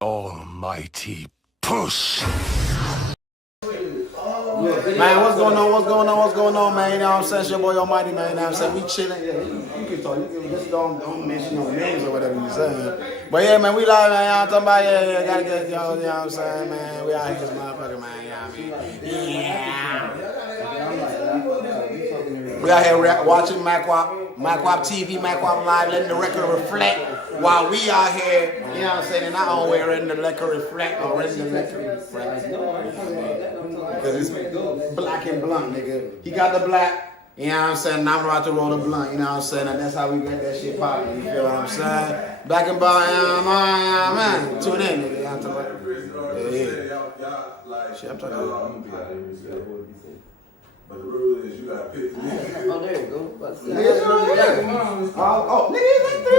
Almighty push. Man, what's going on, man? You know what I'm saying? It's your boy Almighty, man. You know what I'm saying? We chilling. Yeah, you can talk. You can just don't mention no names or whatever you saying. But yeah, man, we live, man. Y'all talking about, yeah, gotta get, you know what I'm saying, man? We out here, this motherfucker, man. You know what I mean? Yeah. We out here watching MacWap TV, MacWap Live, letting the record reflect while we out here, you know what I'm saying? In our own way, letting the record reflect or letting the record reflect. Because it's black and blunt, nigga. He got the black, you know what I'm saying? And I'm about to roll the blunt, you know what I'm saying? And that's how we get that shit popping, you feel what I'm saying? Black and blunt, man. Tune in, nigga. I'm talking about. Yeah. Shit, I'm talking about. But the rule is you gotta pick the nigga. Oh, there you go. Nigga, he's like 3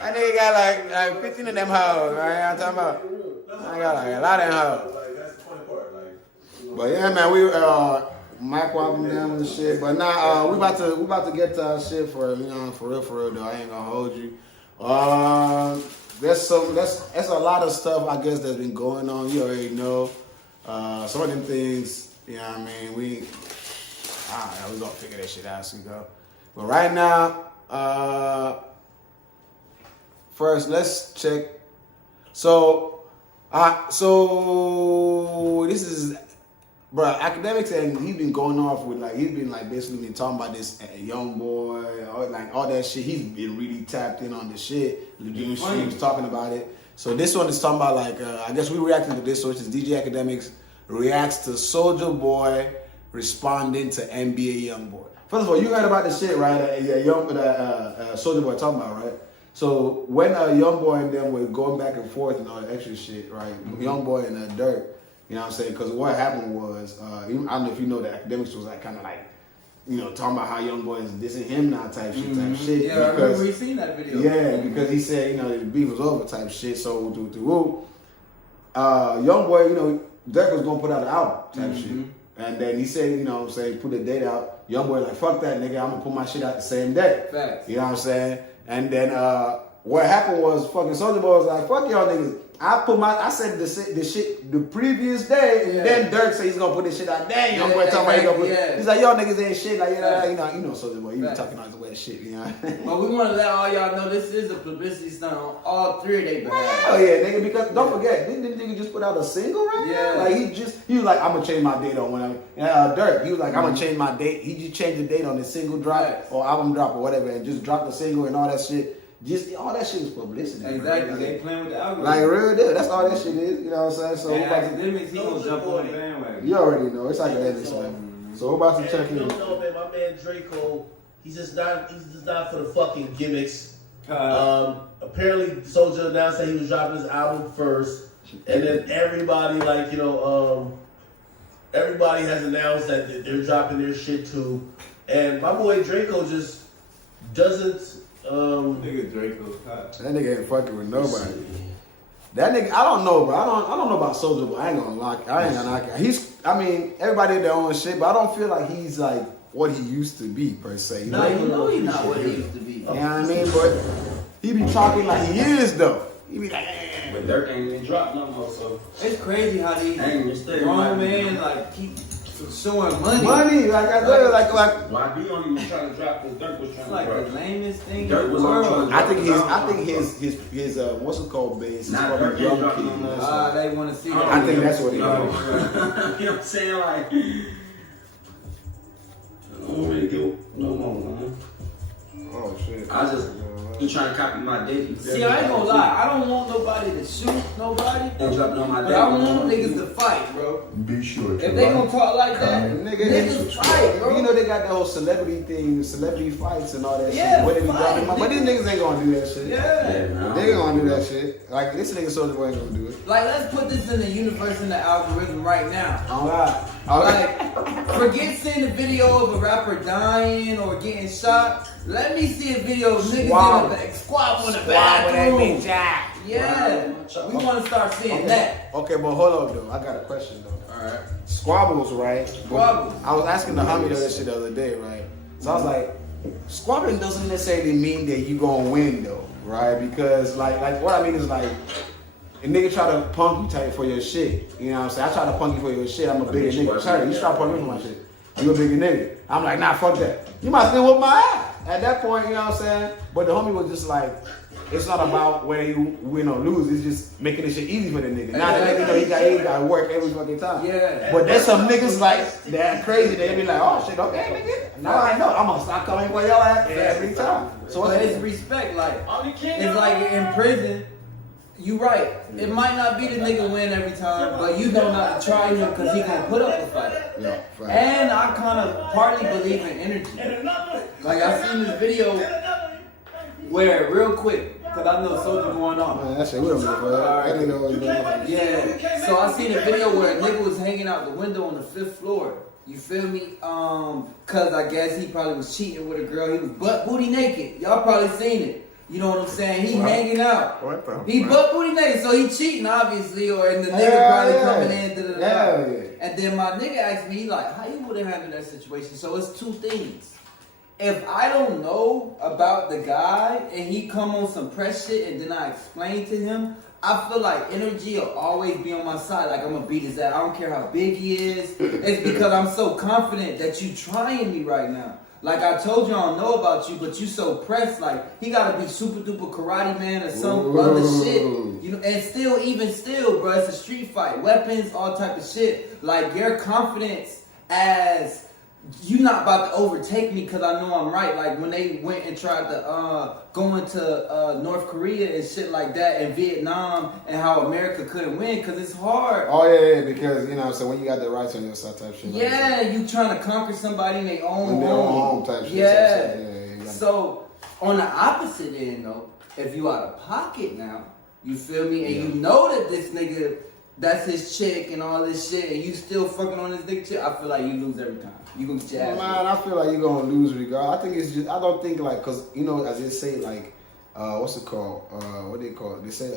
I nigga got like 15 of them hoes, right? I'm talking about. I got like a lot of them hoes. Like that's the funny part. Like, But yeah, man, we mic whopping them and shit. But now we about to get to our shit for real though. I ain't gonna hold you. That's a lot of stuff I guess that's been going on. You already know. Some of them things, you know what I mean. We gonna figure that shit out as we go. But right now, first let's check. So this is, bro, academics, and he's been going off with he's been basically been talking about this young boy, all that shit. He's been really tapped in on the shit. Doing streams talking about it. So this one is talking about I guess we reacting to this. So it's DJ Academics reacts to Soulja Boy responding to NBA Youngboy. First of all, you heard about this shit, right? Soulja Boy talking about, right? So when Youngboy and them were going back and forth and all that extra shit, right? Youngboy and Dirk, you know what I'm saying? Because what happened was, I don't know if you know, the Academics was talking about how Youngboy is dissing him now type shit. Yeah, I remember we seen that video. Yeah, because he said, the beef was over type shit. So Youngboy, Dirk was gonna put out an album type shit. And then he said, put a date out. Youngboy like, fuck that, nigga, I'm gonna put my shit out the same day. Facts. You know what I'm saying? And then what happened was fucking Soulja Boy was like, fuck y'all niggas. I said the shit the previous day, and then Dirk said he's gonna put this shit out there. Youngboy talking about he gonna put. He's like, y'all niggas ain't shit. Like, Soulja Boy, you be talking all this wet shit, you know. But we want to let all y'all know this is a publicity stunt on all three of their behalf. Hell yeah, nigga, because don't forget, didn't this nigga just put out a single right now? Like he was like, I'm gonna change my date on when Dirk, he was like, I'm gonna change my date. He just changed the date on the single drop or album drop or whatever, and just dropped the single and all that shit. Just all that shit is publicity. Exactly, they playing with the algorithm. Like real deal. That's all that shit is. You know what I'm saying? So Academics, he gonna jump on the bandwagon. You already know. It's like an edit, man. So we're about to check in. You don't know, man. My man Draco, he's just not for the fucking gimmicks. Apparently, Soulja announced that he was dropping his album first, and then everybody everybody has announced that they're dropping their shit too. And my boy Draco just doesn't. Nigga Draco's hot. That nigga ain't fucking with nobody. That nigga, I don't know, bro. I don't know about Soulja, but I ain't gonna lie. Everybody their own shit, but I don't feel like he's like what he used to be per se. No, you know he's not what he used to be. You know what I mean? But he be talking like he is though. He be like, but Dirk ain't even dropped no more, so it's crazy how these grown men keep showing money. Like I said, like why be on even trying to drop this? Dirk was trying to drop. The lamest thing Dirk in the was world. I think his what's it called base is probably Young King. They want to see that. I think that's what it is. You know what I'm saying? Like, I don't really give no more, man. Oh shit. You trying to copy my date? See, I ain't gonna lie. I don't want nobody to shoot nobody. And dropping on my date. But I want niggas to fight, bro. Be sure If they gonna talk like that, niggas fight, bro. You know they got that whole celebrity thing, celebrity fights and all that Yeah, shit. What they be fight, dropping? But these niggas ain't gonna do that shit. Yeah. They ain't gonna do that shit. Like this nigga Soulja Boy ain't gonna do it. Like, let's put this in the universe, in the algorithm right now. Alright. Forget seeing the video of a rapper dying or getting shot. Let me see a video of niggas squab on the bathroom. Yeah. We want to start seeing that. Okay, but hold on though. I got a question though. Alright. Squabbles, right? Squabbles. I was asking the homie that shit the other day, right? So I was like, squabbling doesn't necessarily mean that you gonna win though, right? Because like what I mean is like a nigga try to punk you tight for your shit. You know what I'm saying? I try to punk you for your shit. I'm a bigger nigga. Sorry, you try to punk me for my shit. You a bigger nigga. I'm like, nah, fuck that. You might still whoop my ass at that point. You know what I'm saying? But the homie was just like, it's not about whether you win or lose. It's just making this shit easy for the nigga. Now the nigga know he got to work every fucking time. Yeah. But there's some niggas like that crazy. They be like, oh shit, okay, nigga. Now I know. I'm gonna stop coming for your ass every time. So but it's respect. Like it's like in prison. You right. It might not be the nigga win every time, but you know not to try him because he gonna put up a fight. Yeah, right. And I kind of partly believe in energy. Like I seen this video where real quick, cause I know something going on. Man, that shit, we don't give a fuck. That nigga always been like, Yeah. So I seen a video where a nigga was hanging out the window on the 5th floor. You feel me? Cause I guess he probably was cheating with a girl. He was butt booty naked. Y'all probably seen it. You know what I'm saying? He hanging out. He butt booty naked, so he cheating obviously, or and the nigga probably coming in. And then my nigga asked me, he like, how you would have handled that situation? So it's two things. If I don't know about the guy and he come on some press shit and then I explain to him, I feel like energy will always be on my side. Like I'm gonna beat his ass. I don't care how big he is. It's because I'm so confident that you trying me right now. Like I told you, I don't know about you, but you so pressed. Like he gotta be super duper karate man or some other shit, you know. And still, even still, bro, it's a street fight, weapons, all type of shit. Like your confidence as you not about to overtake me because I know I'm right. Like when they went and tried to go into North Korea and shit like that, and Vietnam, and how America couldn't win because it's hard. oh yeah, because you know, so when you got the rights on your side type shit. Yeah, like you trying to conquer somebody in their own in their own home type shit. Yeah. So on the opposite end though, if you out of pocket now, you feel me, and you know that this nigga, that's his chick and all this shit, and you still fucking on this nigga chick, I feel like you lose every time. You gonna get your ass. Man, I feel like you're gonna lose regard. I think it's just, I don't think like, cause you know, as they say, like, what's it called? What they call it? They say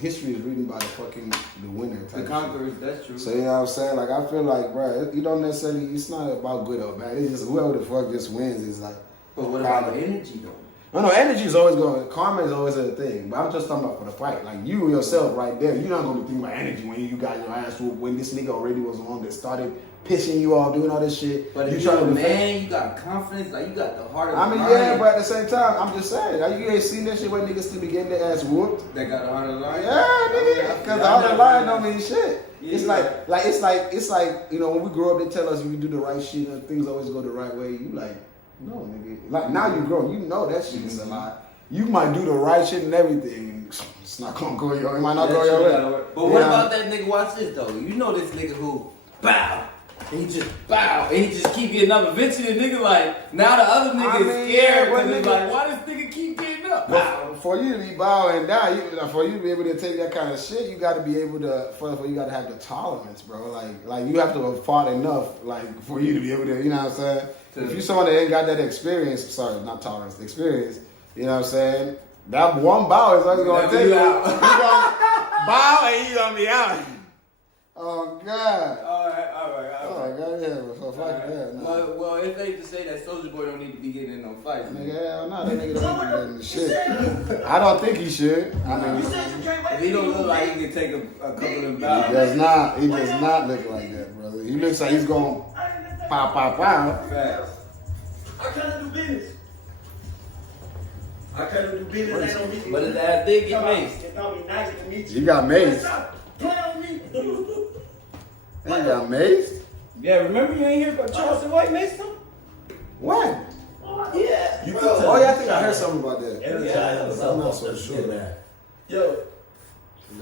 history is written by the winner. The conquerors, that's true. So you know what I'm saying? Like I feel like, bro, you don't necessarily. It's not about good or bad. It's just whoever the fuck just wins is like. But what about energy though? No, energy is always going. Karma is always a thing. But I'm just talking about for the fight. Like you yourself, right there, you're not gonna be thinking about energy when you got your ass whooped. When this nigga already was the one that started pissing you off, doing all this shit. But if you're a man, you got confidence, like you got the heart of I mean, yeah, but at the same time, I'm just saying, like, you ain't seen that shit where niggas still be getting their ass whooped. They got the heart of the lion. Yeah, nigga, because the heart of the lion don't mean shit. It's like, you know, when we grow up, they tell us if you do the right shit and things always go the right way. You like, no, nigga. Like now you grown, you know that shit is a lie. You might do the right shit and everything. It's not gonna go your way. It might not go your way. But what about that nigga? Watch this though. You know this nigga who bow. And he just bow. And he just keep getting up. Eventually the nigga like, now the other nigga is scared because he's like, why this nigga keep getting up? Bow. For you to be bowing down, for you to be able to take that kind of shit, you got to be able to. First of all, you got to have the tolerance, bro. Like you have to have fought enough, like for you to be able to. You know what I'm saying? If you someone that ain't got that experience, sorry, not tolerance, experience. You know what I'm saying? That one bow is always gonna take you out. You gonna bow and you gonna be out. Oh God. All right. Oh God, yeah. So fuck that. No. Well, it's safe to say that Soulja Boy don't need to be getting in no fights. Nigga, hell no, that nigga don't need to be getting the shit. I don't think he should. I mean, if he don't look like he can take a couple of them bows. He does not. He does not look like that, brother. He looks like he's going pow, pow, pow. Facts. I can't do business. I can't do business. Ain't no meeting. But his ass did get maced. It's gonna be nice to meet you. He got maced. Play on me. He got maced? Yeah, remember you ain't hear about Charleston White maced him? When? Yeah. Oh yeah, I think I heard something about that. I'm not so sure. Yo.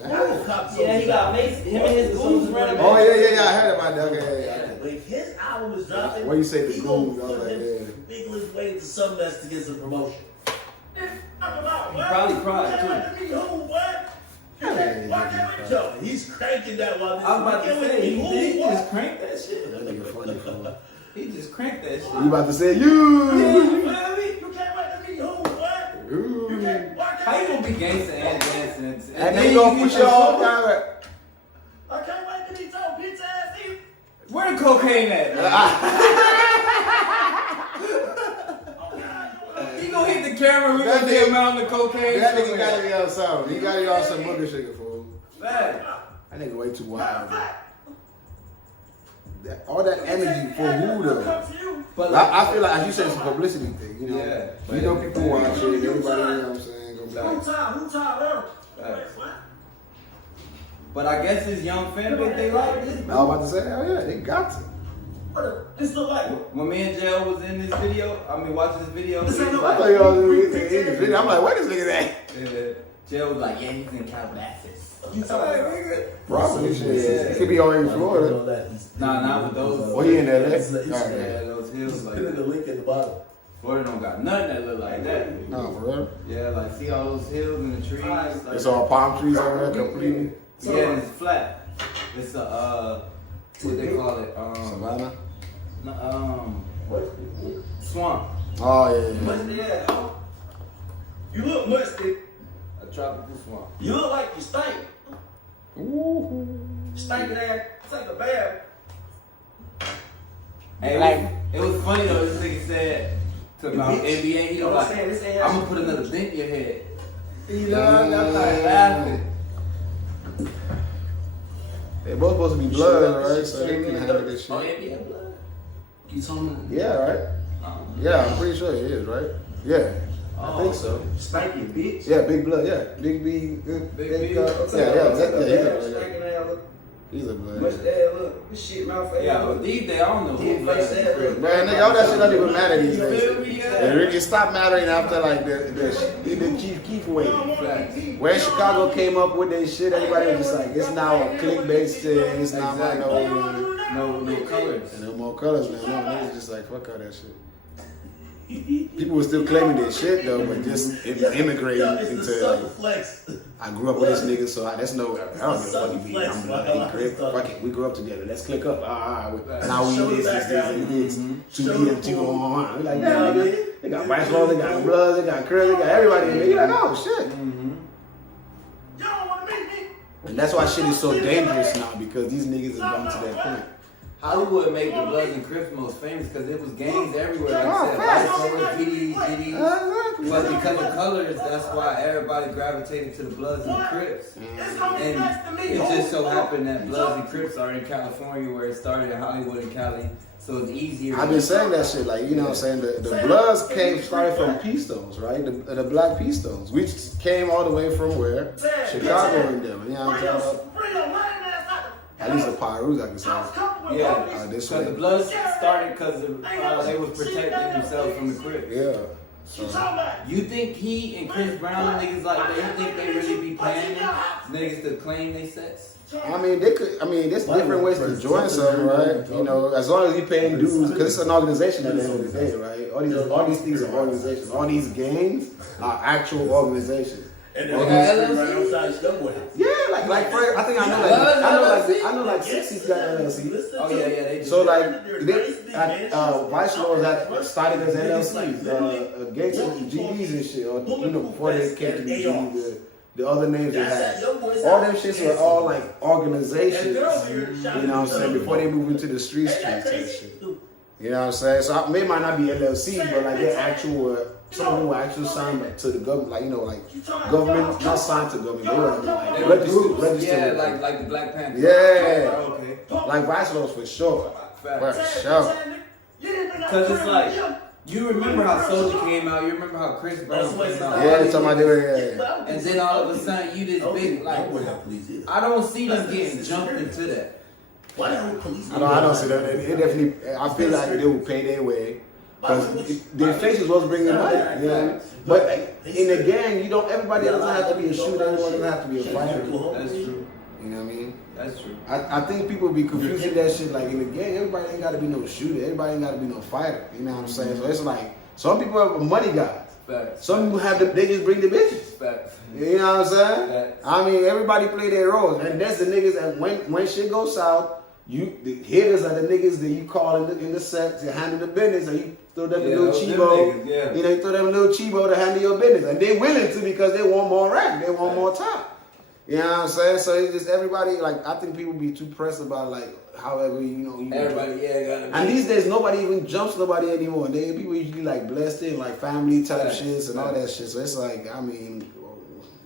Yeah, he got maced. Him and his goons running. Oh yeah, I heard about that. Okay, yeah. But if his album is dropping, What you say, the he goons? gonna I was put like, his Nicholas way into something else to get some promotion. He probably cried too. Yo, he's cranking that one. I was about to say, he just cranked that shit. That nigga funny, fool. He just cranked that shit. You about to say you? You can't wait to meet who, what? Ooh. How you gonna be gangster and dancing? And then you gonna put your whole camera. I can't wait to meet your bitch ass either. Where the cocaine at? Man? Oh God. hit the camera. We got the amount of cocaine. That nigga got to be on something. He got to be on some booger sugar, fool. Fact. That nigga way too wild, bro. All that energy for who though? But I feel like, as you said, it's a publicity thing, you know. Yeah. You know, people watch it. Everybody, you know what I'm saying? Gonna be like, Who tied her? But I guess his young family, they like this. I was about to say, oh yeah, they got to. This look like. When me and Jail was in this video, watching this video, he was I like, thought y'all was in the video. I'm like, where this nigga at? Jail was like, yeah, he's in Calabasas. You talking about nigga? Probably shit. Yeah. He could be already in Florida. Nah, not with those. Or he in LA. Yeah, those hills like Put in the that. link at the bottom. Florida don't got nothing that look like that. No, for real. Yeah, like see all those hills and the trees. Like, It's all palm trees over there completely. yeah, and it's flat. It's a what they call it? Savannah. Swamp. Oh yeah. Yeah. You look musty. A tropical swamp. You look like you stink. Ooh. Stinking ass. Take a bath. Hey, like it was funny though. This nigga said to about NBA. He was like, I'm gonna put another dent in your head. You know, I started laughing. They both supposed to be blood, right? So they can handle this Oh, shit. NBA blood. You talking about? Yeah, right? Yeah, I'm pretty sure it is, right? Yeah. I think so. Stinky bitch. Yeah, big blood, yeah. Big B. Big He's a blood. Much that look. This shit mouth. Yeah, but these days I don't know who blood is. Man, nigga, all that shit don't even matter these You feel me? days. Yeah. It really stopped mattering after like the Chief Keef wave. When Chicago came up with their shit, everybody was just like, it's now a clickbait thing. It's not like No colors. and no more colors now. No, niggas just like fuck all that shit. People were still claiming their shit though, but just immigrating into like, flex. I grew up with this nigga, so I don't give a fuck if he, I'm blood, he crip. Fuck it, we grew up together. Let's click up. Now we this. 2 2 on. We like, yeah, nigga. They got vice lords, they got bloods, they got curls, they got everybody in there. You like, oh shit. And that's why shit is so dangerous now, because these niggas have gone to that point. Hollywood made the Bloods and Crips most famous because it was gangs everywhere. Like I said, Vice Lords, GDs. But because of colors, that's why everybody gravitated to the Bloods and the Crips. And it just so happened that Bloods and Crips are in California, where it started in Hollywood and Cali. So it's easier. I've been saying that shit, like, you know what I'm saying? The Bloods started from Pistos, right? The black Pistos. We came all the way from where? Chicago and them. You know what I'm talking about? At least the Pyrus, I can say. Yeah, this because way. the Bloods started because they was protecting themselves from the Crips. Yeah. You think he and Chris Brown and niggas like that, you think they really be paying niggas to claim they sex? I mean, they could. I mean, there's different ways to join something, right? You know, as long as you paying dues, because it's an organization at the end of the day, right? All these things are organizations. All these gangs are actual organizations. And then right outside Subway. Yeah, like I think I know like 60's got LLC. Oh yeah, they do. So like Vice Lords that started as LLCs, against GDs and shit, or you know before they came to the GD, the other names they had. All them shits were all like organizations. You know what I'm saying? Before they moved into the streets and shit. You know what I'm saying? So they might not be LLC, but like they're actual. Some of them were actually signed to the government, like, you know, like government, not signed to government, they were like registered. Yeah, like the Black Panthers. Yeah. Oh, okay. Like Vice Lords for sure. For sure. Because it's like, you remember how Soulja came out, you remember how Chris Brown came out. Yeah, they're talking about yeah. And then all of a sudden, you this big, like, I don't see them getting jumped into that. Why don't police? I don't see that. They definitely, I feel like they will pay their way. Because their faces was bringing money, you know. But in the gang, you don't. Everybody doesn't have to be a shooter. Everyone doesn't have to be a fighter. That's true. You know what I mean? That's true. I think people be confusing that shit. Like in the gang, everybody ain't got to be no shooter. Everybody ain't got to be no fighter. You know what I'm saying? So it's like some people are money guys. Facts. Some people they just bring the bitches. Facts. You know what I'm saying? Facts. I mean, everybody play their roles, and that's the niggas. And when shit goes south, the hitters are the niggas that you call in the set to handle the business, and you throw them a little chibo. You know, you throw them a little chibo to handle your business, and they willing to because they want more rank, they want more time. You know what I'm saying? So it's just everybody, like, I think people be too pressed about, like, however, you Everybody, yeah, and these days, nobody even jumps nobody anymore. People usually, like, blessed in, like, family type shits and all that shit. So it's like, I mean,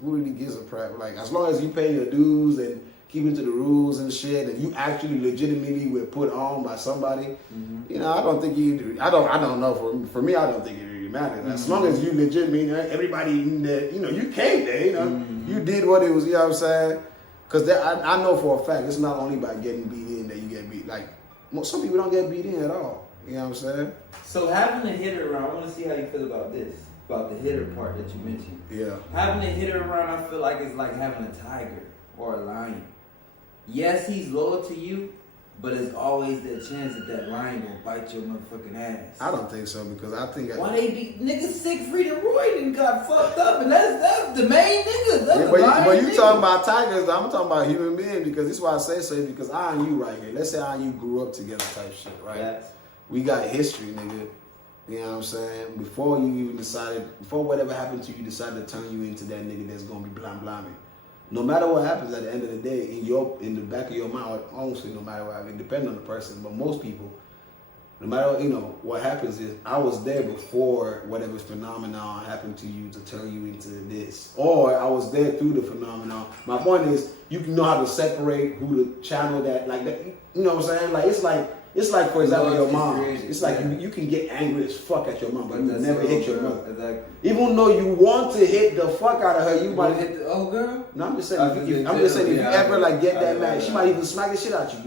who really gives a crap? Like, as long as you pay your dues and keep into the rules and shit, and you actually legitimately were put on by somebody, you know, I don't think I don't know. For me, I don't think it really matters. As long as you legitimately, everybody, you know, you came there, you know, you did what it was, you know what I'm saying? Because I know for a fact, it's not only by getting beat in that you get beat. Like, some people don't get beat in at all. You know what I'm saying? So having a hitter around, I want to see how you feel about this, about the hitter part that you mentioned. Yeah. Having a hitter around, I feel like it's like having a tiger or a lion. Yes, he's loyal to you, but there's always that chance that lion will bite your motherfucking ass. I don't think so, because I think... Why they be... Niggas Siegfried and Roy and got fucked up, and that's the main niggas. That's Yeah, the lion but you niggas. talking about tigers, I'm talking about human beings, because this is why I say so, because I and you right here. Let's say I and you grew up together type shit, right? Yes. We got history, nigga. You know what I'm saying? Before you even decided, before whatever happened to you, decided to turn you into that nigga that's gonna be blaming. No matter what happens at the end of the day, in the back of your mind, honestly, no matter what happens, it depends on the person, but most people, no matter, you know, what happens is, I was there before whatever phenomenon happened to you to turn you into this. Or I was there through the phenomenon. My point is, you can know how to separate who to channel that, like that, you know what I'm saying? It's like, for example, your mom. It's like you can get angry as fuck at your mom, but you never hit your mother. Exactly. Even though you want to hit the fuck out of her, you might hit the old girl? No, I'm just saying. If you ever like get that mad, she might even smack the shit out you.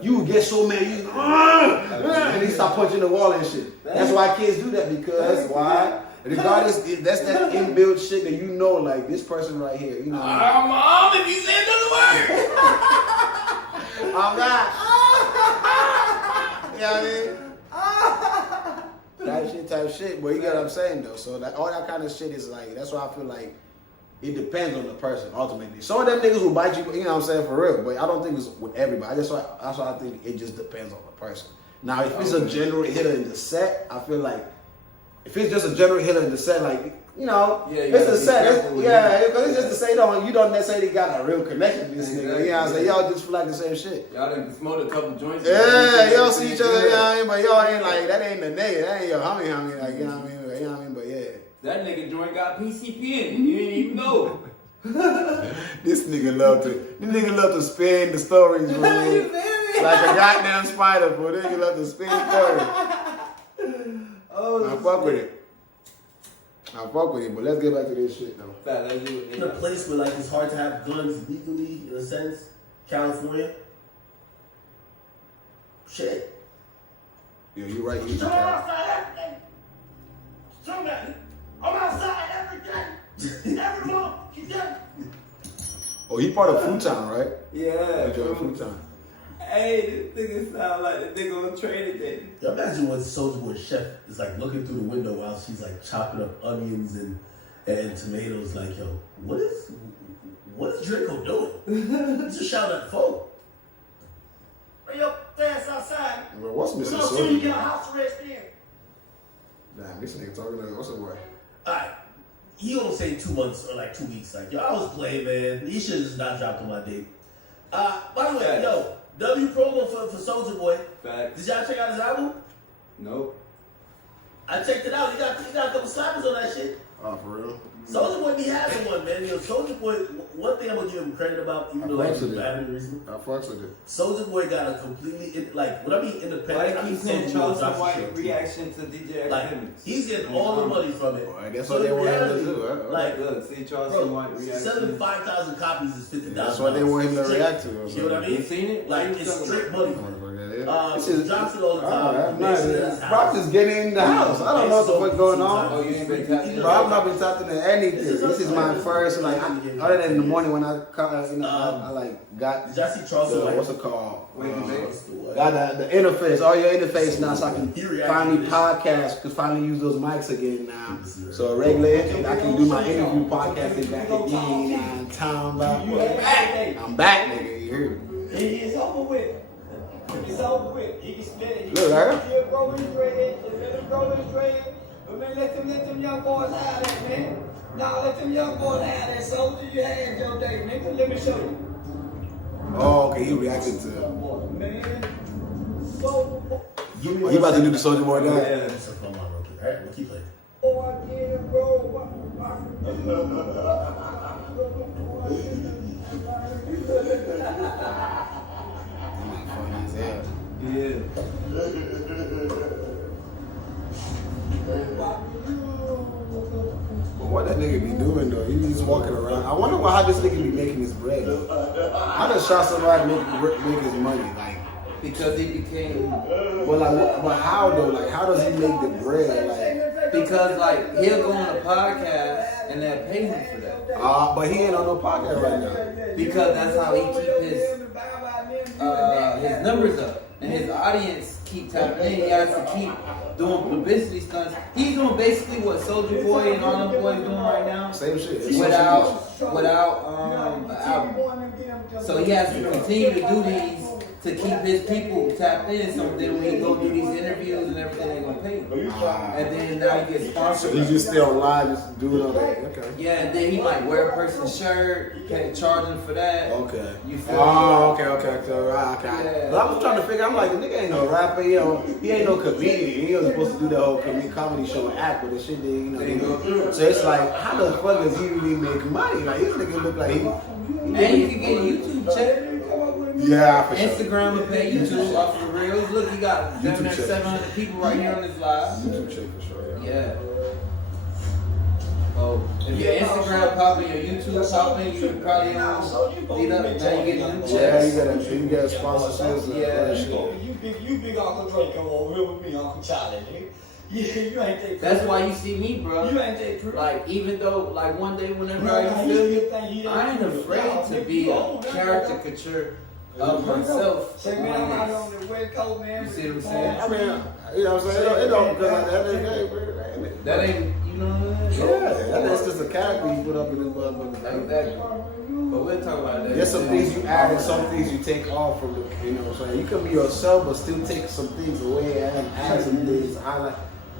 You would get so mad, you and he start punching the wall and shit. That's why kids do that, because why? Regardless, that's that inbuilt shit that you know, like this person right here. You know, Mom, if you say another word. I'm not. You know what I mean? Type shit. But you get what I'm saying though. So all that kind of shit is like, that's why I feel like it depends on the person ultimately. Some of them niggas will bite you, you know what I'm saying, for real. But I don't think it's with everybody. That's why I think it just depends on the person. Now, if it's a general hitter in the set, I feel like if it's just a general hitter in the set, like, you know, it's a set. Because it's just to say you don't necessarily got a real connection with this nigga. You know what I'm saying? Y'all just feel like the same shit. Y'all done smoked a couple joints. Yeah, y'all see each other, you know what I mean? But y'all ain't like, that ain't the nigga. That ain't your homie, like, you know what I mean? You know what I mean? But yeah. That nigga joint got PCP in it. You didn't even know. This nigga love to spin the stories, bro. You feel me? Like a goddamn spider, bro. Nigga love to spin stories. I fuck with it. But let's get back to this shit though. In a place where like it's hard to have guns legally, in a sense, California. Shit. Yeah, you're right. I'm outside every day. Somebody, I'm outside every day. Every month, you get. Oh, he part of Food Town, right? Yeah. He joined Food Town. Hey, this nigga sound like the nigga on Trading Day. Yo, imagine what Soulja Boy's chef is like looking through the window while she's like chopping up onions and tomatoes. Like, yo, what is Draco doing? Just shouting at the phone. Hey, yo, fast outside. Bro, what's We're Mr. gonna see you get a Soulja? house arrest in. Damn, this nigga talking like, what's up, boy? Alright, he gonna say 2 months or like 2 weeks. Like, yo, I was playing, man. He should have just not dropped on my date. By the way, yo, W promo for Soulja Boy. Facts. Did y'all check out his album? Nope. I checked it out. He got a couple slappers on that shit. Oh, for real? Soulja Boy be having one, man. Yo, Soulja Boy, one thing I'm gonna give him credit about, even though like fucks with he's it. bad in the reason. I fucks with it. Soulja Boy got a completely, like, when I mean independent, Why I they mean keep saying Soulja Boy Charleston drops White shit. reaction to DJ Like, Academics? he's getting all the money from it. Boy, that's So what they in want him to reality, do, right? Like, Look, see Charleston bro, White reaction. selling 5,000 copies is $50,000. That's what they want him to react to. You know what I mean? You seen it? Like, What you it's talking straight about? money. He drops it all the time. He makes it in his house. Bro, I'm just getting in the house. I don't know what the fuck going on. Oh, you ain't been tapping Bro, I've not been tapping to anything. This is my first, like, other than in the morning when I like got Did y'all see Charleston White? what's it called? What? Got the interface, all your interface now, so I can He reacted finally to this. podcast, can finally use those mics again now. So regular, I can do my interview podcasting back again. I'm time back. I'm back, nigga. You hear me? It's over with. It's over with. He can spit it. Look, right? He'll grow his dread. Let him grow his dread. But man, let them young boys have that, man. Nah, let them young boys have that soldier you had your day, nigga. Let me show you. Oh, okay, he reacted to it. Man. So, He about to do the Soldier Boy now. Yeah, that's a fun one real quick. Alright, we'll keep playing. boy, yeah, bro. But what that nigga be doing though? He just walking around. I wonder how this nigga be making his bread. How does shot somebody make his money? Like, Because he became, but like, but how though? Like, how does he make the bread? Like, because like he'll go on a podcast and they'll pay him for that. but he ain't on no podcast right now. Because that's how he keep his numbers up and his audience keep tapping in. He has to keep doing publicity stunts. He's doing basically what Soulja Boy and all them boys doing right now. Same shit. Without an album. So he has to continue to do these to keep his people tapped in. So then when he go do these interviews and everything, they gonna pay him. And then now he gets sponsored. He's just still live, just doing all that. Okay. Yeah, and then he might wear a person's shirt, charge him for that. Okay. You feel Oh, me? okay. So, okay. Yeah. But I was trying to figure. I'm like, the nigga ain't no rapper. You know, he ain't no comedian. He was supposed to do that whole comedy show and act with the shit. So it's like, how the fuck does he really make money? Like, this nigga look like he And you can get a YouTube check. yeah, for sure. Instagram will pay YouTube off the reels. Look, he got YouTube check. 700 people right here on this live. YouTube check for sure. Yeah. Oh, if your Instagram popping, your YouTube popping, you probably don't need up. Now you getting them Yeah, checks. you got sponsorships and other shit. You big Uncle Drake, come over here with me, Uncle Charlie, nigga. Yeah, you ain't take. That's why you see me, bro. You ain't take. Like, even though, like, one day whenever I feel you, I ain't afraid to be a caricature of myself. Check me out on the West Coast, man. You see what I'm saying? I mean, you know what I'm saying? It don't because like that ain't That ain't, you know what I'm saying? yeah, that's just a character you put up in this motherfucker. Exactly. But we'll talk about that. There's some things you add and some things you take off from the, you know what I'm saying? You can be yourself but still take some things away and add some things. Highlight.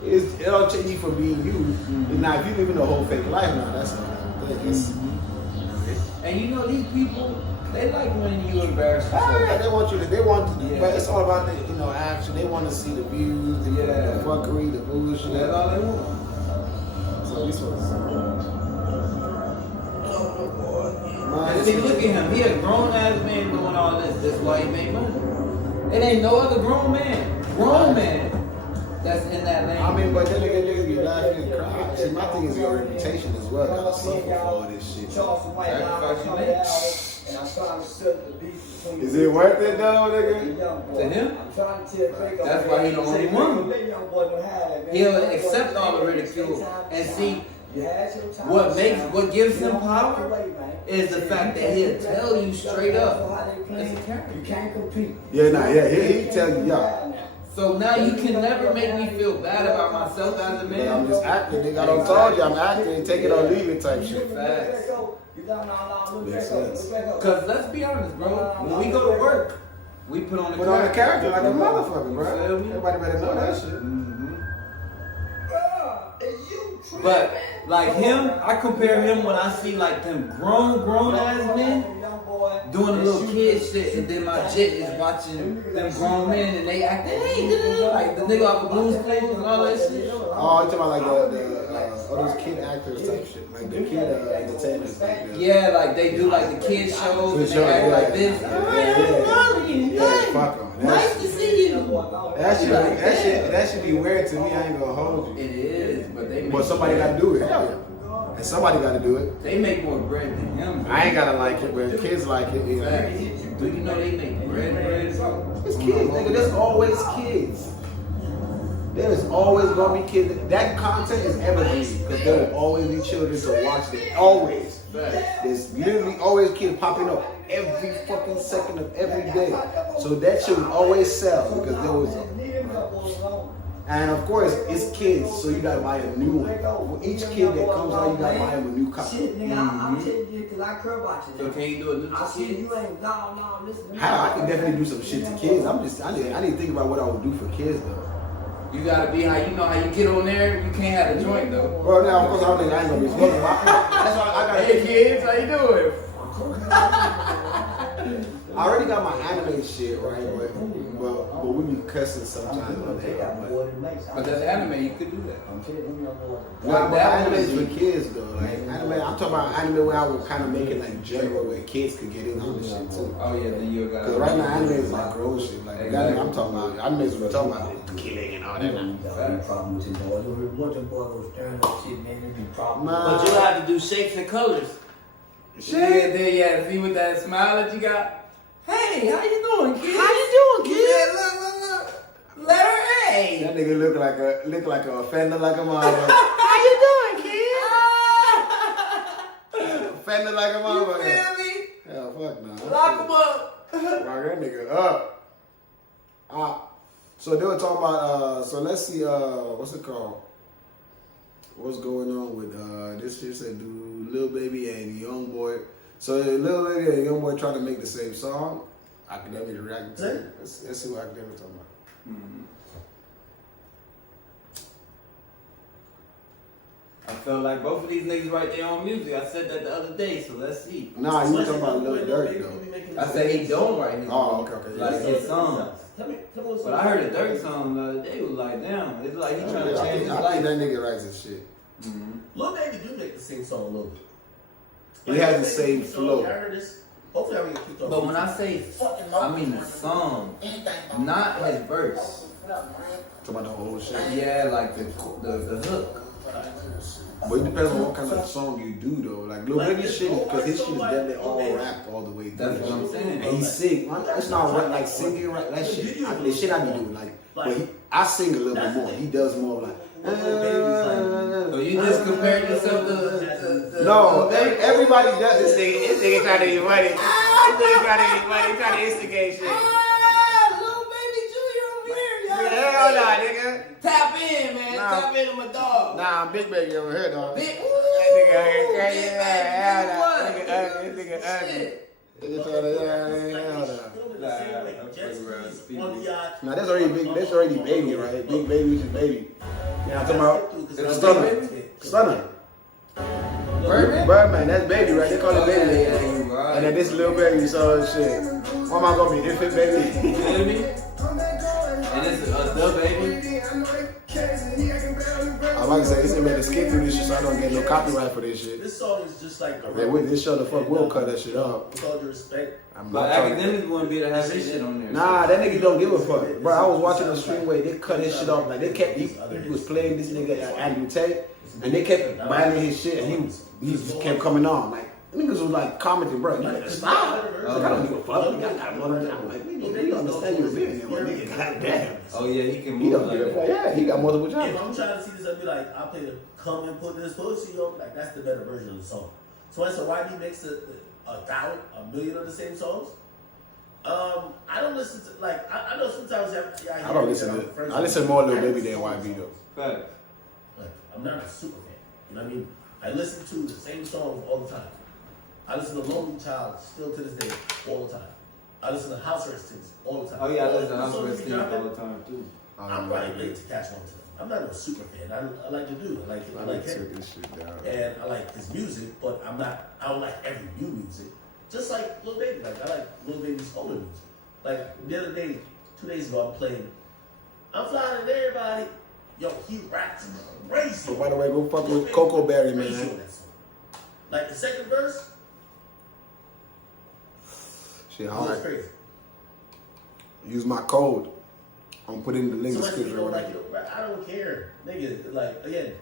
It don't change you from being you. Now, if you live in a whole fake life now, that's a And you know, these people, they like when you embarrass yourself. Oh, yeah, they want, but it's all about the, you know, action. They want to see the views, the fuckery, the bullshit. That's all they want. So these ones. And see, look at him. He a grown ass man doing all this. That's why he made money. It ain't no other grown man that's in that lane. I mean, but then niggas be laughing and crying. See, my thing is your reputation as well. Gotta suffer for all this shit. Is it worth it though, nigga? To him? That's why he the only one. He'll accept all the ridicule and see what gives him power is the fact that he'll tell you straight up. It's a character. You can't compete. He tell you, yeah. So now you can never make me feel bad about myself as a I'm man. just acting, nigga. I done told you I'm acting, take it or leave it type shit. Facts. Makes sense. Cause let's be honest, bro. When we go to work, we put on the Put on the character like a motherfucker, bro. Feel me? Everybody better know that shit. But like him, I compare him when I see like them grown ass men doing the little kid shit, and then my jet is watching them grown men and they acting like the nigga off of Blue's Clues and all that shit. Oh, you talking about like all those kid actors type shit, like the kid entertainers. Yeah, like they do like the kid shows and they act like this. Yeah, fuck 'em. Nice to see you. That should be weird to me. I ain't gonna hold you. It is, But somebody gotta do it. Hell yeah. And somebody gotta do it. They make more bread than him. I ain't gotta like it, but kids like it. You know. Do you know they make bread? It's kids, nigga. There's always kids. There's always gonna be kids. That content is evergreen because there will always be children to watch it. Always. There's literally always kids popping up every fucking second of every day. So that shit would always sell because there was. And of course, it's kids, so you gotta buy a new one. For each kid that comes out, you gotta buy him a new copy. So can you do a new kid? I can definitely do some shit to kids. I need to think about what I would do for kids though. You gotta be how you know how you get on there. You can't have a joint though. Well, now, of course, I don't think I ain't gonna be smoking. That's why I got. Hey kids, how you doing? I already got my anime shit right, but we be cussing sometimes. But that's anime. You could do that. Nah, but anime is for kids though. Like anime, I'm talking about anime where I would kind of make it like general where kids could get in on this shit too. Oh yeah, then you got. Cause right now anime is like gross shit. Like exactly. I'm talking about anime is what we're talking about killing and all that. But you have to do shapes and colors. Shit. Then you have to see with that smile that you got. Hey, how you doing, kid? How you doing, kid? Yeah, look. Letter A. That nigga look like a offender like a motherfucker. How you doing, kid? Offender like a You motherfucker. feel me? Hell, fuck no. Lock him up. Lock that nigga up. So they were talking about, so let's see, what's it called? What's going on with, this shit said, do Lil Baby and Young Boy. So Lil Baby and Young Boy trying to make the same song. Academic reacting to it. Let's see what Academic talking about. Mm-hmm. I felt like both of these niggas write their own music. I said that the other day, so let's see. Nah, you talking about Lil Durk though. I said he don't write his Oh, okay. like his songs. But I heard a Durk song the other day. Was like, damn, it's like he trying to change his I think life. that nigga writes his shit. Mm-hmm. Lil Baby do make the same song a little bit. He has the same flow. I heard this. Hopefully I will get kicked off. But when I say, I mean the song, not his verse. Talking about the whole shit. Yeah, like the hook. But it depends on what kind of song you do though. Like Lil Baby shit, because his shit is definitely all rap all the way through. That's what I'm saying. And he sing. It's not rap, like singing rap. That shit, the shit I be doing. Like, but I sing a little bit more. He does more like. So you just compared yourself to No, everybody does. This nigga trying to get money. This nigga trying to get money. He trying to instigate shit. Little baby Junior over here, y'all. Hell nah, nigga. Tap in, man. Nah. Tap into my dog. Nah, I'm Big Baby over here, dog. Big, That nigga crazy. Big Hell baby, nah. Nigga ugly. Shit. Nigga trying to, hell nah. Now that's already big. That's already baby, right? Big baby, which is baby. Yeah, I'm talking about Stunner. Birdman, that's baby, right? They call it baby. Right. And then this little baby, so shit. Why am I gonna be infant baby? You feel me? And it's the baby. I'm about to say this nigga made a skip through this shit, so I don't get no copyright for this shit. This song is just like Yeah, with this show, the fuck will cut that shit up. With all due respect. I'm But not talking. academics wouldn't be to have his shit on there. Nah, that nigga don't give a fuck. Bro, I was watching the stream where they cut his shit off. Like, they kept, he was playing this nigga at Andrew Tate, and they kept buying his shit, and he just kept coming on. Like, niggas was like commenting, bro, you gotta stop. Like, I don't give a fuck. I got one of them. I'm like, nigga, you understand your business, my nigga, goddamn. Oh yeah, he can He move don't like give a that. fuck. Yeah, he got multiple If jobs. I'm trying to see this, I'd be like, I'll play the come and put this pussy on. Like, that's the better version of the song. So I said, why he makes a million of the same songs? I don't listen to, like, I know sometimes I I don't listen to it. I listen more to Lil Baby than YB though. Facts. Like, I'm not a super fan. You know what I mean? I listen to the same songs all the time. I listen to Lonely Child still to this day all the time. I listen to House Arrest Tunes all the time. Oh yeah, I listen to All the House songs Arrest he Tunes dropping, all the time too. I'm probably late to catch on to them. I'm not a super fan. I like the dude. I like him. this shit down. And I like his music, but I don't like every new music. Just like Lil Baby. Like, I like Lil Baby's older music. Like, the other day, 2 days ago, I'm playing I'm Flying to Everybody. Yo, he raps crazy. So by the way, go fuck with Coco Berry, man. Crazy on that song. Like, the second verse, Shit, it all was right. crazy. Use my code. I'm putting the link in the Somebody description. don't like it. I don't care. Nigga, like, again,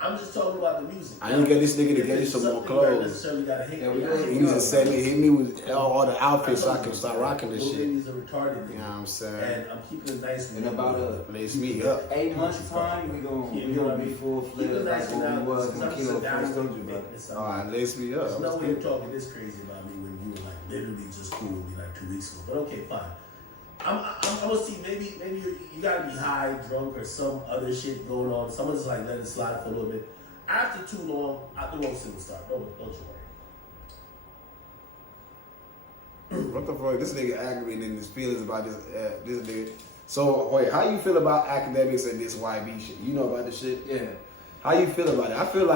I'm just talking about the music. I need to get this nigga to If get you it's some more something where I clothes. necessarily gotta hate Yeah, me, we I gotta hate He me. needs to send me, hit me with all the outfits so I can start rocking this Lil shit. Baby's a retarded nigga. You know what I'm saying? And I'm keeping it nice with In him. about Lace me up. 8 months time, we gonna be full Keep fledged it like nice what we was because when I'm Kilo just down first told you with about. it. Alright, lace me up. There's no way you're talking this crazy about me when you were like literally just cool with me like 2 weeks ago. But okay, fine. I'm gonna see, maybe you gotta be high, drunk, or some other shit going on. Someone's like letting it slide for a little bit. After too long, I think I'll start. Don't you worry. What the fuck? This nigga aggravating his feelings about this nigga. So, wait, how you feel about academics and this YB shit? You know about this shit? Yeah. How you feel about it? I feel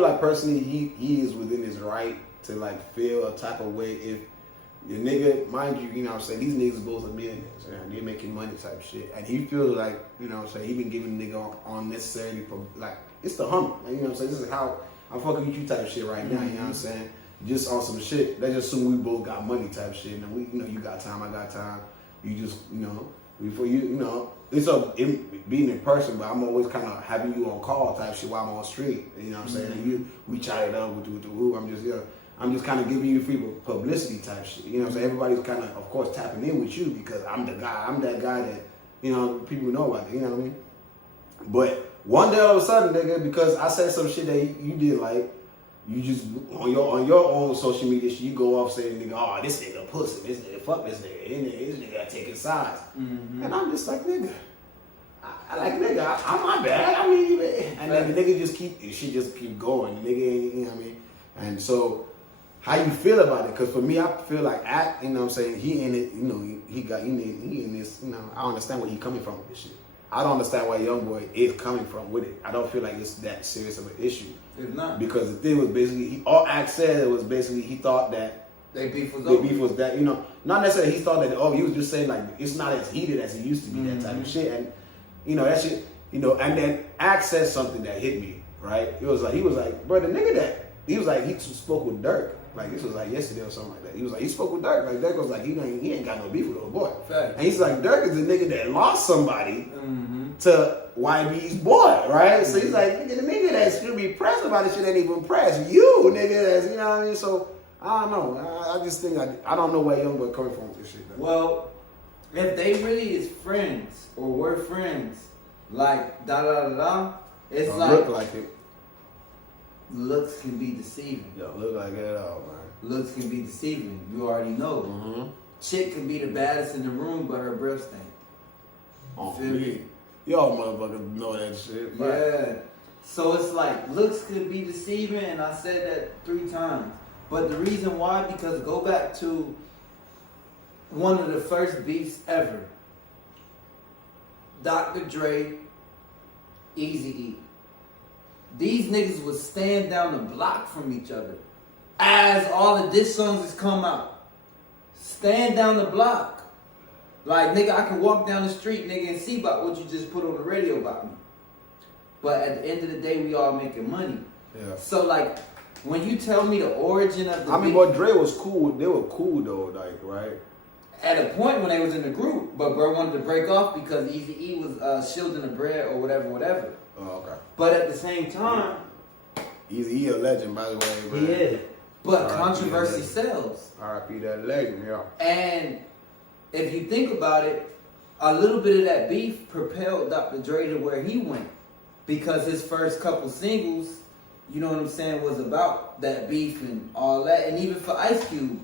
like personally he is within his right to like feel a type of way if the nigga, mind you, you know what I'm saying, these niggas both are millionaires and they're making money type shit. And he feels like, you know what I'm saying, he been giving the nigga unnecessarily for like it's the humble. Like, you know what I'm saying? This is how I'm fucking with you type shit right now, you know what I'm saying? Just on some shit. Let's just assume we both got money type shit. And we, you know, you got time, I got time. You just, you know, before you know, it's being in person, but I'm always kind of having you on call type shit while I'm on street. You know what I'm saying? And we chat it up with the who. I'm just kind of giving you free publicity type shit. You know what I'm saying? Everybody's kind of course, tapping in with you because I'm the guy. I'm that guy that, you know, people know about it. You know what I mean? But one day all of a sudden, nigga, because I said some shit that you did like, you just on your own social media shit, you go off saying, nigga, oh, this nigga pussy, this nigga fuck this nigga got taking sides. And I'm just like, nigga, I'm my bad. I mean, and then the nigga just keep going. The nigga ain't, you know what I mean? And so, how you feel about it? Because for me, I feel like you know what I'm saying, he in it, you know, he in this, you know, I understand where he coming from with this shit. I don't understand why YoungBoy is coming from with it. I don't feel like it's that serious of an issue. It's not. Because the thing was basically, all Axe said was basically he thought that Their beef was that, you know, not necessarily he thought that, he was just saying like, it's not as heated as it used to be, that type of shit. And, you know, that shit, you know, and then Axe said something that hit me, right? He was like, bro, the nigga that, he was like, he spoke with Dirk. Like, this was like yesterday or something like that. He was like, he spoke with Dirk. Like, Dirk was like, he ain't got no beef with old boy. Fact. And he's like, Dirk is the nigga that lost somebody to YB's boy, right? So he's like, nigga, the nigga that should be pressed about this shit ain't even pressed. You, nigga, that's, you know what I mean? So, I don't know. I just think, I don't know where YoungBoy coming from with this shit. Though. Well, if they really is friends or were friends, like it's like look like it. Looks can be deceiving. Yo, look like it all, man. Looks can be deceiving. You already know. Chick can be the baddest in the room, but her breath stink. Oh, Feel me? Y'all motherfuckers know that shit. Right? Yeah. So it's like looks could be deceiving, and I said that 3 times. But the reason why, because go back to one of the first beefs ever. Dr. Dre, Eazy-E. These niggas would stand down the block from each other as all the diss songs has come out. Stand down the block. Like, nigga, I can walk down the street, nigga, and see about what you just put on the radio about me. But at the end of the day, we all making money. Yeah. So, like, when you tell me the origin of the beef, but Dre was cool. They were cool, though, like, right? at a point when they was in the group, but bro wanted to break off because Eazy-E was shielding the bread or whatever. Oh, okay. But at the same time, Eazy-E a legend, by the way, bro. he is. But R.I.P. controversy that sells. R.I.P. that legend, yeah. And if you think about it, a little bit of that beef propelled Dr. Dre to where he went. Because his first couple singles, you know what I'm saying, was about that beef and all that. And even for Ice Cube,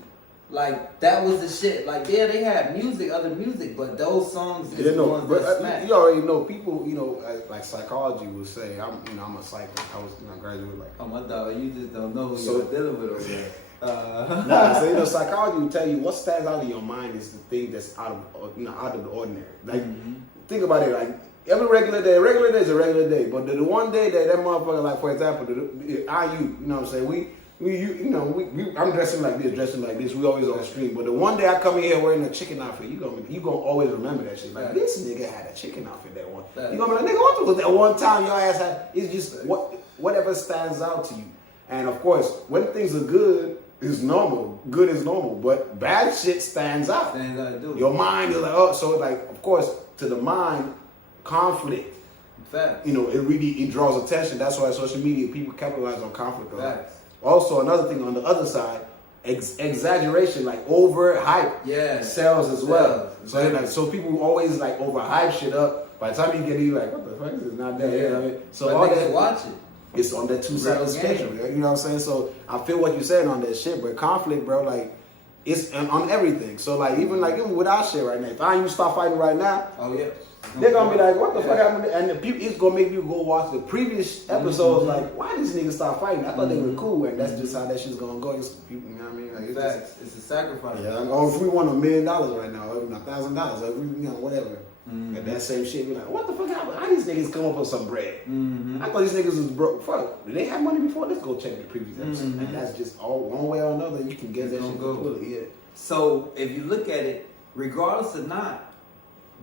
like, that was the shit. Like, yeah, they had music, other music, but those songs is the ones that smack. You already know, people, you know, like psychology will say, I'm a psychic. I was, graduated like. Oh, my dog, you just don't know who you're dealing with over there. Nah, so, psychology will tell you what stands out in your mind is the thing that's out of the ordinary. Like, think about it, like, every regular day is a regular day, but the one day that motherfucker, like, for example, you know what I'm saying, I'm dressing like this, we always on the street, but the one day I come in here wearing a chicken outfit, you gonna always remember that shit. Like, this nigga had a chicken outfit that one. You gonna be like, nigga, what was that one time your ass had? It's just whatever stands out to you. And of course, when things are good, it's normal. Good is normal, but bad shit stands out. Your mind is like, oh, so like, of course, to the mind, conflict. Facts. You know, it draws attention. That's why social media, people capitalize on conflict. Facts. Also, another thing on the other side, exaggeration, like overhype, sells as well. So people always like overhype shit up. By the time you get it, you're like, what the fuck is it? Not there? You know what I mean? So but all niggas that, watch it. It's on that two-sided spectrum. You know what I'm saying? So I feel what you're saying on that shit, but conflict, bro, like, it's on everything. So like even with our shit right now, if I even start fighting right now, they're gonna be like, what the fuck happened? And the people, it's gonna make you go watch the previous episodes. Like, why these niggas start fighting? I thought they were cool, and that's just how that shit's gonna go. It's people, you know what I mean? Like, it's a sacrifice. Yeah. Or if we want $1 million right now, or $1,000, or whatever. And that same shit, be like, what the fuck happened? How these niggas come up with some bread? I thought these niggas was broke. Fuck, did they have money before? Let's go check the previous episode. And that's just all one way or another. You can get that shit completely. Yeah. So if you look at it, regardless or not,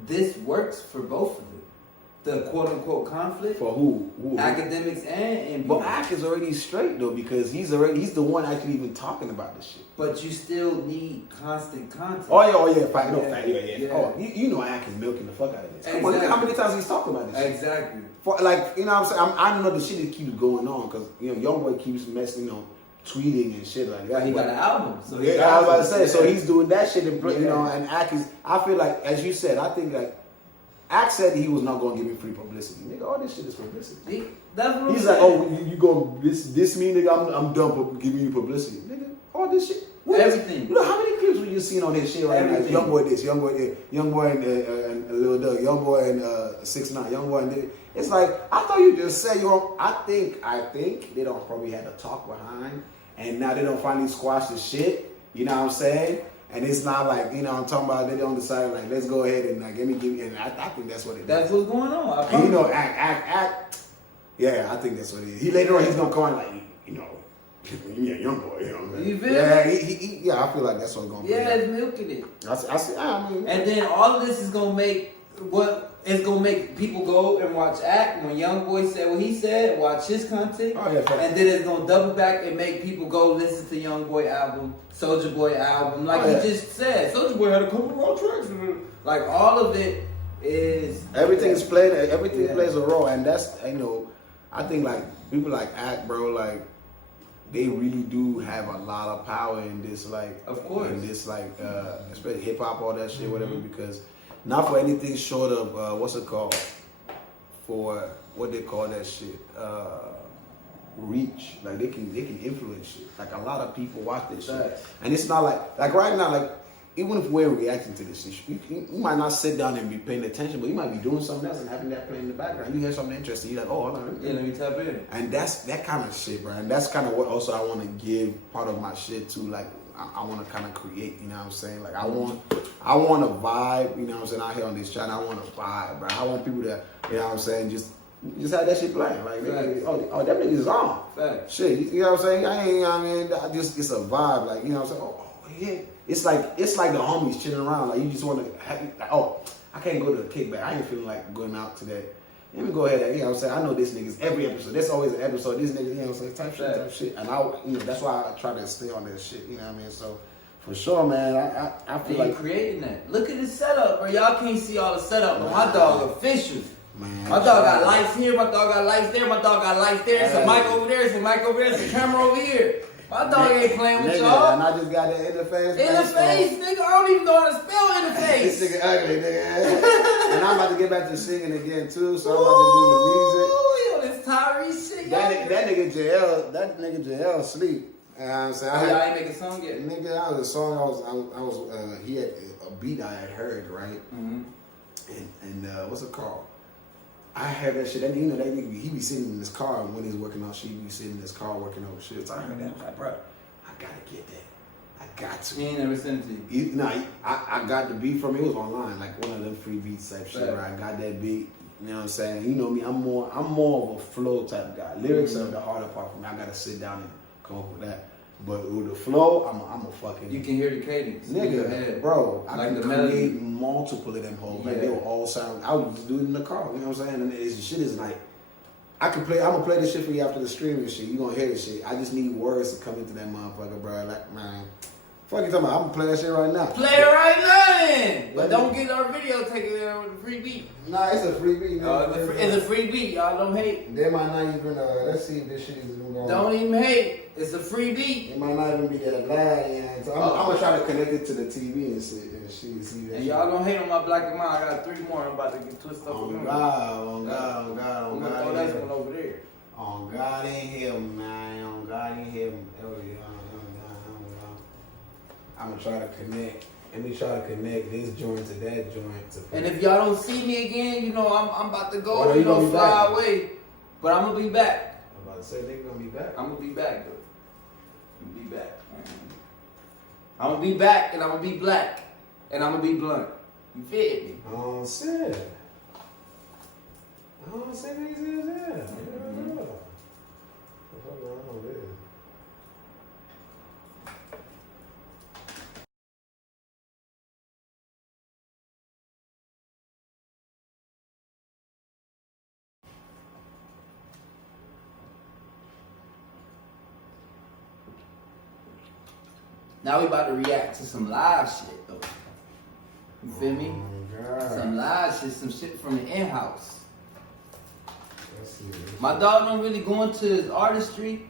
this works for both of them. The quote unquote conflict For who? academics and But Ak is already straight though, because he's the one actually even talking about this shit. but you still need constant content. Oh yeah, fact, no Yeah. fact, yeah. Yeah. Oh, you know Ak is milking the fuck out of this. Come on, look at Exactly. how many times he's talked about this shit. Exactly. For, like, you know what I'm saying? I know the shit that keeps going on, because, you know, YoungBoy keeps messing, tweeting and shit like that. He got an album. So he Yeah, I was about to say, yeah. so he's doing that shit, and, you know, and Ak is, I feel like, as you said, I think, like, Ak said he was not going to give me free publicity. Nigga, all this shit is publicity. That's what He's I'm like, saying. oh, you going to this me, nigga, I'm done for giving you publicity. Nigga, all this shit. Everything. You know how many clips were you seeing on his shit right now? Everything. YoungBoy this, YoungBoy and Lil Doug, YoungBoy and 6ix9ine, YoungBoy and this. It's like, I thought you just said I think they don't probably had a talk behind, and now they don't finally squash the shit. You know what I'm saying? And it's not like, you know what I'm talking about, they don't decide like, let's go ahead and like, let me give you, and I think that's what it is. That's what's going on. And you know, act. Yeah, I think that's what it is. He later on, he's gonna come on like, you know, yeah, YoungBoy, you know what I mean? You feel yeah, me? yeah, I feel like that's what's gonna be. Yeah, it's milking it. I mean, And then all of this is gonna make people go and watch Act when YoungBoy said what he said, watch his content, Oh, yeah, fact. and then it's gonna double back and make people go listen to YoungBoy album, Soulja Boy album, like Oh, yeah. he just said. Soulja Boy had a couple raw tracks. Like all of it is everything is played. Everything Yeah. plays a role, and that's, you know, I think like people like Act, bro, like they really do have a lot of power in this, like, Of course. in this, like, especially hip hop, all that shit, whatever. Because not for anything short of what's it called, for what they call that shit, reach. Like they can influence shit. Like a lot of people watch this shit, Facts. and it's not like right now, like. Even if we're reacting to this shit, you might not sit down and be paying attention, but you might be doing something else and having that play in the background. You hear something interesting, you're like, oh, hold on. Yeah, let me tap in. And that's that kind of shit, bro. And that's kind of what also I want to give part of my shit to. Like, I want to kind of create, you know what I'm saying? Like, I want a vibe, you know what I'm saying, out here on this channel. I want a vibe, bro. I want people to, you know what I'm saying, just have that shit playing. Like, oh, that nigga's on. Facts. Shit, you know what I'm saying? I mean, it's a vibe. Like, you know what I'm saying? Oh, yeah. It's like the homies chilling around. Like, you just want to, like, oh, I can't go to a kickback. I ain't feeling like going out today. Let me go ahead and, you know what I'm saying? I know this nigga's every episode. There's always an episode. This nigga, you know what I'm saying? Type shit. And that's why I try to stay on this shit. You know what I mean? So, for sure, man, I feel Like like, creating that. Look at the setup, bro. Y'all can't see all the setup, but my dog official. man. My dog got lights here, my dog got lights there, my dog got lights there, it's a mic over there, it's a mic over there, it's a camera over here. My dog ain't playing with Nigga, y'all. and I just got that interface. In the face, nigga. I don't even know how to spell in the This face. nigga ugly, nigga. And I'm about to get back to singing again, too, so I'm about to do the music. Ooh, yo, this Tyrese shit, y'all. That nigga JL sleep. You know what I'm saying? Oh, y'all ain't make a song yet? Nigga, that was a song he had a beat I had heard, right? Mm-hmm. And what's it called? I heard that shit. That, you know, that nigga, he be sitting in his car, and when he's working on shit, he be sitting in his car working on shit. So I heard that. I was like, bro, I gotta get that. I got to. He ain't never sent it to you. I got the beat from it. It was online, like one of them free beats type shit. Right? I got that beat. You know what I'm saying? You know me. I'm more of a flow type guy. Lyrics are the harder part for me. I gotta sit down and come up with that. But with the flow, I'm a fucking. You can hear the cadence. Nigga, bro, I Like can the create melody. multiple of them hoes. Like Yeah. they will all sound. I was just doing it in the car. You know what I'm saying? And this shit is like, I'm gonna play this shit for you after the stream and shit. You gonna hear this shit. I just need words to come into that motherfucker, bro. Like, man, fuck you talking about? I'm gonna play that shit right now. Play it right now then. But don't get our video taken there with a free beat. Nah, it's a free beat. It's a free beat, y'all. Don't hate. They might not even. Let's see if this shit is even going. Don't even hate. It's a free beat. It might not even be that loud. Yeah. So I'm gonna try to connect it to the TV and see that. And shit. y'all don't hate on my black and mine. I got 3 more. I'm about to get twisted up. On with God, on them. God, on God, on I'm gonna God. throw in that here. one over there. On God in him, man. On God in him. I'm gonna try to connect. Let me try to connect this joint to that joint. And if y'all don't see me again, you know I'm about to go. Oh, you gonna be fly back? away. But I'm gonna be back. I'm about to say they gonna be back. I'm gonna be back, though. I'm gonna be back. I'm gonna be back, and I'm gonna be black, and I'm gonna be blunt. You feel me? I don't see it. I don't see these is there. Yeah. What the fuck going on with this? Now we about to react to some live shit though. You feel me? Oh, God. Some live shit, some shit from the in-house. Let's see. My dog don't really go into his artistry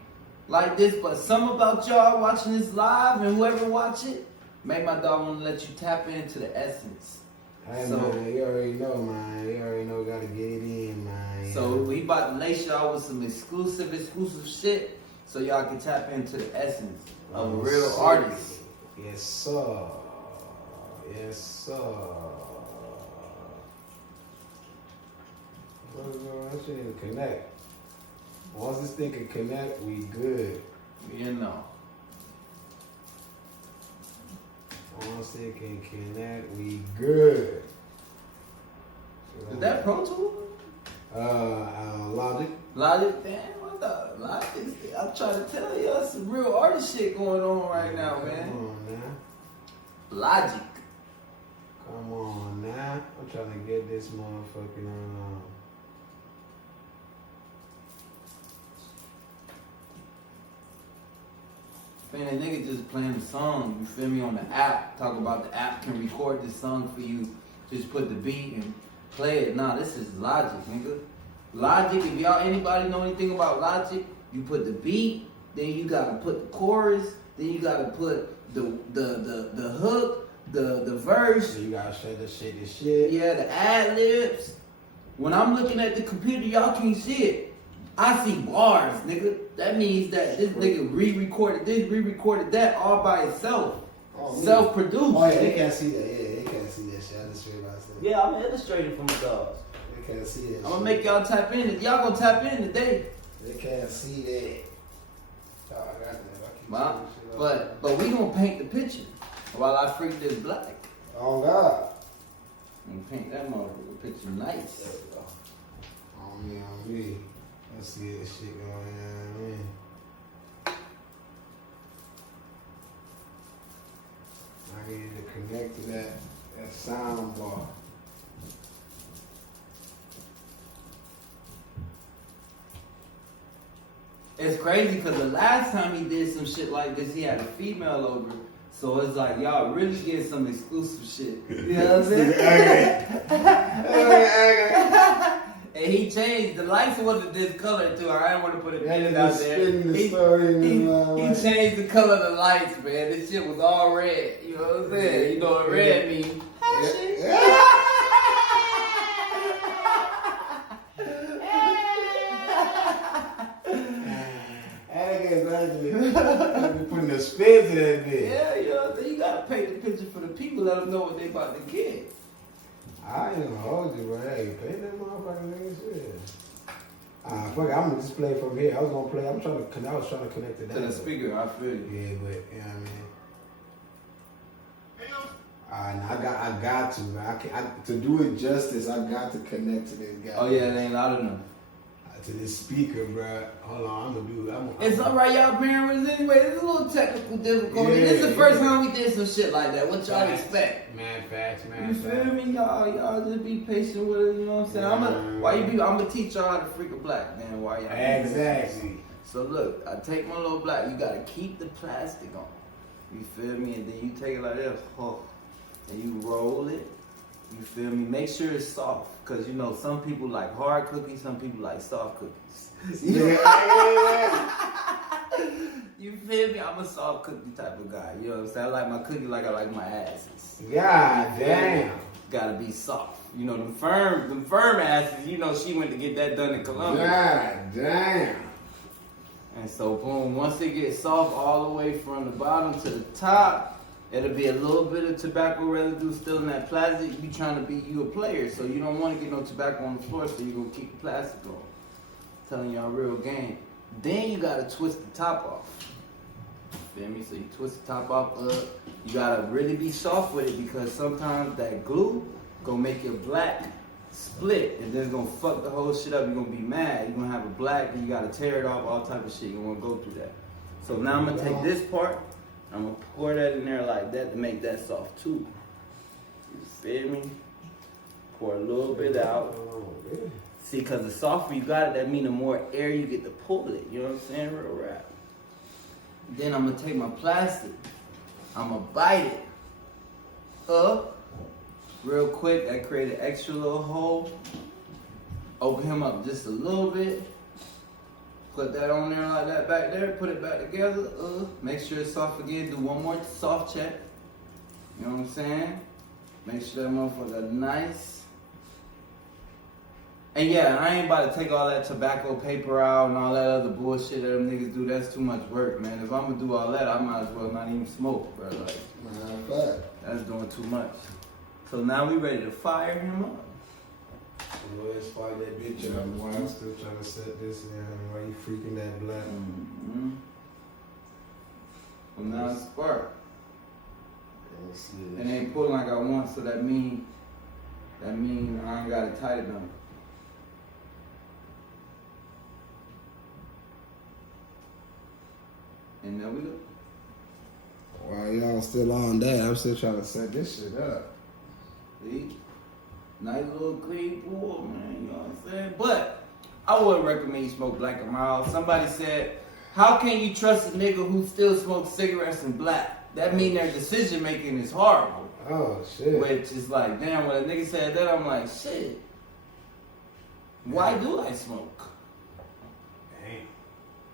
like this, but something about y'all watching this live and whoever watch it, make my dog want to let you tap into the essence. Hey, So- man, you already know, man. You already know, gotta get it in, man. So we about to lace y'all with some exclusive shit so y'all can tap into the essence of a real Shit. artist. Yes, sir. Yes, sir. That shit need to connect. Once this thing can connect, we good. You know. Once it can connect, we good. Is that Pro Tool? Logic. Logic? Damn, what the? Logic? I'm trying to tell you, some real artist shit going on right now, man. Come on now. Logic. Come on now. I'm trying to get this motherfucking Man, that nigga just playing the song, you feel me, on the app. Talk about the app can record this song for you. Just put the beat and play it. Nah, this is Logic, nigga. Logic, if y'all anybody know anything about Logic, you put the beat, then you gotta put the chorus, then you gotta put the hook, the verse. so you gotta shut the shit to shit. Yeah, the ad-libs. When I'm looking at the computer, y'all can't see it. I see bars, nigga. That means that this nigga re-recorded this, re-recorded that all by itself. Oh, Self-produced. Oh yeah, they can't see that. Yeah, they can't see that shit. I just realized that. Yeah, I'm illustrating for my dogs. They can't see that. I'm gonna make y'all tap in. Y'all gonna tap in today. They can't see that. Oh, I got that. I keep Wow. turning shit off. But we gonna paint the picture while I freak this black. Oh God. And paint that motherfucker picture nice. There we go. On me. Let's get this shit going on. I need to connect to that sound bar. It's crazy because the last time he did some shit like this, he had a female over. So it's like y'all really get some exclusive shit. You know what I'm saying? And he changed. The lights wasn't this color too. I didn't want to put it That out nigga there. spinning the story in He the changed the color of the lights, man. This shit was all red. You know what I'm saying? You know what red means? I be putting the spins in that bitch. Yeah, you know what I'm saying? You gotta paint the picture for the people. Let them know what they about to get. I ain't gonna hold you, but hey, pay that motherfucking nigga shit. Fuck it, I'm gonna just play from here. I was trying to connect to that. To the speaker, I feel you. Yeah, but you know what I mean. I got to. To do it justice, I got to connect to this guy. Oh yeah, it ain't loud enough. To this speaker, bro. Hold on, I'm gonna do it. It's alright, y'all bearing with us anyway. It's a little technical difficulty. Yeah, This is the first yeah. time we did some shit like that. What y'all Facts. expect? Man, facts, man. You feel me, y'all? Y'all just be patient with it. You know what I'm saying? I'm gonna teach y'all how to freak a black man. Why y'all? Exactly. So look, I take my little black. You gotta keep the plastic on. You feel me? And then you take it like this, and you roll it. You feel me? Make sure it's soft, cause you know some people like hard cookies, some people like soft cookies. You feel me? I'm a soft cookie type of guy. You know what I'm saying? I like my cookie like I like my asses. God damn. Gotta be soft. You know, them firm asses, you know she went to get that done in Colombia. God damn. And so boom, once it gets soft all the way from the bottom to the top, it'll be a little bit of tobacco residue still in that plastic. You trying to be you a player, so you don't want to get no tobacco on the floor, so you're gonna keep the plastic on. Telling y'all real game. Then you gotta twist the top off. Feel me? So you twist the top off. You gotta really be soft with it because sometimes that glue gonna make your black split, and then it's gonna fuck the whole shit up. You're gonna be mad. You're gonna have a black, and you gotta tear it off, all type of shit. You're gonna go through that. So now I'm gonna take this part, I'm gonna pour that in there like that to make that soft too. You feel me? Pour a little bit out. See, cause the softer you got it, that means the more air you get to pull it. You know what I'm saying? Real rap. Then I'm gonna take my plastic. I'm gonna bite it up real quick. I create an extra little hole. Open him up just a little bit. Put that on there like that back there. Put it back together. Make sure it's soft again. Do one more soft check. You know what I'm saying? Make sure that motherfucker nice. And yeah, I ain't about to take all that tobacco paper out and all that other bullshit that them niggas do. That's too much work, man. If I'm gonna do all that, I might as well not even smoke, bro. Like, that's doing too much. So now we ready to fire him up. Well, let's fire that bitch up. Why I'm still trying to set this in. Why you freaking that black? Mm-hmm. Well, now it's spark. It ain't pulling like I want, so that mean I ain't got it tight enough. And there we go. While y'all still on that, I'm still trying to set this shit up. See? Nice little clean pool, man. You know what I'm saying? But I wouldn't recommend you smoke black or mild. Somebody said, how can you trust a nigga who still smokes cigarettes and black? That mean their decision making is horrible. Oh, shit. Which is like, damn, when a nigga said that, I'm like, shit. Why do I smoke? Dang.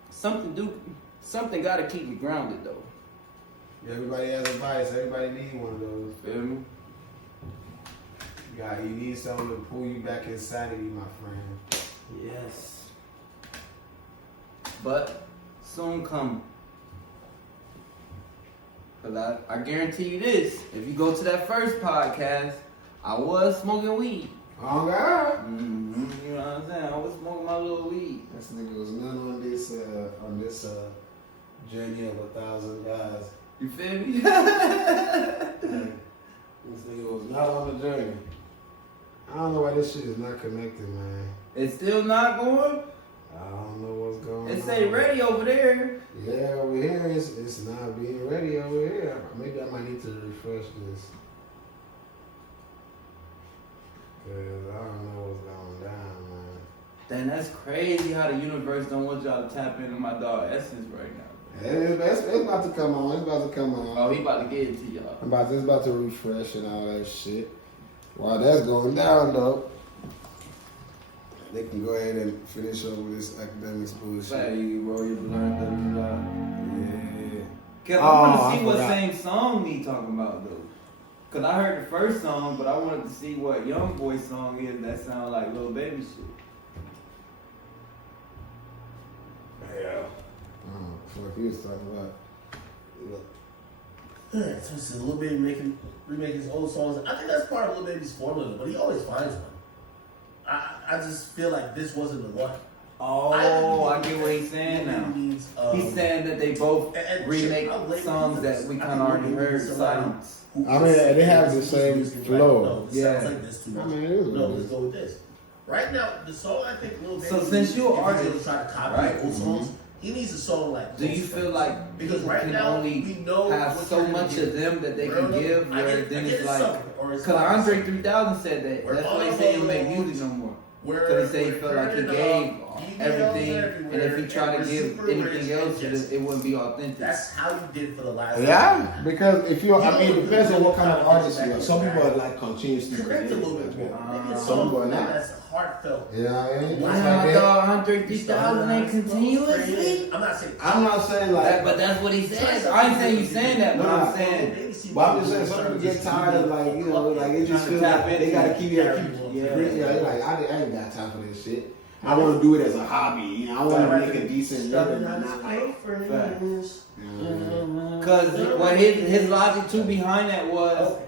Something gotta keep you grounded though. Everybody has a vice. Everybody needs one of those. Feel me? You need something to pull you back in sanity, my friend. Yes. But soon come. Cause I guarantee you this, if you go to that first podcast, I was smoking weed. Oh, God. Mm-hmm. You know what I'm saying? I was smoking my little weed. This nigga was none on this journey of 1,000 guys. You feel me? This nigga was not on the journey. I don't know why this shit is not connected, man. It's still not going? I don't know what's going on. It say ready over there. Yeah, over here it's not being ready over here. Maybe I might need to refresh this. Cause I don't know what's going down, man. Damn, that's crazy how the universe don't want y'all to tap into my dog essence right now. It's about to come on. It's about to come on. Oh, he about to get it to y'all. It's about to refresh and all that shit. While that's going down, though, they can go ahead and finish up with this academics bullshit. Say, bro, you learned that. Yeah. Cause I want to see what same song he talking about though. Cause I heard the first song, but I wanted to see what Young Boy song is that sound like Lil Baby shit. Yeah. Oh, fuck, he was talking about. Yeah, so it's a Lil Baby remake his old songs. I think that's part of Lil Baby's formula, but he always finds one. I just feel like this wasn't the one. Oh, I get what he's saying now. He's saying that they both remake songs that we kind of already heard. Silence. I mean, they have the same flow. Yeah. Sounds like this too I much. mean, it is No, what it let's is. go with this. Right now, the song I think Lil Baby. So since you're an if he's artist, gonna try to copy right? old songs, he needs a song like. Do you feel like because people right can now only we know have what so you're gonna much get. of them that they Bro, can give, I where get then it's it's like, something, or it's cause like Andre something. 3000 said that. Where That's all why he the said he don't make hoes, music no more. Where Cause he said he felt like he turning gave up, everything, and if he tried to and give super anything rich else, and just- it wouldn't be authentic. That's how you did for the last. Yeah, because if you're, I mean, it depends on what kind of artist you are. Some people are like continuously Correct a little creative. bit more. Maybe a Some song people are not. that's heartfelt. You know what I mean? Yeah, It's Yeah, like my that. dog Andre 3000 ain't continuously. I'm not saying. I'm not saying like, But that's what he said. I ain't saying you saying that, but I'm saying. but I'm just saying some people get tired of like, you know, like it just Trying to feels tap like they into gotta it. keep it. Yeah. They're like, I ain't got time for this shit. I want to do it as a hobby. You know, I want to make a decent living, and not like. Cause what his logic too behind that was,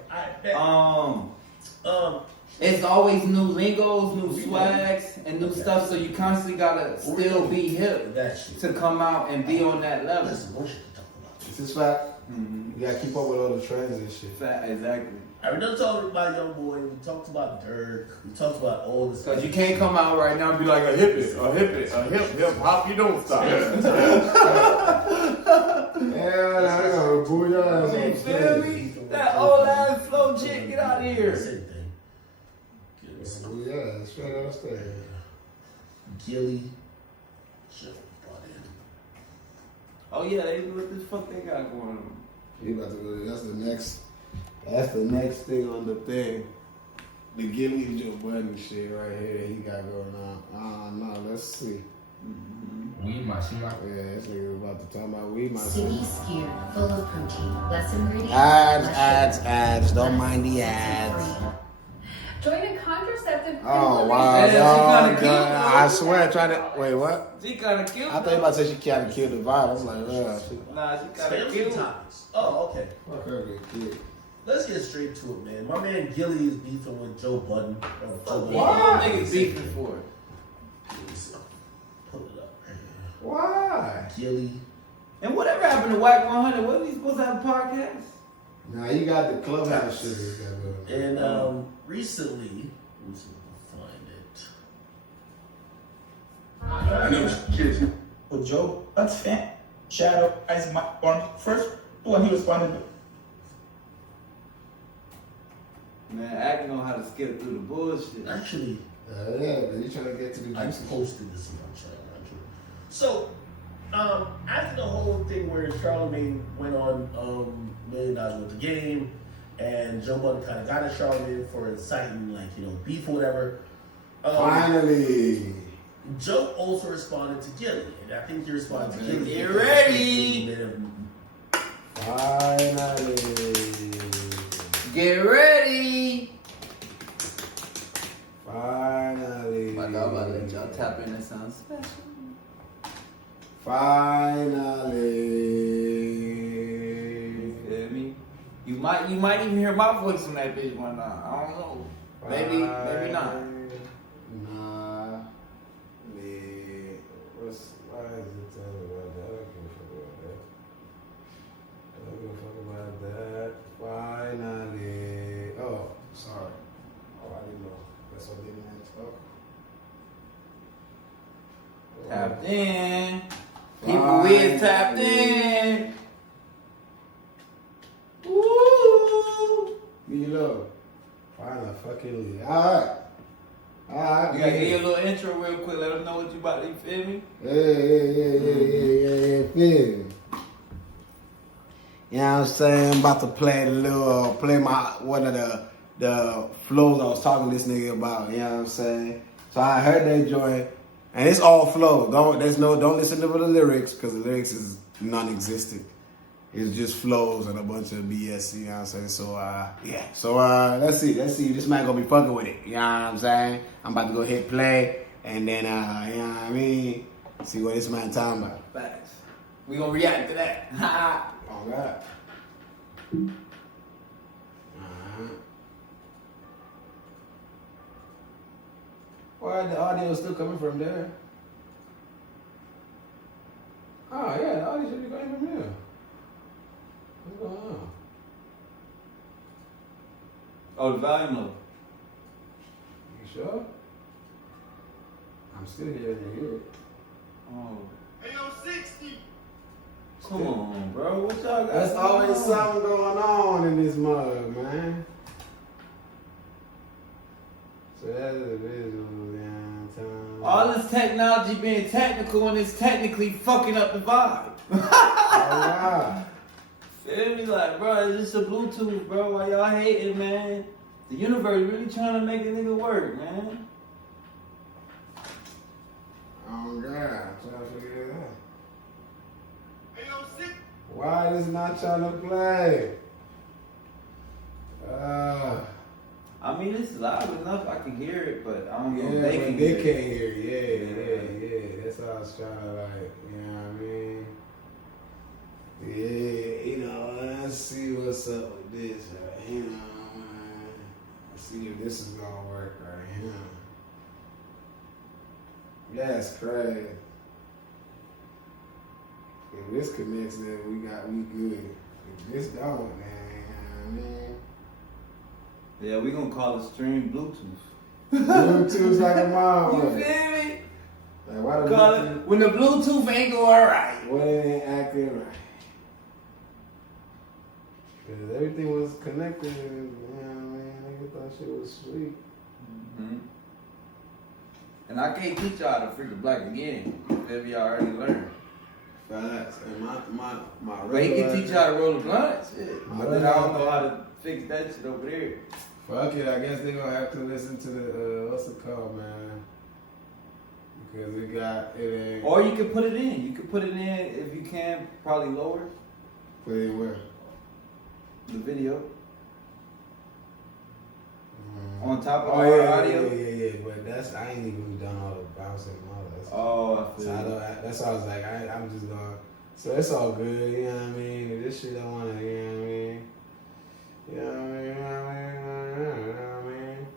it's always new lingos, new swags, and new stuff. So you constantly gotta still be hip That shit. to come out and be on that level. That's some bullshit to talk about. This is fact. You gotta keep up with all the trends and shit. Fat, exactly. I we done talked about Young Boy. We talked about Dirk. We talked about all this. Cause you can't come out right now and be like a hip hop, you don't stop. Yeah, I know. Boo your ass on You the feel stage. me? That old ass flow chick, get out of here. Same thing. Boo your ass straight on the stage. Gilly. Shit, brought in. Oh yeah, they what the fuck they got going on? He about to go. That's the next thing on the thing. The Gilly Joe Budden shit right here he got going on. No, let's see. Weed machine. Yeah, this nigga about to talk about weed myself. City skewer, full of protein, less ingredients. Ads. Don't mind the ads. Join a contraceptive. Oh, wow. Hey, she kinda cute. I swear, wait, what? She kinda cute. I thought you about to say she kinda killed the vibe. I was like, yeah, she Nah, she kinda Family cute. topics. Oh, okay. fuck her good kid. Let's get straight to it, man. My man Gilly is beefing with Joe Budden. What y'all niggas beefing for? Pull it up right here. Why? Gilly. And whatever happened to Whack 100? Wasn't he supposed to have a podcast? Nah, you got the clubhouse shit. You got going. And recently, let me see if I can find it. I know kids. Well, Joe, that's fan. Shadow, as my first one he responded to. Man, Ack know how to skip through the bullshit. Actually, Yeah, but you trying to get to the I juicy shit. posted this on my channel, actually. So, after the whole thing where Charlamagne went on $1 Million Worth of Game, and Joe Budden kind of got at Charlamagne for inciting, beef or whatever. Finally. Joe also responded to Gilly, and I think he responded to Gilly. Get ready. Finally. Get ready. Finally. My dog about to let y'all tap in. That sounds special. Finally. You feel me? You might even hear my voice on that bitch one night. I don't know. Maybe not. Nah. Why is it telling me about that? I don't give a fuck about that. Finally. Oh, sorry. Oh, I didn't know. That's what they meant. Oh. Tapped in. People is tapped in. Woo! Me love. Finally, fucking leave. Alright. Alright. You gotta give you a little intro real quick. Let them know what you about to, you feel me? Yeah, feel me. You know what I'm saying? I'm about to play one of the flows I was talking to this nigga about, you know what I'm saying? So I heard that joint, and it's all flow. Don't listen to the lyrics, because the lyrics is non-existent. It's just flows and a bunch of BS, you know what I'm saying? So yeah. So let's see. This man gonna be fucking with it, you know what I'm saying? I'm about to go hit play, and then you know what I mean? See what this man talking about. Facts. We gonna react to that. Ha! All right. Why the audio is still coming from there? Oh yeah, the audio should be coming from here. What's going on? Oh, the volume low. You sure? I'm still hearing you hear it. Oh. AO60. Come on, bro. What y'all got? There's going always on? something going on in this mug, man. So that's the visual downtown. All this technology being technical and it's technically fucking up the vibe. Alright. Feel me? Like, bro, it's just a Bluetooth, bro. Why y'all hating, man? The universe really trying to make a nigga work, man. Oh God, I'm trying to figure it out. AO6. Why is not trying to play? I mean, it's loud enough. I can hear it, but I don't know Yeah, if they but can they hear can't it. hear it. Yeah. That's all I was trying to like, you know what I mean? Yeah, you know, let's see what's up with this, right here. Let's see if this is gonna work right here. That's crazy. If this connects, then we good. If this don't, man. Yeah, we gonna call the stream Bluetooth. Bluetooth's like a mom. You Like, feel me? why the Call it Bluetooth? when the Bluetooth ain't going right. What it ain't acting right? Because everything was connected. Nigga thought shit was sweet. Mm-hmm. And I can't teach y'all to freak the black again. Maybe y'all already learned. Facts. And my But he can teach y'all to roll the blunts. Shit. My But then I don't know how to fix that shit over there. Fuck it, I guess they gonna have to listen to the what's it called, man? Because it ain't. Or you can put it in. You can put it in if you can, probably lower Put it in where? the video Mm-hmm. on top of Oh our yeah, audio. yeah. But I ain't even done all the bouncing and all that. Oh, I So feel you. that's why I was like, I'm just going. So it's all good, you know what I mean? If this shit I want to, you know what I mean? You know what I mean? You know what I mean?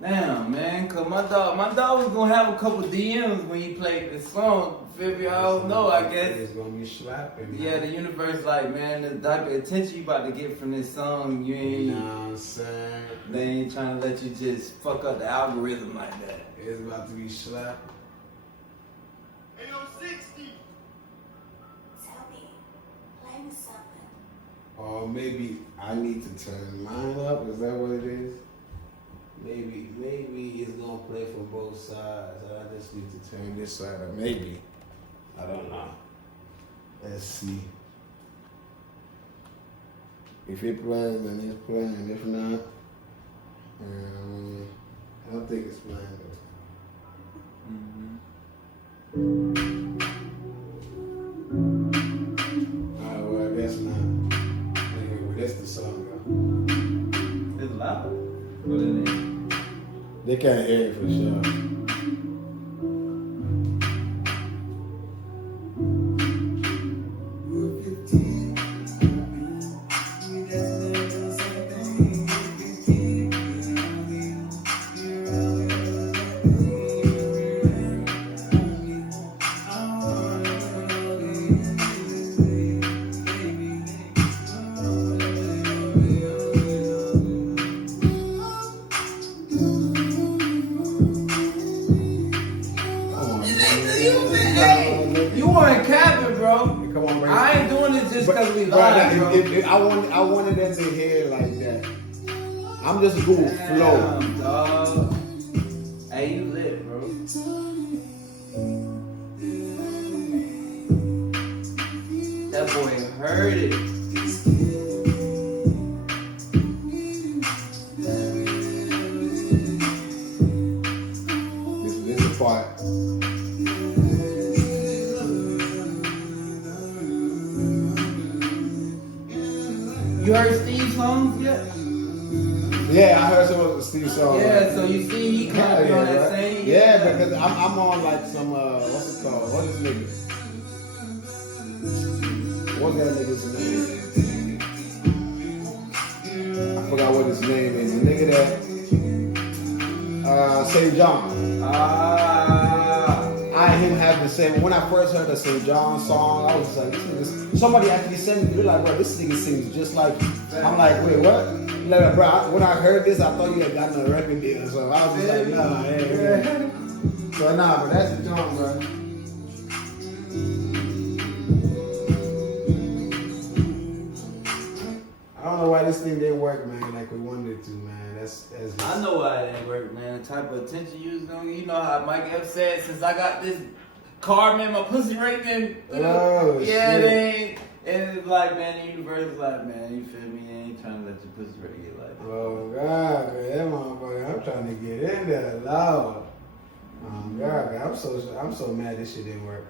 Damn, man, cause my dog was gonna have a couple DMs when he played this song. Feel me? I don't know. I guess. It's gonna be slapping. Man. Yeah, the universe, like, man, the type of attention you about to get from this song, you You ain't. know what I'm saying? They ain't trying to let you just fuck up the algorithm like that. It's about to be slapping. Hey, yo, 60. Tell me, play me something. Or maybe I need to turn mine up. Is that what it is? Maybe it's gonna play from both sides. I just need to turn this side up. Maybe. I don't know. Let's see. If it plays, then it's playing. If not, I don't think it's playing though. Alright, well, I guess not. Anyway, well, that's the song, though. It's loud. But it ain't. They can't hear it for sure. You weren't capping, bro. Come on, bro. I ain't doing this just because we Bro, live, bro. I wanted them to hear it like that. I'm just going flow. Damn, dog. Hey, you lit, bro. That boy heard it. This is the part. You heard Steve's songs yet? Yeah, I heard some of Steve's songs. Yeah, so you see me kind of on that right? same. Yeah, because I'm on like some what's it called? What is nigga? What's that nigga's name? I forgot what his name is. The nigga that St. John. I and him have the same. When I first heard the St. John song, I was just like, this nigga. Somebody actually sent me. They're like, bro, this nigga sings just like you. I'm like, wait, what? Like, bro, when I heard this, I thought you had gotten a record deal. So I was just like, nah, yeah. So nah, but that's the John, bro. I don't know why this thing didn't work, man, like we wanted it to, man. That's just... I know why it ain't work, man. The type of attention you was gonna get. You know how Mike F said, since I got this car, man, my pussy raping. Oh, yeah, shit. they ain't. And it's like, man, the universe is like, man, you feel me? They ain't trying to let your pussy rape you like that. Oh, God, man, that motherfucker, I'm trying to get in there, Lord. Oh, God, I'm so mad this shit didn't work.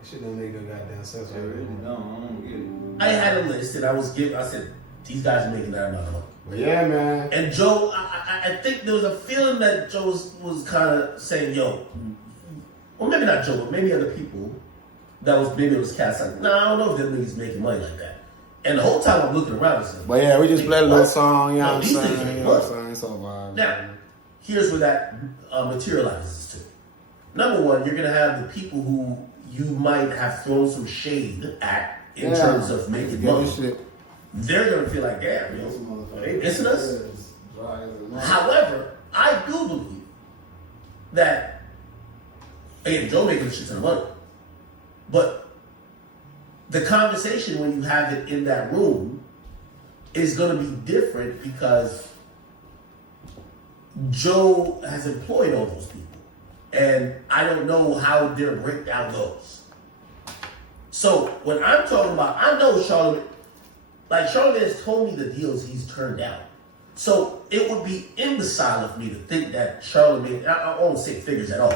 This shit don't make no goddamn sense. I really don't. I don't get it. I had a list and I said, these guys are making that amount of money. But yeah, man. And Joe, I think there was a feeling that Joe was kind of saying, yo, or maybe not Joe, but maybe other people, maybe it was cats like, nah, I don't know if them niggas making money like that. And the whole time I'm looking around and saying, But yeah, we just played a little song, you know what I'm these things saying? ain't You know what I'm work. saying? It's all vibe. Now, here's where that materializes to. Number one, you're going to have the people who you might have thrown some shade at in terms of making money, they're gonna feel like, damn, are they missing us? However, I do believe that, again, Joe making a shit ton of money, but the conversation when you have it in that room is going to be different because Joe has employed all those people, and I don't know how their breakdown goes. So when I'm talking about, I know Charlamagne, like Charlamagne has told me the deals he's turned down. So it would be imbecile of me to think that Charlamagne, I won't say figures at all.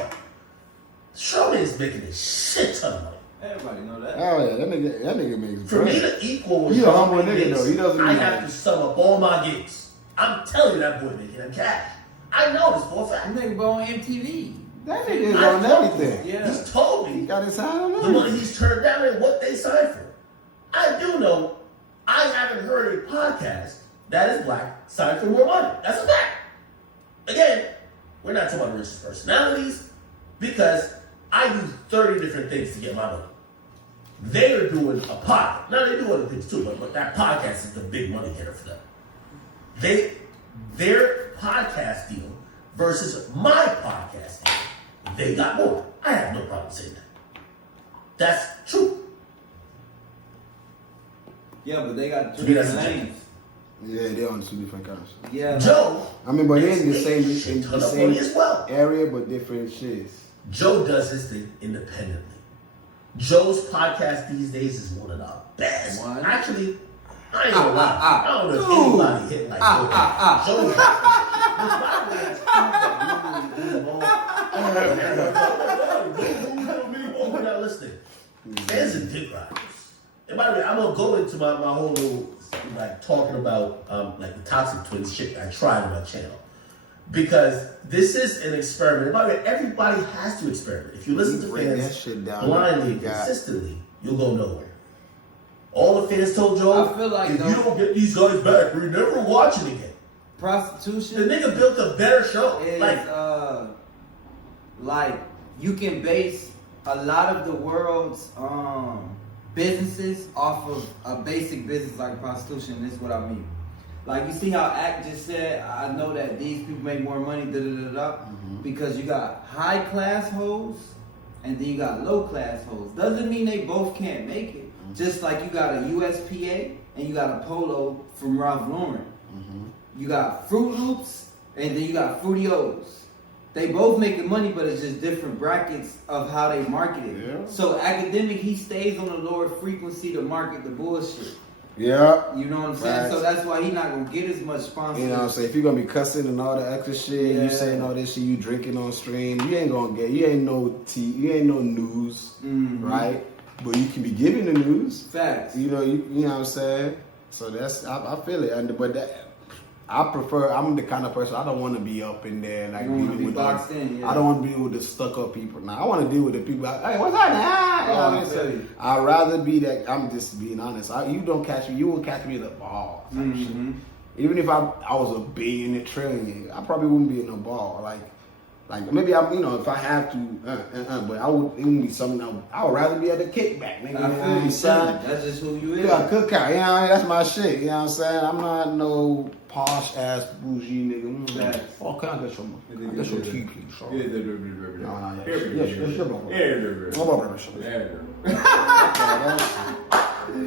Charlamagne is making a shit ton of money. Everybody know that. Oh yeah, that nigga makes. For me to equal what He's a humble Charlamagne nigga makes, though. He doesn't. I have to sum up all my gigs. I'm telling you that boy making that cash. I know this for a fact. That nigga go on MTV. That nigga is on everything. Yeah. He's told me He got his hand on the everything. money he's turned down and what they signed for. I do know I haven't heard a podcast that is black signed for more money. That's a fact. Again, we're not talking about the richest personalities because I use 30 different things to get my money. They are doing a podcast. Now they do other things too, but that podcast is the big money getter for them. Their podcast deal versus my podcast deal, they got more. I have no problem saying that. That's true. Yeah, but they got two To me, that's different the lanes. Yeah, they're on two different kinds. Yeah. Joe, I mean, but they're in the makes same a shit ton the of money same as well. area, but different shits. Joe does his thing independently. Joe's podcast these days is one of the best. One. Actually, I ain't gonna lie. I don't know if anybody hit like Joe's podcast. Now listen, there's a dick riders. And by the way, I'm gonna go into my whole little like talking about like the toxic twins shit I tried on my channel. Because this is an experiment. By the way, everybody has to experiment. If you listen to break that fans shit down, blindly, you got- consistently, you'll go nowhere. All the fans told Joe, I feel like if though- you don't get these guys back, we're never watching again. Prostitution. The nigga built a better show. is Like, you can base a lot of the world's businesses off of a basic business like prostitution. This is what I mean. Like, you see how Act just said, I know that these people make more money, because you got high class hoes and then you got low class hoes. Doesn't mean they both can't make it. Just like you got a USPA and you got a Polo from Ralph Lauren. You got Fruit Loops and then you got Fruity O's. They both making money, but it's just different brackets of how they market it. Yeah. So Academic, he stays on a lower frequency to market the bullshit. Yeah. You know what I'm saying? Right. So that's why he not gonna get as much sponsorship. You know what I'm saying? If you're gonna be cussing and all the extra shit, Yeah. you saying all this shit, you drinking on stream, you ain't no tea, you ain't no news, right? But you can be giving the news. Facts. You know what I'm saying? So that's I feel it. But that I'm the kind of person I don't want to be up in there like You wanna dealing be with boxed in, yeah. I don't want to be with the stuck up people. Now I want to deal with the people. Hey, what's that? You know what I'm I feel saying? you. I'd rather be that. I'm just being honest. You won't catch me at the ball. Type shit. Even if I was a billion, trillion, I probably wouldn't be in a ball. Like maybe if I have to, but it wouldn't be something I would rather be at the kickback, nigga. I You know what feel I'm you, saying? That's just who you is. Yeah, cookout, you know, that's my shit, you know what I'm saying? I'm not no posh ass bougie nigga. Facts. Oh, can I get some tea, please? Sorry. Yeah, No, yes,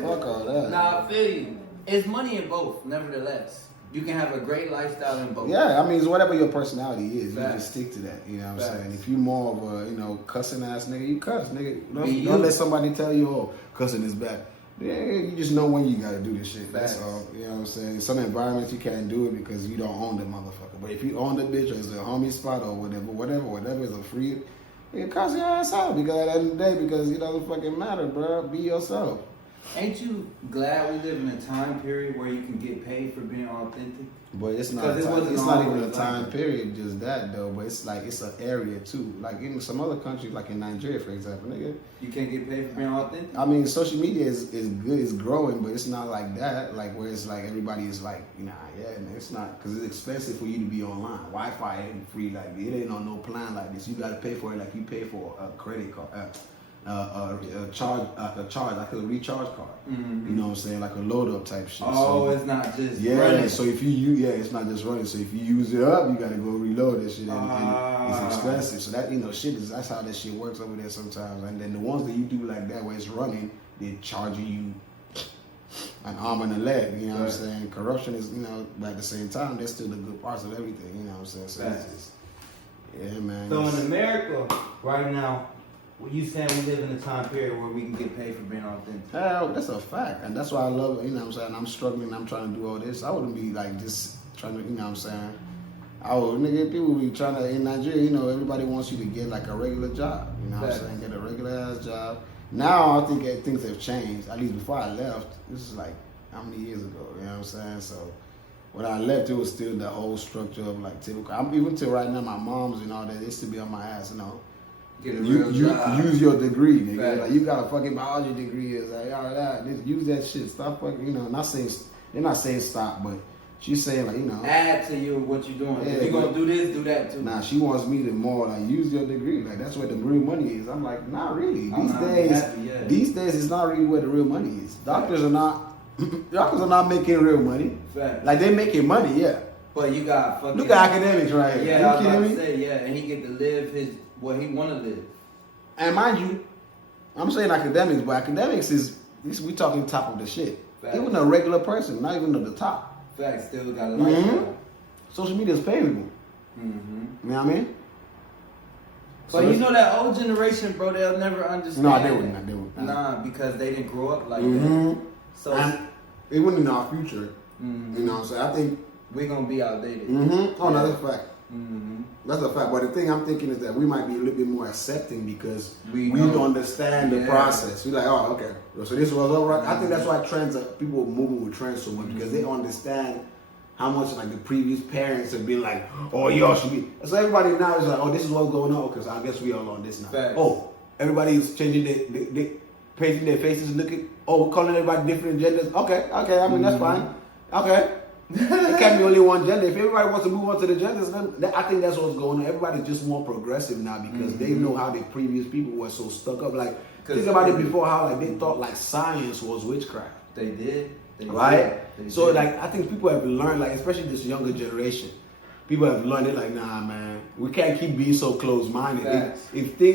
Fuck all that. Nah, I feel you. It's money in both, nevertheless. You can have a great lifestyle in both. Yeah, I mean, it's whatever your personality is, you Facts. just stick to that. You know what I'm Facts. saying? If you more of a, cussing ass nigga, you cuss, nigga. Be you. Don't let somebody tell you, oh, cussing is bad. Yeah, you just know when you gotta do this shit. That's Facts. all. You know what I'm saying? Some environments you can't do it because you don't own the motherfucker. But if you own the bitch or it's a homie spot or whatever is a free, you cuss your ass out because at the end of the day, because it doesn't fucking matter, bro. Be yourself. Ain't you glad we live in a time period where you can get paid for being authentic? But it's not. Because it wasn't It's not even always a like time that. period, just that though. But it's like it's an area too. Like in some other countries, like in Nigeria, for example, nigga. You can't get paid for being authentic? I mean, social media is good, it's growing, but it's not like that. Like where it's like everybody is like, it's not because it's expensive for you to be online. Wi-Fi ain't free. Like it ain't on no plan like this. You got to pay for it like you pay for a credit card. a charge, like a recharge card. Mm-hmm. You know what I'm saying? Like a load up type shit. Oh, it's not just yeah. running. So if it's not just running. So if you use it up, you gotta go reload that shit, and it's expensive. So that that's how that shit works over there sometimes. And then the ones that you do like that where it's running, they're charging you an arm and a leg. You know what I'm saying? Corruption is, but at the same time, there's still the good parts of everything. You know what I'm saying? So it's just, yeah, man. So in America, right now, what you saying we live in a time period where we can get paid for being authentic? Hell, that's a fact. And that's why I love it. You know what I'm saying? I'm struggling. I'm trying to do all this. I wouldn't be like just trying to, you know what I'm saying? People be trying to, in Nigeria, everybody wants you to get like a regular job. You know what I'm saying? Get a regular ass job. Now I think things have changed. At least before I left, this is like how many years ago? You know what I'm saying? So when I left, it was still the whole structure of like typical. Even till right now, my moms and all that, they still be on my ass, Get a real job. Use your degree, nigga. Right. Like you got a fucking biology degree. It's like, all right, just use that shit. Stop fucking, they're not saying stop, but she's saying like, add to what you're doing. Yeah, if you're gonna do this, do that too. Nah, she wants me to more like use your degree. Like that's where the real money is. I'm like, not really. These days it's not really where the real money is. Doctors are not making real money. Fact. Like they're making money, yeah. But you got fucking look at academics right here. Yeah, I was you about kidding to me? say, yeah, and he get to live what he wanna live. And mind you, I'm saying academics, but academics we talking top of the shit. Fact. Even a regular person, not even at the top. Fact, still got a lifestyle. Social media is paying people. Mm-hmm. You know what I mean? But that old generation, bro, they'll never understand. No, they wouldn't. Nah, because they didn't grow up like mm-hmm. that. So and even in our future, mm-hmm. you know what I'm saying? I think we're gonna be outdated. Mm-hmm. Oh, no, that's a fact. Mm-hmm. That's a fact. But the thing I'm thinking is that we might be a little bit more accepting because we don't understand the process. We're like, oh, okay. So this was all right. I think that's why people are moving with trends so much because they understand how much like the previous parents have been like, oh, y'all should be. So everybody now is like, oh, this is what's going on because I guess we all on this now. Facts. Oh, everybody's changing they painting their faces, looking. Oh, we're calling everybody different genders. Okay. I mean that's fine. Okay. It can't be only one gender. If everybody wants to move on to the genders, then I think that's what's going on. Everybody's just more progressive now because they know how the previous people were so stuck up. Like think about it before how like they thought like science was witchcraft. They did. Right? So like I think people have learned, like especially this younger generation, people have learned it like, nah man, we can't keep being so close-minded.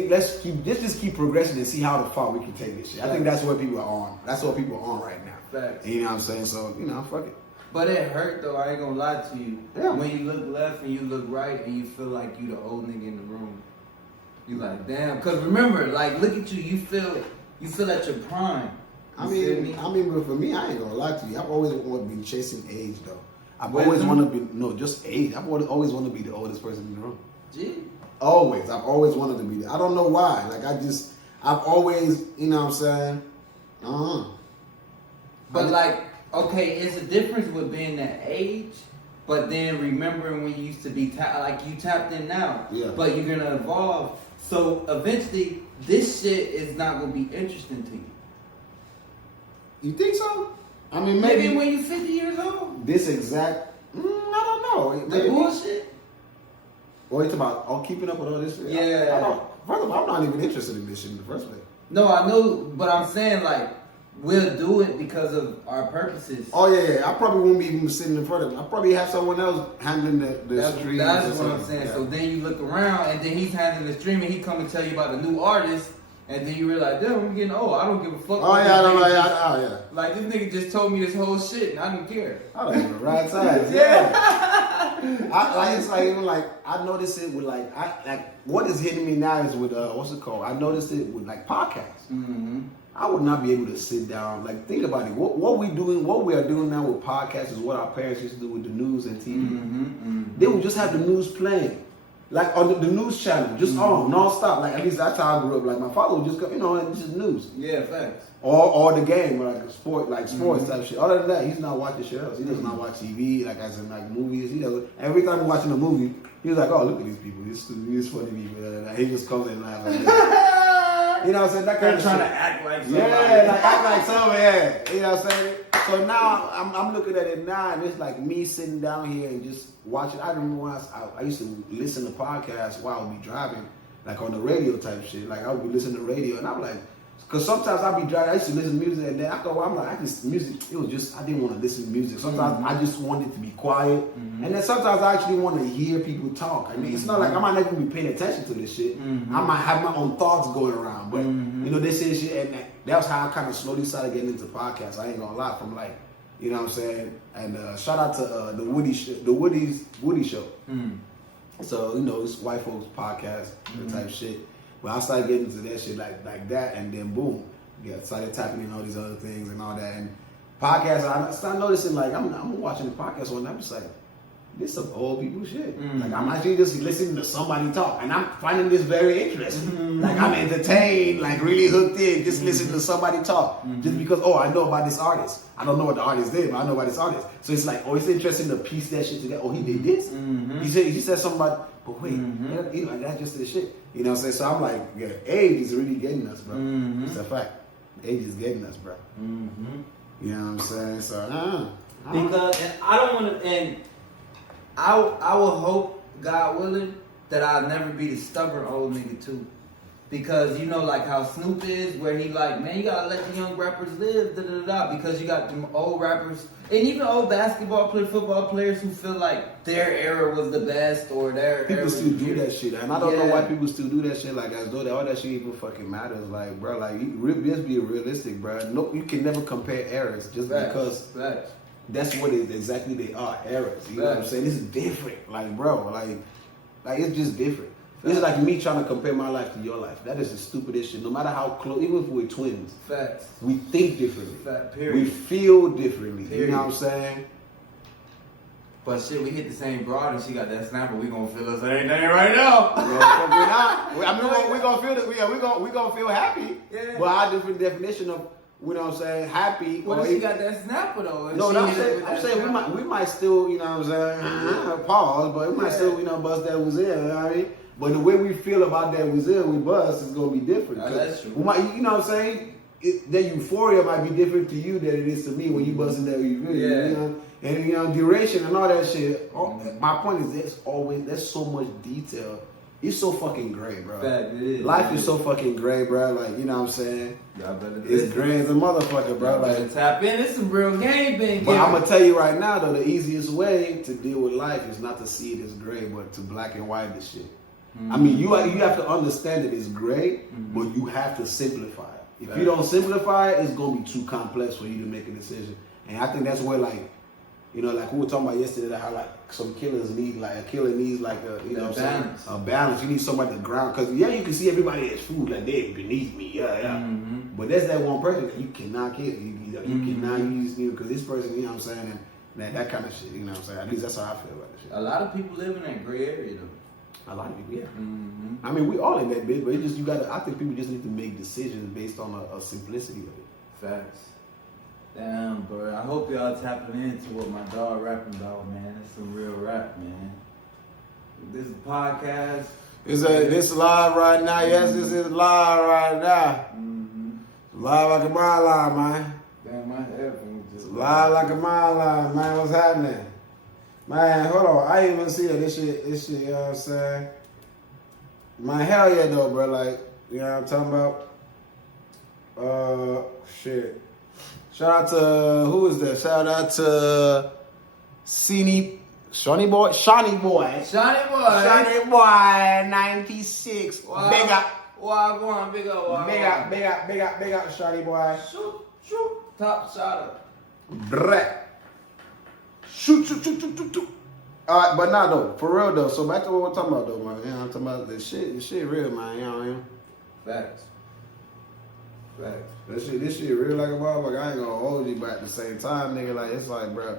Let's just keep progressing and see how far we can take this shit. I think that's what people are on. That's what people are on right now. Facts. You know what I'm saying? So, fuck it. But it hurt though, I ain't gonna lie to you. Yeah. When you look left and you look right and you feel like you the old nigga in the room. You like, damn. Cause remember, like look at you, you feel at your prime. I mean, but for me, I ain't gonna lie to you. I've always been chasing age though. I've always wanted to be, just age. I've always wanted to be the oldest person in the room. Gee. Always. I've always wanted to be there. I don't know why. Like I've always, you know what I'm saying? But like, okay, it's a difference with being that age, but then remembering when you used to be like you tapped in now. Yeah. But you're gonna evolve. So eventually, this shit is not gonna be interesting to you. You think so? I mean, maybe when you're 50 years old. This exact, I don't know. The bullshit. Or it's about keeping up with all this shit. Yeah. First of all, I'm not even interested in this shit in the first place. No, I know, but I'm saying like we'll do it because of our purposes. Oh yeah. I probably won't be even sitting in front of him. I probably have someone else handling the stream. That's what I'm saying. Yeah. So then you look around, and then he's handling the stream, and he come and tell you about the new artist. And then you realize, damn, I'm getting old. I don't give a fuck. Oh yeah, Like this nigga just told me this whole shit, and I didn't care. I don't even right size. Yeah. I noticed it with what is hitting me now is with what's it called? I noticed it with like podcasts. Mm-hmm. I would not be able to sit down. Like think about it. What we are doing now with podcasts is what our parents used to do with the news and TV. Mm-hmm. They would just have the news playing. Like on the news channel, just on non-stop. Like at least that's how I grew up. Like my father would just go, and this is news. Yeah, facts. Or the game, or like sports type shit. Other than that, he's not watching shit else. He does not watch TV, like as in like movies. He does. Every time he's watching a movie, he's like, oh look at these people. He's funny people. He just comes in and laughs like that. You know what I'm saying? That kind of trying shit. to act like somebody. Yeah, like act like somebody. Yeah. You know what I'm saying? So now I'm looking at it now, and it's like me sitting down here and just watching. I remember when I used to listen to podcasts while I would be driving, like on the radio type shit. Like I would be listening to radio, and I'm like, because sometimes I'll be driving. I used to listen to music, and then after a while, I'm like, music. It was just I didn't want to listen to music. Sometimes I just wanted to be quiet, and then sometimes I actually want to hear people talk. I mean, it's not like I might not even be paying attention to this shit. I might have my own thoughts going around, but you know, they say shit, and that was how I kind of slowly started getting into podcasts. I ain't gonna lie, from like, you know what I'm saying. And shout out to the Woody Show. So you know, it's white folks podcast type shit. But I started getting into that shit like that, and then boom, started tapping in all these other things and all that. And podcasts, I started noticing like I'm watching the podcast one, and I'm just like, this some old people shit. Like I'm actually just listening to somebody talk, and I'm finding this very interesting. Like I'm entertained, like really hooked in, just listening to somebody talk, just because I know about this artist. I don't know what the artist did, but I know about this artist. So it's like, it's interesting to piece that shit together. Oh, he did this. He said something about, but wait, you know, that's just the shit. You know what I'm saying? So I'm like, yeah, age is really getting us, bro. It's a fact. Age is getting us, bro. You know what I'm saying? So because and I don't want to, and I will hope, God willing, that I'll never be the stubborn old nigga too. Because you know, like how Snoop is, where he like, man, you gotta let the young rappers live, because you got them old rappers, and even old basketball players, football players who feel like their era was the best, or their people era still was do that shit, and I don't know why people still do that shit, like as though all that shit even fucking matters. Like, bro, like just be realistic, bro. No, you can never compare eras just because that's what exactly they are, eras. You know what I'm saying? This is different, like, bro, like it's just different. This is like me trying to compare my life to your life. That is the stupidest shit. No matter how close, even if we're twins, we think differently. We feel differently. You know what I'm saying? But shit, we hit the same broad and she got that snapper. We gonna feel the same thing right now. We're gonna feel it. We gonna feel happy. Yeah. But our different definition of, you know what I'm saying, happy. What if she got that snapper though? No, I'm saying we might still, you know what I'm saying, pause, but we might still, you know, bust that was in. You know what I mean? But the way we feel about that was in, we bust, is gonna be different. That's true. We might, you know what I'm saying? That euphoria might be different to you than it is to me when you busting that euphoria. Yeah. You know? And you know, duration and all that shit. My point is, there's so much detail. It's so fucking gray, bro. Life is so fucking gray, bro. Like, you know what I'm saying? It's gray as a motherfucker, bro. Like, tap in. It's some real game being. But I'm gonna tell you right now, though, the easiest way to deal with life is not to see it as gray, but to black and white this shit. I mean, you have to understand that it's gray, but you have to simplify it. If you don't simplify it, it's gonna be too complex for you to make a decision. And I think that's where, like, you know, like we were talking about yesterday, how like some killers need, like a killer needs like a, you know, balance. A balance. You need somebody to ground, because you can see everybody as food, like they're beneath me, But there's that one person that you cannot kill. You cannot use, because this person, you know what I'm saying, and that kind of shit. You know what I'm saying. At least that's how I feel about this shit. A lot of people live in that gray area though. A lot of people, yeah. I mean, we all in that bit, but it just I think people just need to make decisions based on a simplicity of it. Facts. Damn, bro. I hope y'all tapping into what my dog rapping about, man. It's some real rap, man. This is a podcast. This live right now. Yes, this is live right now. Live like a mile line, man. Damn, my headphones just live like a mile line, man. What's happening? Man, hold on. I didn't even see it. This shit, you know what I'm saying? Man, hell yeah, though, bro. Like, you know what I'm talking about? Shit. Shout out to, who is that? Shout out to Shawnee Boy, 96. Wow. Big up. Wow, go on, big up. Big up, Shawnee Boy. Shoot. Top shotter. Brett. Shoot. Alright, but nah, though, for real though. So back to what we're talking about though, man. You know, I'm talking about this shit real, man. You know what I mean? Facts. This shit real like a motherfucker. I ain't gonna hold you, but at the same time, nigga, like, it's like, bro,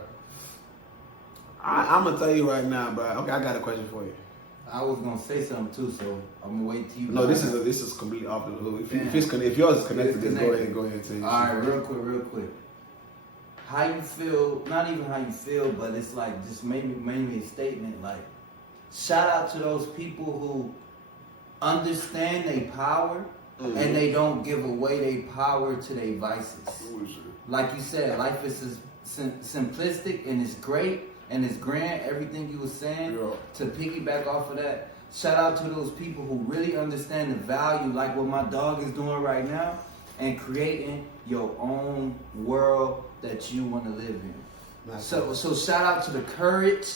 I'm gonna tell you right now, bro. Okay, I got a question for you. I was gonna say something too, so I'm gonna wait till you. No, this is completely off the hook. If yours is connected, then go ahead and tell you. All right, real quick. How you feel? Not even how you feel, but it's like just mainly a statement. Like, shout out to those people who understand their power. And they don't give away their power to their vices. Like you said, life is simplistic and it's great and it's grand. Everything you were saying, to piggyback off of that. Shout out to those people who really understand the value, like what my dog is doing right now, and creating your own world that you want to live in. So shout out to the courage,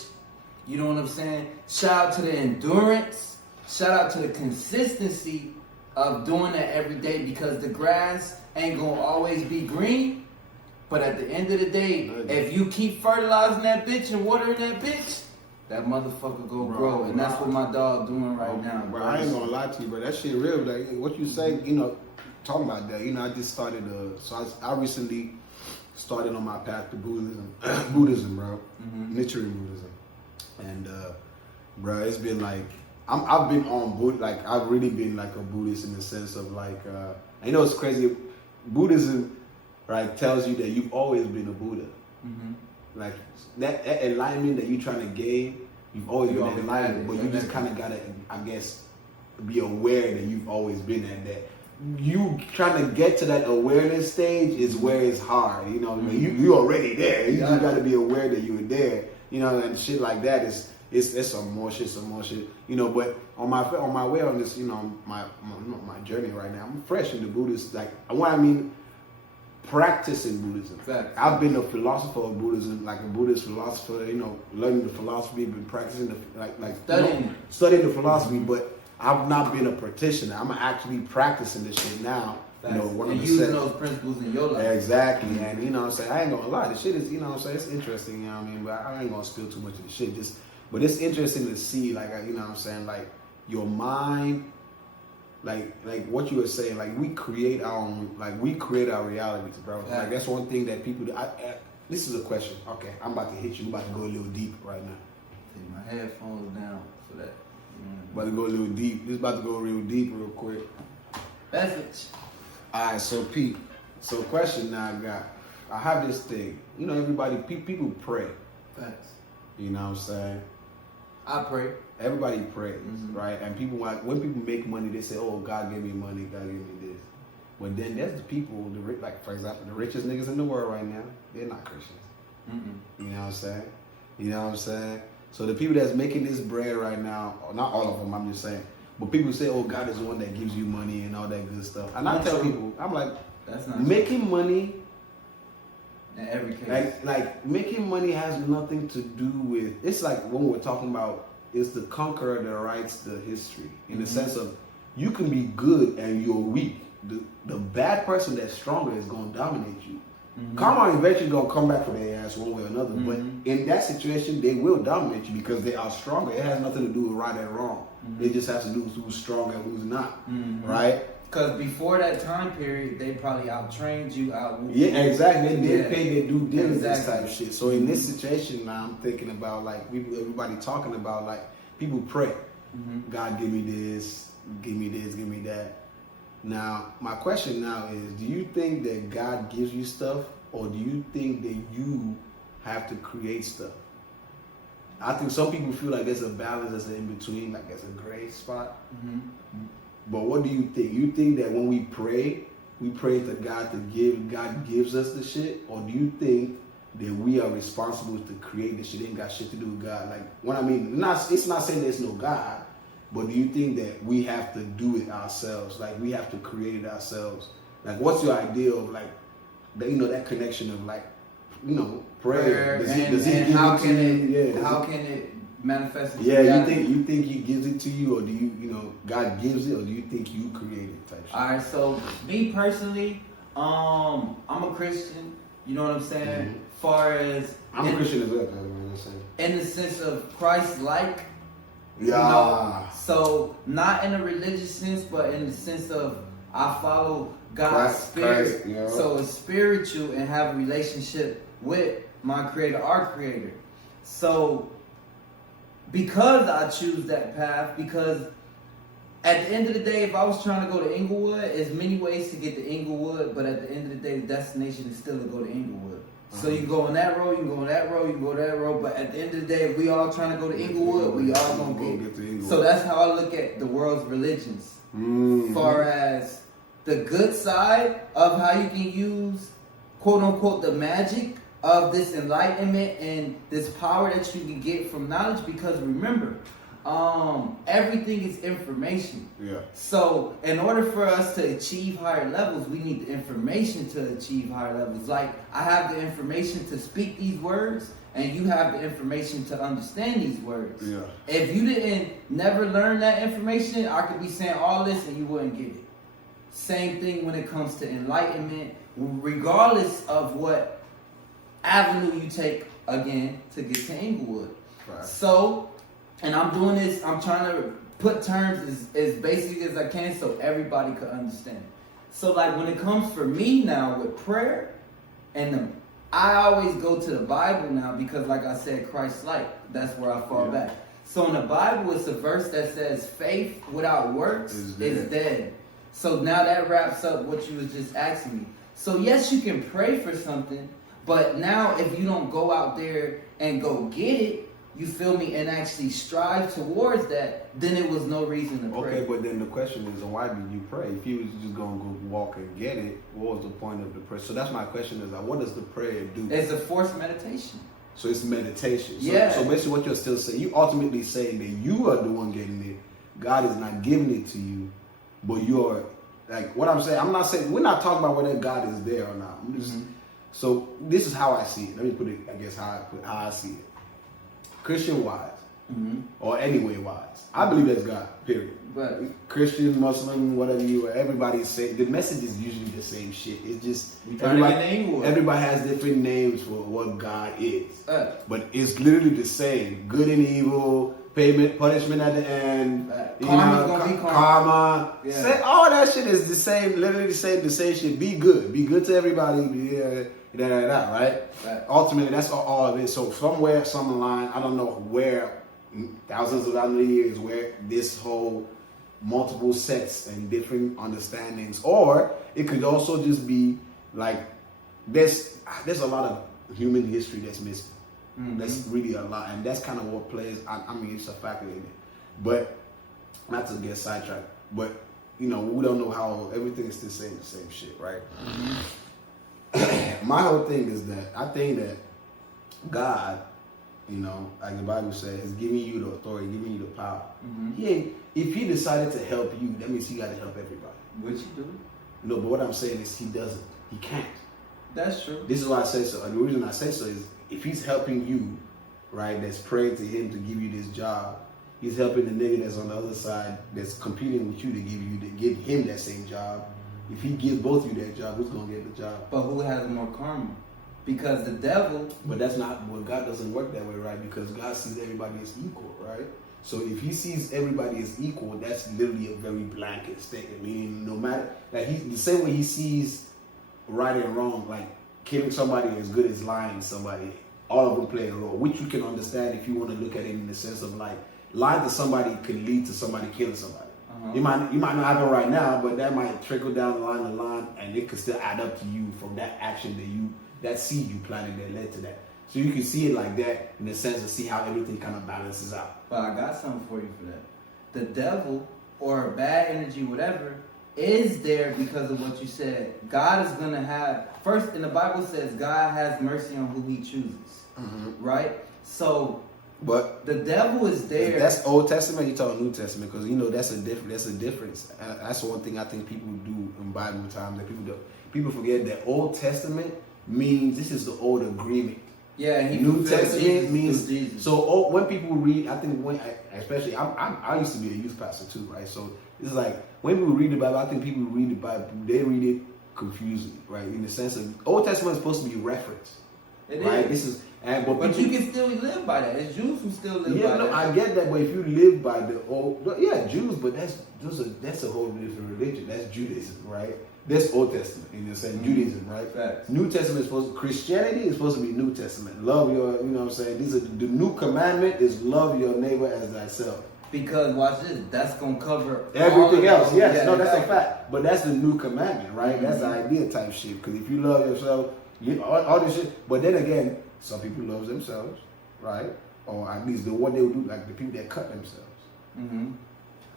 you know what I'm saying? Shout out to the endurance, shout out to the consistency of doing that every day, because the grass ain't gonna always be green, but at the end of the day, if you keep fertilizing that bitch and watering that bitch, that motherfucker go grow, and that's what my dog doing right now, bro. I ain't gonna lie to you, bro. That shit real. Like what you say, you know, talking about that. You know, I just started. I recently started on my path to Buddhism, bro. Nichiren Buddhism, and bro, it's been like I've been on Buddha. Like I've really been like a Buddhist in the sense of like, I know it's crazy. Buddhism, right, tells you that you've always been a Buddha. Like that alignment that you're trying to gain, you've always been in alignment, but you just kind of gotta, I guess, be aware that you've always been at that. You trying to get to that awareness stage is where it's hard. You know, you already there. You just gotta be aware that you were there. You know, and shit like that is it's some more shit. You know, but on my way on this, you know, my journey right now, I'm fresh in the Buddhist. Like what I mean. Practicing Buddhism. I've been a philosopher of Buddhism, like a Buddhist philosopher. You know, learning the philosophy, been practicing studying the philosophy, but I've not been a practitioner. I'm actually practicing this shit now. You know, 100%. Using those principles in your life. Exactly, and you know what I'm saying. I ain't gonna lie, the shit is, you know what I'm saying. It's interesting, you know what I mean. But I ain't gonna steal too much of the shit. But it's interesting to see, like, you know what I'm saying, like your mind. Like what you were saying, like we create our own, like we create our realities, bro. Like that's one thing that people do. This is a question. Okay, I'm about to hit you. I'm about to go a little deep right now. Take my headphones down for that. About to go a little deep. This is about to go real deep real quick. Message. Alright, so Pete. So question now I have this thing. You know, everybody, people pray. Facts. You know what I'm saying? I pray. Everybody prays, right? And people, when people make money, they say, "Oh, God gave me money. God gave me this." But then there's the people, like for example, the richest niggas in the world right now, they're not Christians. You know what I'm saying? You know what I'm saying? So the people that's making this bread right now, not all of them, I'm just saying, but people say, "Oh, God is the one that gives you money and all that good stuff." And I tell people, I'm like, that's not making money. In every case, like making money has nothing to do with. It's like when we're talking about. It's the conqueror that writes the history in the sense of you can be good and you're weak. The bad person that's stronger is going to dominate you. Karma eventually going to come back for their ass one way or another. But in that situation, they will dominate you because they are stronger. It has nothing to do with right and wrong. It just has to do with who's strong and who's not. Right? Because before that time period, they probably out-trained you, Yeah, exactly. They did pay their due diligence type of shit. So in this situation now, I'm thinking about like everybody talking about like people pray. God, give me this, give me this, give me that. Now, my question now is, do you think that God gives you stuff, or do you think that you have to create stuff? I think some people feel like there's a balance, there's an in-between, like there's a gray spot. But what do you think? You think that when we pray to God to give, God gives us the shit? Or do you think that we are responsible to create the shit? It ain't got shit to do with God. Like, what I mean, it's not saying there's no God, but do you think that we have to do it ourselves? Like, we have to create it ourselves? Like, what's your idea of, like, that connection of, like, prayer? How can it manifest? Yeah, you think He gives it to you, or do you God gives it, or do you think you create it? Type shit? All right, so me personally, I'm a Christian. You know what I'm saying? Far as I'm a Christian as well. In the sense of Christ-like. Yeah. So not in a religious sense, but in the sense of I follow God's spirit. Christ, So it's spiritual and have a relationship with my Creator, our Creator. So because I choose that path, because at the end of the day, if I was trying to go to Inglewood, there's many ways to get to Inglewood, but at the end of the day, the destination is still to go to Inglewood. So you can go on that road, you can go on that road, you can go that road, but at the end of the day, if we all trying to go to Inglewood, we all gonna get to Inglewood. So that's how I look at the world's religions. Far as the good side of how you can use, quote unquote, the magic of this enlightenment and this power that you can get from knowledge, because remember, everything is information. Yeah. So in order for us to achieve higher levels, we need the information to achieve higher levels. Like I have the information to speak these words, and you have the information to understand these words. Yeah. If you didn't never learn that information, I could be saying all this and you wouldn't get it. Same thing when it comes to enlightenment, regardless of what avenue you take again to get to Inglewood. Right. So, and I'm doing this, I'm trying to put terms as basic as I can so everybody could understand. So like when it comes for me now with prayer, I always go to the Bible now because like I said, Christ-like, that's where I fall back. So in the Bible, it's a verse that says faith without works is dead. So now that wraps up what you was just asking me. So yes, you can pray for something, but now if you don't go out there and go get it, you feel me, and actually strive towards that, then it was no reason to pray. Okay, but then the question is, why did you pray? If you was just going to go walk and get it, what was the point of the prayer? So that's my question is, what does the prayer do? It's a forced meditation. So it's meditation. So, Yeah. So basically what you're still saying, you ultimately saying that you are the one getting it. God is not giving it to you, but you're, like what I'm saying, I'm not saying, we're not talking about whether God is there or not. I'm just, So this is how I see it. Let me put it, I guess, how I see it. Christian wise, or anyway wise, I believe that's God. Period. But Christian, Muslim, whatever you are, everybody's saying the message is usually the same shit. It's just everybody has different names for what God is, but it's literally the same. Good and evil, payment, punishment at the end. Karma's gonna be karma. Yeah. Say, all that shit is the same. Literally the same shit. Be good. Be good to everybody. Right? Ultimately, that's all of it. So somewhere, some line, I don't know where, thousands of years, where this whole multiple sets and different understandings, or it could also just be like there's a lot of human history that's missing. That's really a lot, and that's kind of what plays. I mean, it's a factor in it, but not to get sidetracked. But we don't know how everything is the same shit, right? My whole thing is that I think that God, like the Bible says, is giving you the authority, giving you the power. If he decided to help you, that means he got to help everybody. Which he do? No, but what I'm saying is he doesn't. He can't. That's true. This is why I say so. And the reason I say so is if he's helping you, right, that's praying to him to give you this job, he's helping the nigga that's on the other side that's competing with you to give him that same job. If he gives both of you that job, who's gonna get the job? But who has more karma? Because the devil. But that's not. Well, God doesn't work that way, right? Because God sees everybody as equal, right? So if he sees everybody as equal, that's literally a very blanket statement. Meaning, no matter he's the same way he sees right and wrong, like killing somebody as good as lying to somebody. All of them play a role, which you can understand if you want to look at it in the sense of like lying to somebody could lead to somebody killing somebody. You might not happen right now, but that might trickle down the line, and it could still add up to you from that action that seed you planted that led to that. So you can see it like that in the sense of see how everything kind of balances out. But I got something for you for that. The devil or bad energy, whatever, is there because of what you said. God is gonna have first, and the Bible says God has mercy on who He chooses, right? So. But the devil is there. That's Old Testament. You talking New Testament because that's a difference. That's one thing I think people do in Bible time that people forget that Old Testament means this is the old agreement. Yeah, New Testament means Jesus. So when people read, I think especially I used to be a youth pastor too, right? So it's like when people read the Bible, I think people read the Bible, they read it confusingly, right? In the sense of Old Testament is supposed to be reference. It right? is. This is, but you can still live by that. It's Jews who still live by that. I get that, but if you live by the old, Jews, but that's a whole different religion. That's Judaism, right? That's Old Testament, in the sense, Judaism, right? Facts. New Testament Christianity is supposed to be New Testament. Love your, you know what I'm saying? The new commandment is love your neighbor as thyself. Because watch this, that's gonna cover everything else. Yes, yeah, that's a fact. But that's the new commandment, right? That's the idea type shit. Because if you love yourself, all this shit. But then again, some people love themselves, right? Or at least what they would do, like the people that cut themselves.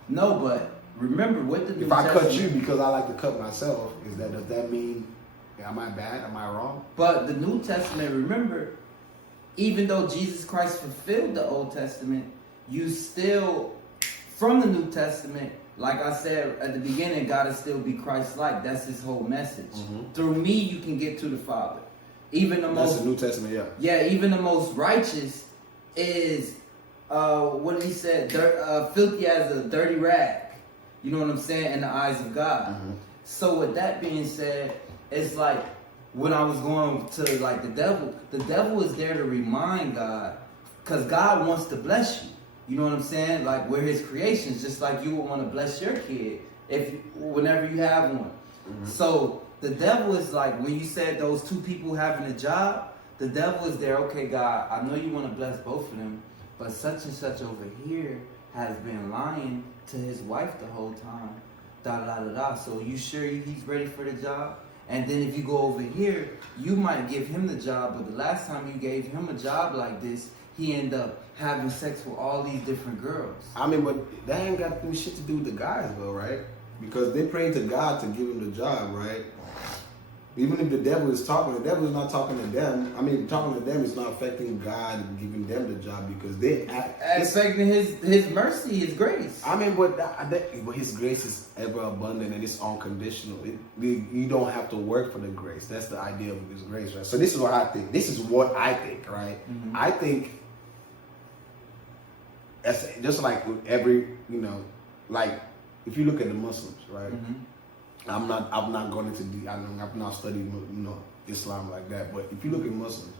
No, but remember what the New If I Testament, cut you because I like to cut myself, does that mean am I bad? Am I wrong? But the New Testament, remember, even though Jesus Christ fulfilled the Old Testament, you still, from the New Testament, like I said at the beginning, gotta still be Christ-like. That's his whole message. Through me, you can get to the Father. Even the That's most, the New Testament, yeah. yeah, even the most righteous is, what did he say? Filthy as a dirty rag. You know what I'm saying? In the eyes of God. So with that being said, it's like when I was going to like the devil is there to remind God, because God wants to bless you. You know what I'm saying? Like we're his creations, just like you would want to bless your kid whenever you have one. So the devil is like, when you said those two people having a job, the devil is there, okay, God, I know you want to bless both of them, but such and such over here has been lying to his wife the whole time. Da da da da. So you sure he's ready for the job? And then if you go over here, you might give him the job, but the last time you gave him a job like this, he ended up having sex with all these different girls. I mean, but that ain't got shit to do with the guys, though, right? Because they praying to God to give him the job, right? Even if the devil is talking, the devil is not talking to them. I mean, talking to them is not affecting God and giving them the job because they affecting his mercy, his grace. I mean, but his grace is ever abundant and it's unconditional. You don't have to work for the grace. That's the idea of his grace, right? So this is what I think. This is what I think, right? I think, just like with every, like if you look at the Muslims, right? I'm not going into I've not studied Islam like that, but if you look at Muslims,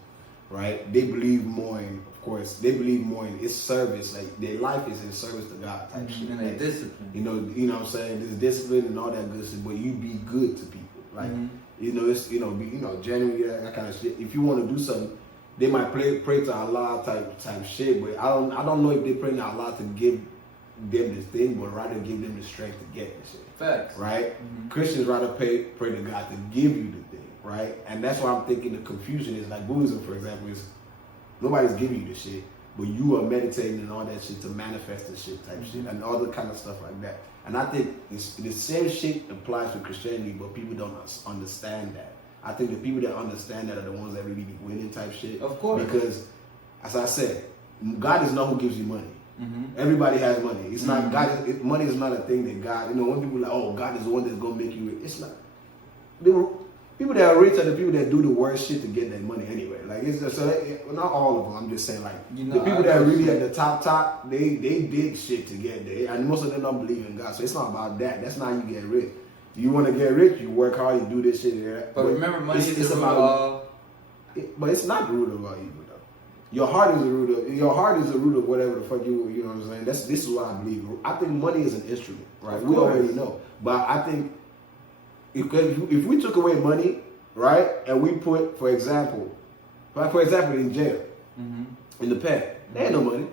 right, they believe more in, of course, they believe more in its service, like their life is in service to God type shit. And discipline. You know what I'm saying? There's discipline and all that good shit, but you be good to people. Like it's genuinely that kind of shit. If you want to do something, they might pray to Allah type shit, but I don't know if they pray to Allah to give them this thing, but rather give them the strength to get this shit. Facts. Right? Christians rather pray to God to give you the thing, right? And that's why I'm thinking the confusion is like Buddhism, for example, is nobody's giving you the shit, but you are meditating and all that shit to manifest the shit type shit and all the kind of stuff like that. And I think the same shit applies to Christianity, but people don't understand that. I think the people that understand that are the ones that really be winning type shit. Of course. Because, as I said, God is not who gives you money. Everybody has money. It's not God. Money is not a thing that God. When people are like, oh, God is the one that's gonna make you rich. It's not. People that are rich are the people that do the worst shit to get that money anyway. Like it's just not all of them. I'm just saying like the people that are really at the top, they did shit to get there, and most of them don't believe in God. So it's not about that. That's not how you get rich. You want to get rich, you work hard, you do this shit. Yeah. But remember, money is the root of all. But it's not the root of all evil. Your heart is the root of whatever the fuck you know what I'm saying. This is what I believe. I think money is an instrument, right? We already know. But I think if we took away money, right, and we put, for example, in jail, in the pen, there ain't no money.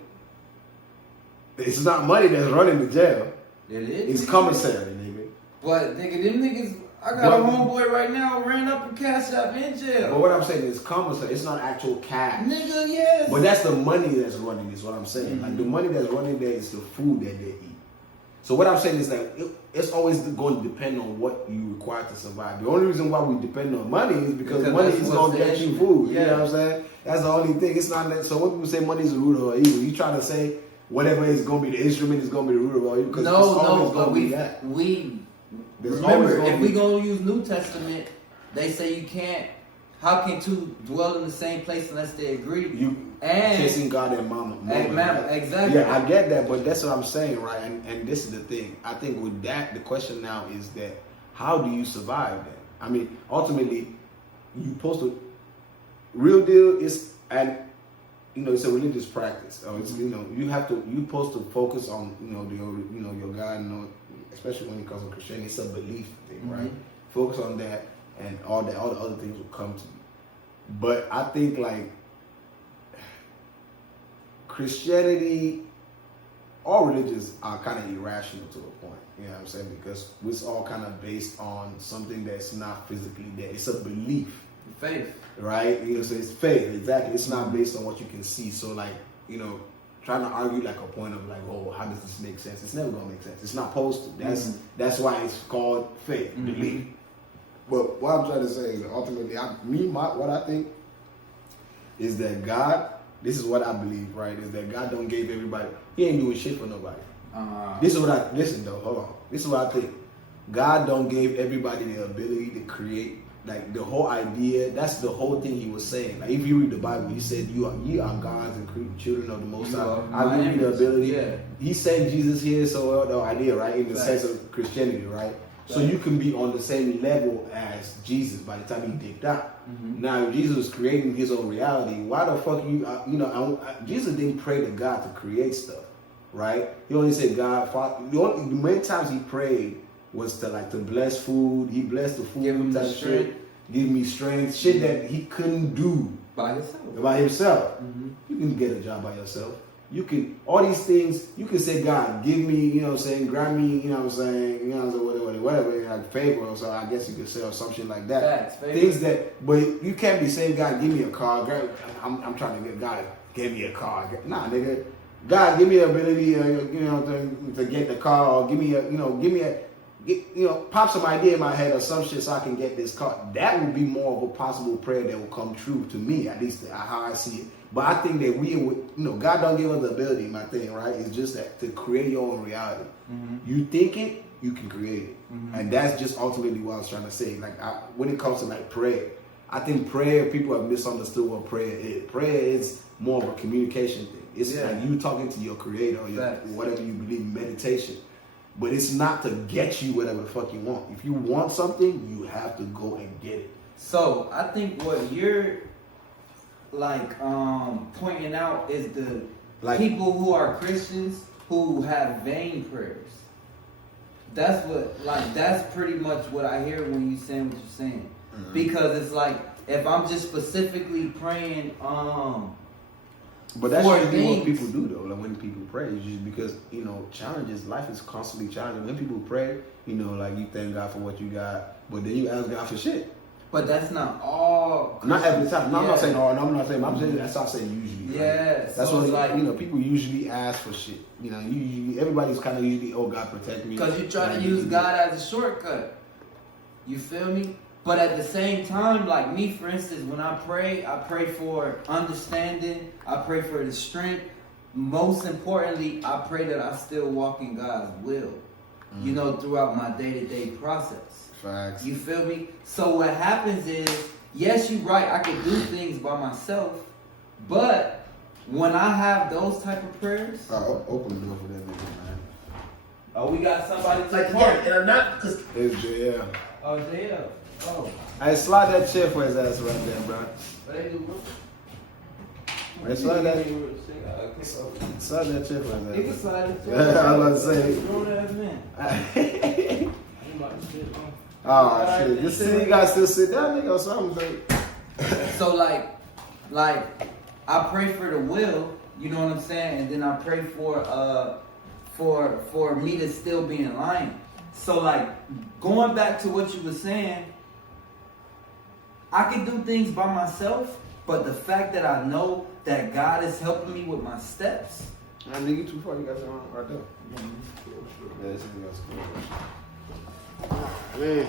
It's not money that's running the jail. It is. It's commissary, nigga. But nigga, them niggas. I got a homeboy right now ran up a cash shop in jail. But what I'm saying is commissary. It's not actual cash. Nigga, yes. But that's the money that's running. Is what I'm saying. Like the money that's running there is the food that they eat. So what I'm saying is that it's always going to depend on what you require to survive. The only reason why we depend on money is because money is going to get you food. You know what I'm saying? That's the only thing. It's not that. So when people say money is the root of all evil, you try to say whatever is going to be the instrument is going to be the root of all evil. No, but remember, if we gonna use New Testament, they say you can't. How can two dwell in the same place unless they agree? Chasing God and mama. Exactly. Yeah, I get that, but that's what I'm saying, right? And this is the thing. I think with that, the question now is that how do you survive that? I mean, ultimately, you supposed to. Real deal is, and it's a religious practice. It's you supposed to focus on your God and especially when it comes to Christianity, it's a belief thing, right? Focus on that, and all the other things will come to you. But I think like Christianity, all religions are kind of irrational to a point. You know what I'm saying? Because it's all kind of based on something that's not physically there. It's a belief, faith, right? So it's faith, exactly. It's not based on what you can see. So like trying to argue like a point of like, oh, how does this make sense? It's never gonna make sense. It's not supposed to. That's why it's called faith, belief. But what I'm trying to say is that ultimately, what I think is that God This is what I believe, right? Is that God don't give everybody. He ain't doing shit for nobody. Uh, This is what I listen though. Hold on. This is what I think. God don't give everybody the ability to create. Like the whole idea. That's the whole thing he was saying. Like if you read the Bible, he said you are gods and children of the Most High. I give you the ability. Yeah. He's saying Jesus here, so the idea, right, in the sense of Christianity, right? So you can be on the same level as Jesus by the time he dipped out. Now, if Jesus was creating his own reality, why the fuck Jesus didn't pray to God to create stuff, right? He only said, God, Father. The many times he prayed was to bless food. He blessed the food. Give him the type strength. shit. Give me strength. Shit that he couldn't do by himself. by himself. You can get a job by yourself. You can, all these things, you can say, God, give me, you know what I'm saying, grant me, you know what I'm saying, you know whatever, like favor, or so I guess you could say, or some shit like that. Facts, things that, but you can't be saying, God, give me a car. God, I'm trying to get, God, give me a car. Nah, nigga. God, give me the ability, you know, to get the car, or give me pop some idea in my head or some shit so I can get this car. That would be more of a possible prayer that will come true to me, at least how I see it. But I think that God don't give us the ability, my thing, right? It's just that to create your own reality. You think it, you can create it. And that's just ultimately what I was trying to say. Like, when it comes to like prayer, I think prayer, people have misunderstood what prayer is. Prayer is more of a communication thing. It's like you talking to your creator or whatever you believe, meditation. But it's not to get you whatever the fuck you want. If you want something, you have to go and get it. So I think what you're pointing out is the people who are Christians who have vain prayers. That's pretty much what I hear when you saying what you're saying. Because it's like if I'm just specifically praying but that's for usually what things. people do though. Like when people pray, it's usually because challenges. Life is constantly challenging. When people pray, like you thank God for what you got, but then you ask God for shit. But that's not all. Not every time. No, I'm not saying all. No, I'm not saying. I'm saying that's what I'm saying usually. Yeah. Right? That's so what people usually ask for shit. Everybody's kind of usually, oh God protect me. Because you try to use God as a shortcut. You feel me? But at the same time, like me, for instance, when I pray for understanding. I pray for the strength. Most importantly, I pray that I still walk in God's will. Throughout my day-to-day process. Facts. You feel me? So what happens is, yes, you're right. I can do things by myself, but when I have those type of prayers, open the door for that nigga, man. Oh, we got somebody to Like, yeah, and I'm not, because It's JL. Oh, JL. Oh. Hey, slide that chair for his ass right there, bro. What they do, bro? Hey, slide that chair for his ass. He can slide it. Yeah, I was about to say. Grown ass man. Oh shit! Just see, you guys still sit down, nigga, or something. So like I pray for the will, you know what I'm saying, and then I pray for me to still be in line. So like going back to what you were saying, I can do things by myself, but the fact that I know that God is helping me with my steps. I nigga, you too far. You got something right there. Yeah, this is cool. Man.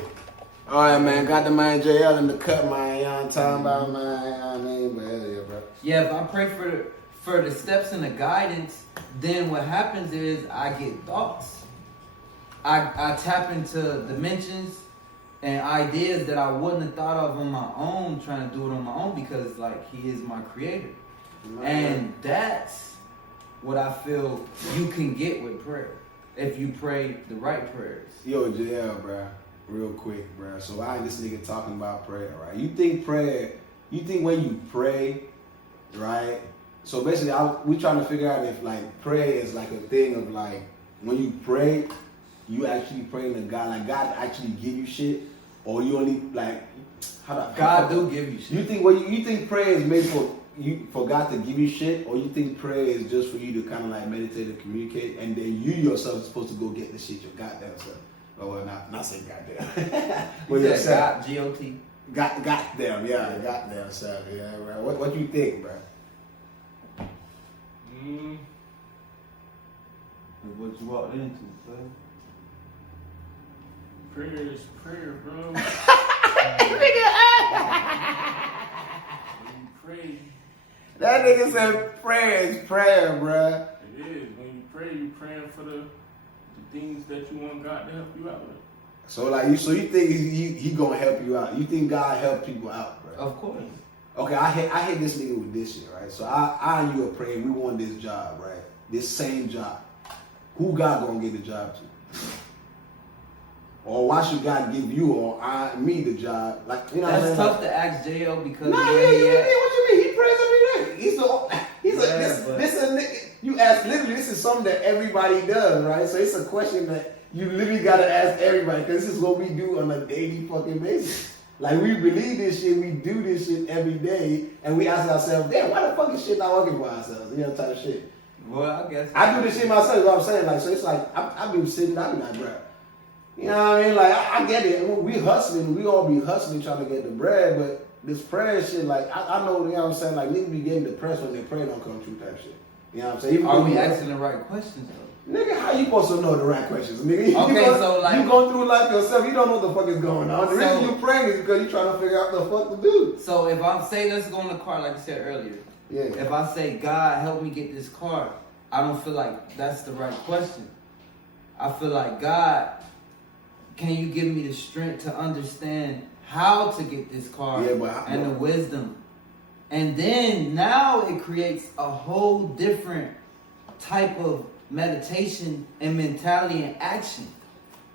All right, man. Got the man JL in the cut, man. You know what I'm talking about, man. You know what I mean? But yeah, bro. Yeah, if I pray for the steps and the guidance, then what happens is I get thoughts. I tap into dimensions and ideas that I wouldn't have thought of on my own, trying to do it on my own, because like He is my creator. And that's what I feel you can get with prayer if you pray the right prayers. Yo, JL, bro. Real quick, bro. So why this nigga talking about prayer, right? You think when you pray, right? So basically, we trying to figure out if like prayer is like a thing of like when you pray, you actually praying to God, like God actually give you shit, or you only like God do give you shit. You think prayer is made for God to give you shit, or you think prayer is just for you to kind of like meditate and communicate, and then you yourself is supposed to go get the shit your goddamn self. Oh, well, not say goddamn. Well, you said God, G-O-T. Goddamn, yeah, goddamn self, yeah, right. What you think, bro? What you walked into, son? prayer is prayer, bro. When you pray, That nigga said prayer is prayer, bruh. It is. When you pray, you praying for the things that you want God to help you out with. So like so you think he gonna help you out? You think God help people out, bro? Of course. Okay, I hit this nigga with this shit, right? So I and you are praying, we want this job, right? This same job. Who God gonna give the job to? Or why should God give you or me the job? Like, you know what I'm saying? That's tough to ask JL because Nah, where he at. what you mean? He prays every day. You ask literally, this is something that everybody does, right? So it's a question that you literally gotta ask everybody, because this is what we do on a daily fucking basis. Like, we believe this shit, we do this shit every day, and we ask ourselves, damn, why the fuck is shit not working for ourselves? You know, type of shit. Well, I guess I do this shit myself, is what I'm saying. Like, so it's like, I've been sitting, I be like, bro, you know what I mean? Like, I get it. We hustling, we all be hustling trying to get the bread, but this prayer shit, like, I know, you know what I'm saying? Like, niggas be getting depressed when their prayer don't come true type shit. You know what I'm saying? Are we asking the right questions, though? Nigga, how you supposed to know the right questions, nigga? Okay, so like... You going through life yourself, you don't know what the fuck is going on. The reason you praying is because you trying to figure out what the fuck to do. So if I'm saying let's go in the car, like you said earlier. Yeah. If I say, God, help me get this car, I don't feel like that's the right question. I feel like, God, can you give me the strength to understand how to get this car and the wisdom? And then now it creates a whole different type of meditation and mentality and action.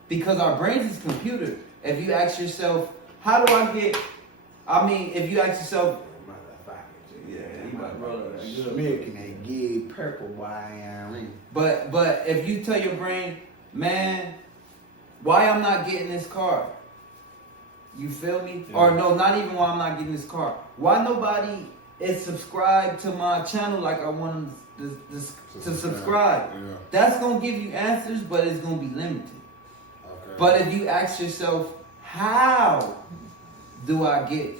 Because our brains is computer. If you ask yourself, how do I get, if you ask yourself, American ain't gay purple, boy. But if you tell your brain, man, why I'm not getting this car? You feel me? Yeah. Or no, not even why I'm not getting this car. Why nobody is subscribed to my channel like I want them to subscribe? Yeah. That's gonna give you answers, but it's gonna be limited. Okay. But if you ask yourself, how do I get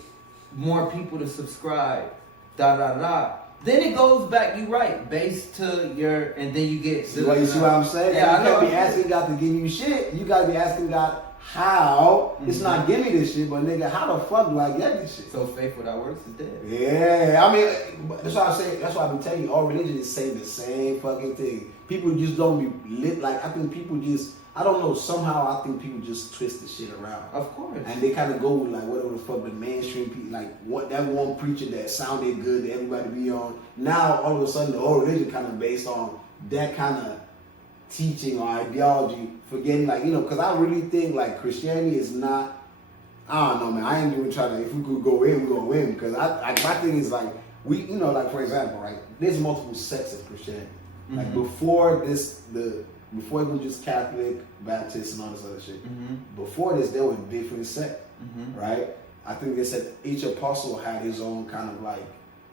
more people to subscribe? Then it goes back, you right, based to your, and then you get... You see what I'm saying? Yeah, you can't be asking God to give you shit. You gotta be asking God how. It's not give me this shit, but nigga, how the fuck do I get this shit? So faith without works is dead. Yeah, I mean, that's why I say, that's why I've been telling you, all religions say the same fucking thing. People just don't be lit, like, I think people just, I don't know, somehow I think people just twist the shit around. Of course. And they kind of go with like whatever the fuck the mainstream people, like what that one preacher that sounded good that everybody be on. Now all of a sudden the whole religion kind of based on that kind of teaching or ideology, forgetting like, you know, because I really think like Christianity is not, I don't know, man, I ain't even trying to, if we could go in, we're going to win, because my thing is like, we, you know, like for example, right, there's multiple sects of Christianity. Mm-hmm. Like before it was just Catholic, Baptist, and all this other shit. Mm-hmm. Before this, there were different sects, right? I think they said each apostle had his own kind of like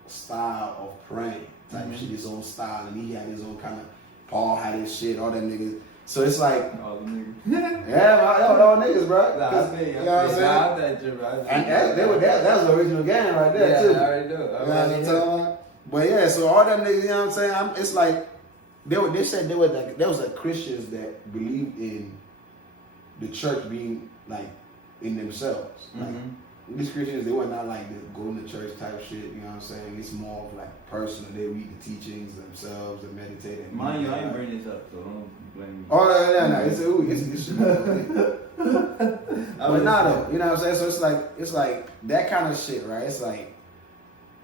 style of praying, type shit, his own style, and he had his own kind of, Paul had his shit, all that niggas. So it's like, all the niggas. Yeah, all niggas, bro. You know what I'm saying? And that was the original game right there, too. I already do. You know what I'm saying? But yeah, so all them niggas, you know what I'm saying? It's like, they said there was like Christians that believed in the church being like in themselves. Like these Christians, they were not like the going to church type shit. You know what I'm saying? It's more of like personal. They read the teachings themselves and meditate. And mind you, I ain't bringing this up, so don't blame me. Oh no, it's shit. But nah, though, you know what I'm saying? So it's like that kind of shit, right? It's like.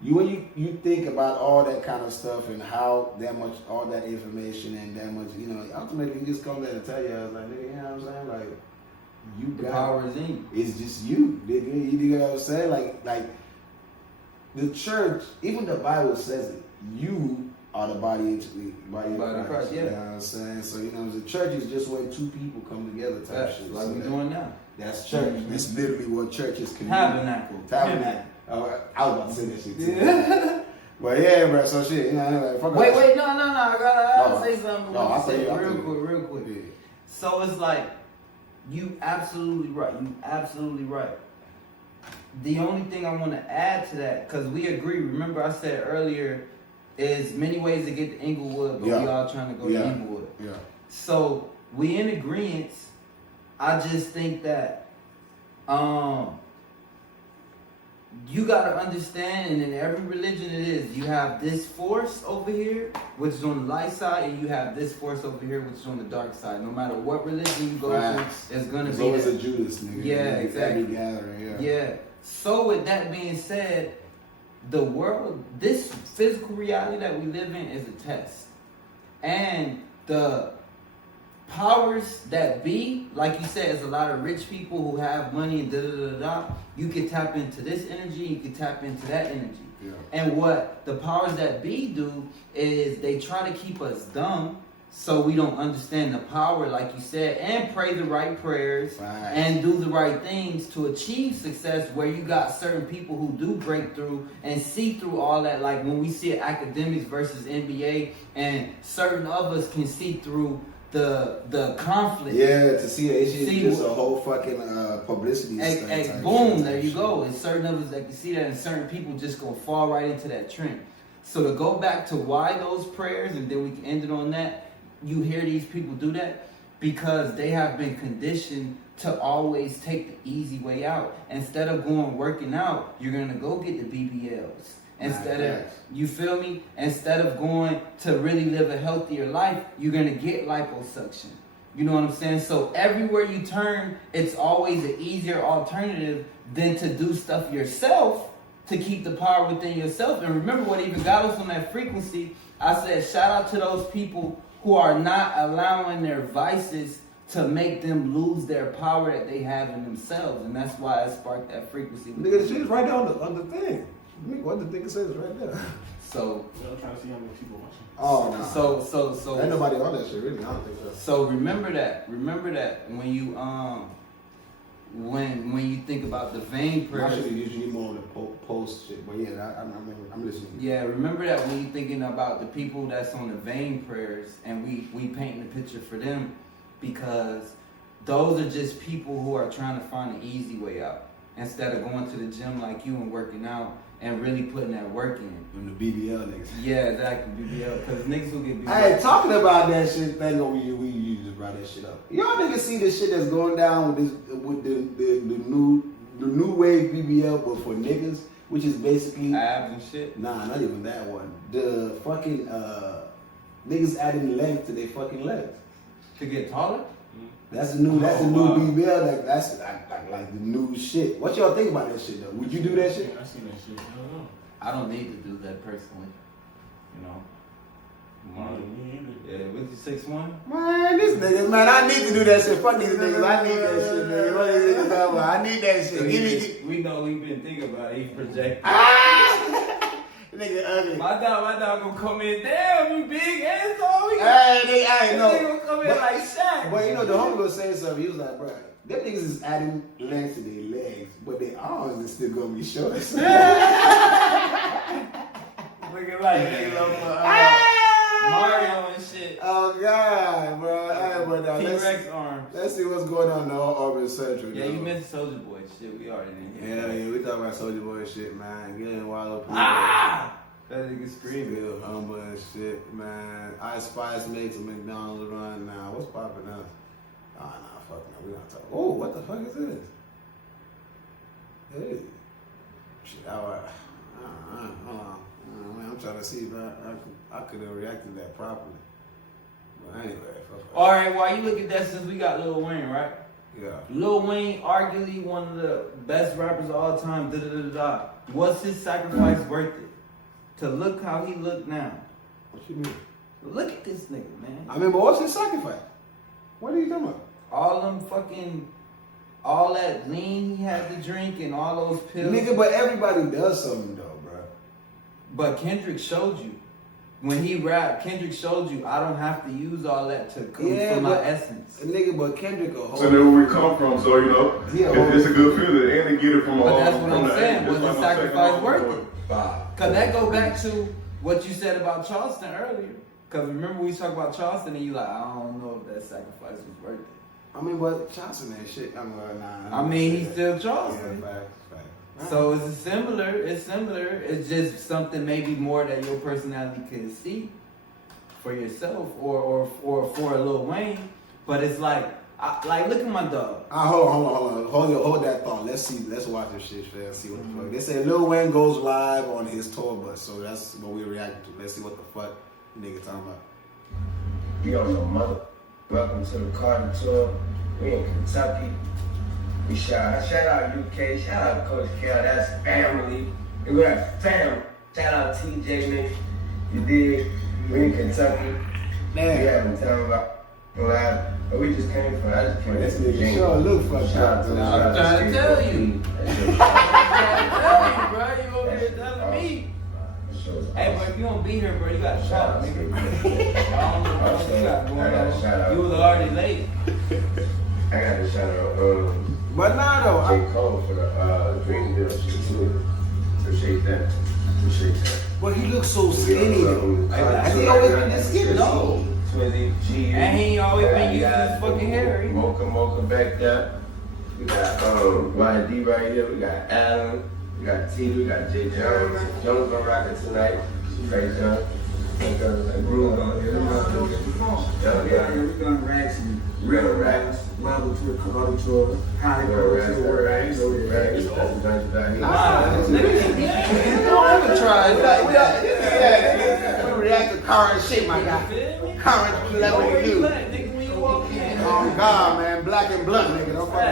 When you think about all that kind of stuff and how that much, all that information and that much, you know, ultimately you just come there to tell you, I was like, nigga, you know what I'm saying? Like, you got power is in. It's just you, nigga. You know what I'm saying? Like the church, even the Bible says it. You are the body of Christ. Yeah. You know what I'm saying? So you know, the church is just when two people come together type shit. Like we're doing now. That's church. That's literally what church is. Tabernacle. I was about to say that shit too. Yeah. But yeah, bro. So shit, you know, like fuck. Wait, no. I gotta say something. No, I'll say real quick. Yeah. So it's like, you absolutely right. The only thing I want to add to that, because we agree. Remember, I said earlier, is many ways to get to Inglewood, but we all trying to go to Inglewood. Yeah. So we in agreement. I just think that you gotta understand, and in every religion it is, you have this force over here, which is on the light side, and you have this force over here, which is on the dark side. No matter what religion you go to, it's gonna be always that. a Judas, nigga. Yeah, exactly. Every gathering, Yeah. So with that being said, the world, this physical reality that we live in is a test. And the powers that be, like you said, is a lot of rich people who have money and da-da-da-da-da. You can tap into this energy, you can tap into that energy. Yeah. And what the powers that be do is they try to keep us dumb so we don't understand the power, like you said, and pray the right prayers and do the right things to achieve success, where you got certain people who do break through and see through all that. Like when we see academics versus NBA, and certain of us can see through the conflict. Yeah, to see it, it's just a whole fucking publicity stunt. Boom, there you go. And certain of us that can see that, and certain people just gonna fall right into that trend. So to go back to why those prayers, and then we can end it on that, you hear these people do that because they have been conditioned to always take the easy way out. Instead of going working out, you're gonna go get the BBLs. Instead of, you feel me? Instead of going to really live a healthier life, you're gonna get liposuction. You know what I'm saying? So everywhere you turn, it's always an easier alternative than to do stuff yourself to keep the power within yourself. And remember what even got us on that frequency. I said, shout out to those people who are not allowing their vices to make them lose their power that they have in themselves. And that's why I sparked that frequency. Nigga, the shit is right there on the thing. What the nigga says right there. So I'm trying to see how many people watching. Oh, no. So ain't nobody on that shit, really. I don't think so. So remember that when you when you think about the vain prayers. I should usually more on the post shit, but yeah, I'm listening. Yeah, remember that when you're thinking about the people that's on the vain prayers, and we painting the picture for them, because those are just people who are trying to find an easy way out instead of going to the gym like you and working out and really putting that work in. And the BBL niggas. Yeah, exactly, BBL, because niggas will get BBL. Hey, talking about that shit, thank God we just brought that shit up. Y'all niggas see the shit that's going down with the new wave BBL, but for niggas, which is basically abs and shit. Nah, not even that one. The fucking niggas adding length to their fucking legs to get taller. That's the new BBL. That's like the new shit. What y'all think about that shit though? Would you do that shit? I seen that shit. I don't know. I don't need to do that personally. You know. Yeah, with you 6'1"? Man, this nigga, man, I need to do that shit. Fuck these niggas. I need that shit, nigga. What is it about? I need that shit. So we know we've been thinking about it. He projected. Nigga ugly. My dog gonna come in. Damn, you big ass dog. Hey, no. Nigga gonna come in like Shaq. But you know, the homie was saying something. He was like, bro, them niggas is adding length to their legs, but their arms is still gonna be short. Looking like Mario and shit. Oh God, bro. Hey, but T-Rex arms. Let's see what's going on in the Auburn Central. Yeah, you missed Soulja Boy shit. We already in here. Yeah, we talking about Soulja Boy shit, man. Getting wild up. That nigga screaming. Still humble and shit, man. I Spice makes a McDonald's run now. What's popping up? Oh, nah, fuck no. We not talking. Oh, what the fuck is this? Hey. Shit, hold on. I'm trying to see if I could have reacted to that properly. But anyway, all right, while you look at that, since we got Lil Wayne, right? Yeah. Lil Wayne, arguably one of the best rappers of all time. Was his sacrifice worth it? To look how he look now. What you mean? Look at this nigga, man. I mean, but what's his sacrifice? What are you talking about? All that lean he had to drink and all those pills. Nigga, but everybody does something though, bro. But Kendrick showed you. When he rapped, Kendrick showed you, I don't have to use all that to come from my essence. Nigga, but Kendrick a whole... So there where we come from, so you know, it's a good feeling, and they get it from all... But that's what I'm saying, was the sacrifice worth it? Because that go back to what you said about Charleston earlier. Because remember we talked about Charleston and you like, I don't know if that sacrifice was worth it. I mean, but Charleston and shit, nah. I mean, he's still Charleston. Yeah, fact. So it's similar. It's just something maybe more that your personality can see for yourself or for a Lil Wayne. But it's like Like, look at my dog. Hold that thought. Let's watch this shit, fam. See what the fuck. They say Lil Wayne goes live on his tour bus, so that's what we reacting to. Let's see what the fuck the nigga talking about. You don't know, mother. Welcome to the Carter Tour. We in Kentucky. I shout out UK, shout out Coach Kel, that's family. And we got fam. Shout out TJ Nick. You did. We in Kentucky. Man. We having time about live. But we just came from, I just came This from nigga sure look fucked up. I'm trying to tell you. I'm trying to tell you, bro. You over here telling me. Hey, bro, if you don't be here, bro, you got a shout out, nigga. I don't know what you got going on. You was already late. I got to shout out But nah, though. J. Cole for the Dream Deal shit too. Appreciate that. But he looks so skinny though. Has he always been this skinny? No. Twizzy, G. And he ain't always been using his fucking hair. Mocha back there. We got YD right here. We got Adam. We got T. We got J. Jones. Jones gonna rock it tonight. Ray John. Groove on here. We gonna racks and level to a Carter Tour. Highly Racks. Don't ever try it like that. We react to current shit, my guy. Current level we do. Oh God, man, black and blunt, nigga. Don't fuck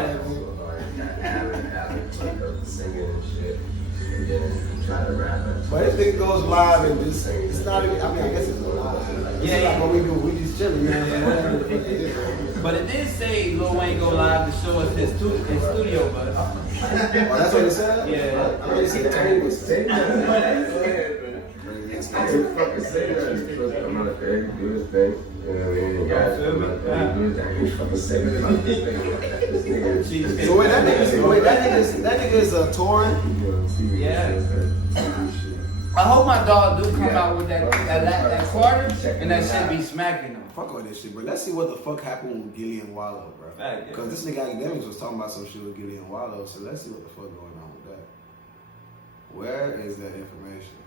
with Singing and shit. And then try to rap it. But this nigga goes live and just, it's not even, I mean, I guess it's live. It's like what we do, we just chilling, you know what I'm saying? But it did say Lil Wayne go live to show us his studio bus. Oh, that's what it said? Yeah. I already see the table. Fucking say that. I'm not a fake, do his thing. You know what I mean? And guys, I'm not a fake, do his thing. He's fucking saying about this nigga. So wait, that nigga is touring? Yeah. I hope my dog do come out with that quarter and that shit be smacking him. Fuck all this shit, bro. Let's see what the fuck happened with Gilly and Wallow, bro. Because this nigga Academics was talking about some shit with Gilly and Wallow, so let's see what the fuck going on with that. Where is that information?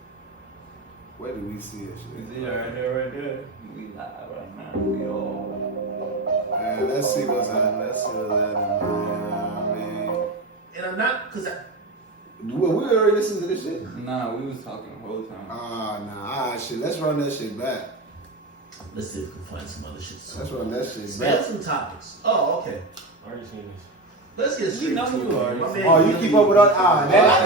Where do we see it? Is it right there? We live right now. We all. Man, let's see what's happening. Let's see what's happening, man. And I'm not, because we already listened to this shit? Nah, we was talking the whole time. Alright, shit. Let's run that shit back. Let's see if we can find some other shit. Let's run that shit We have back. some topics. Oh, okay. Already seen this. Let's get straight to it. Oh, you keep up with us? I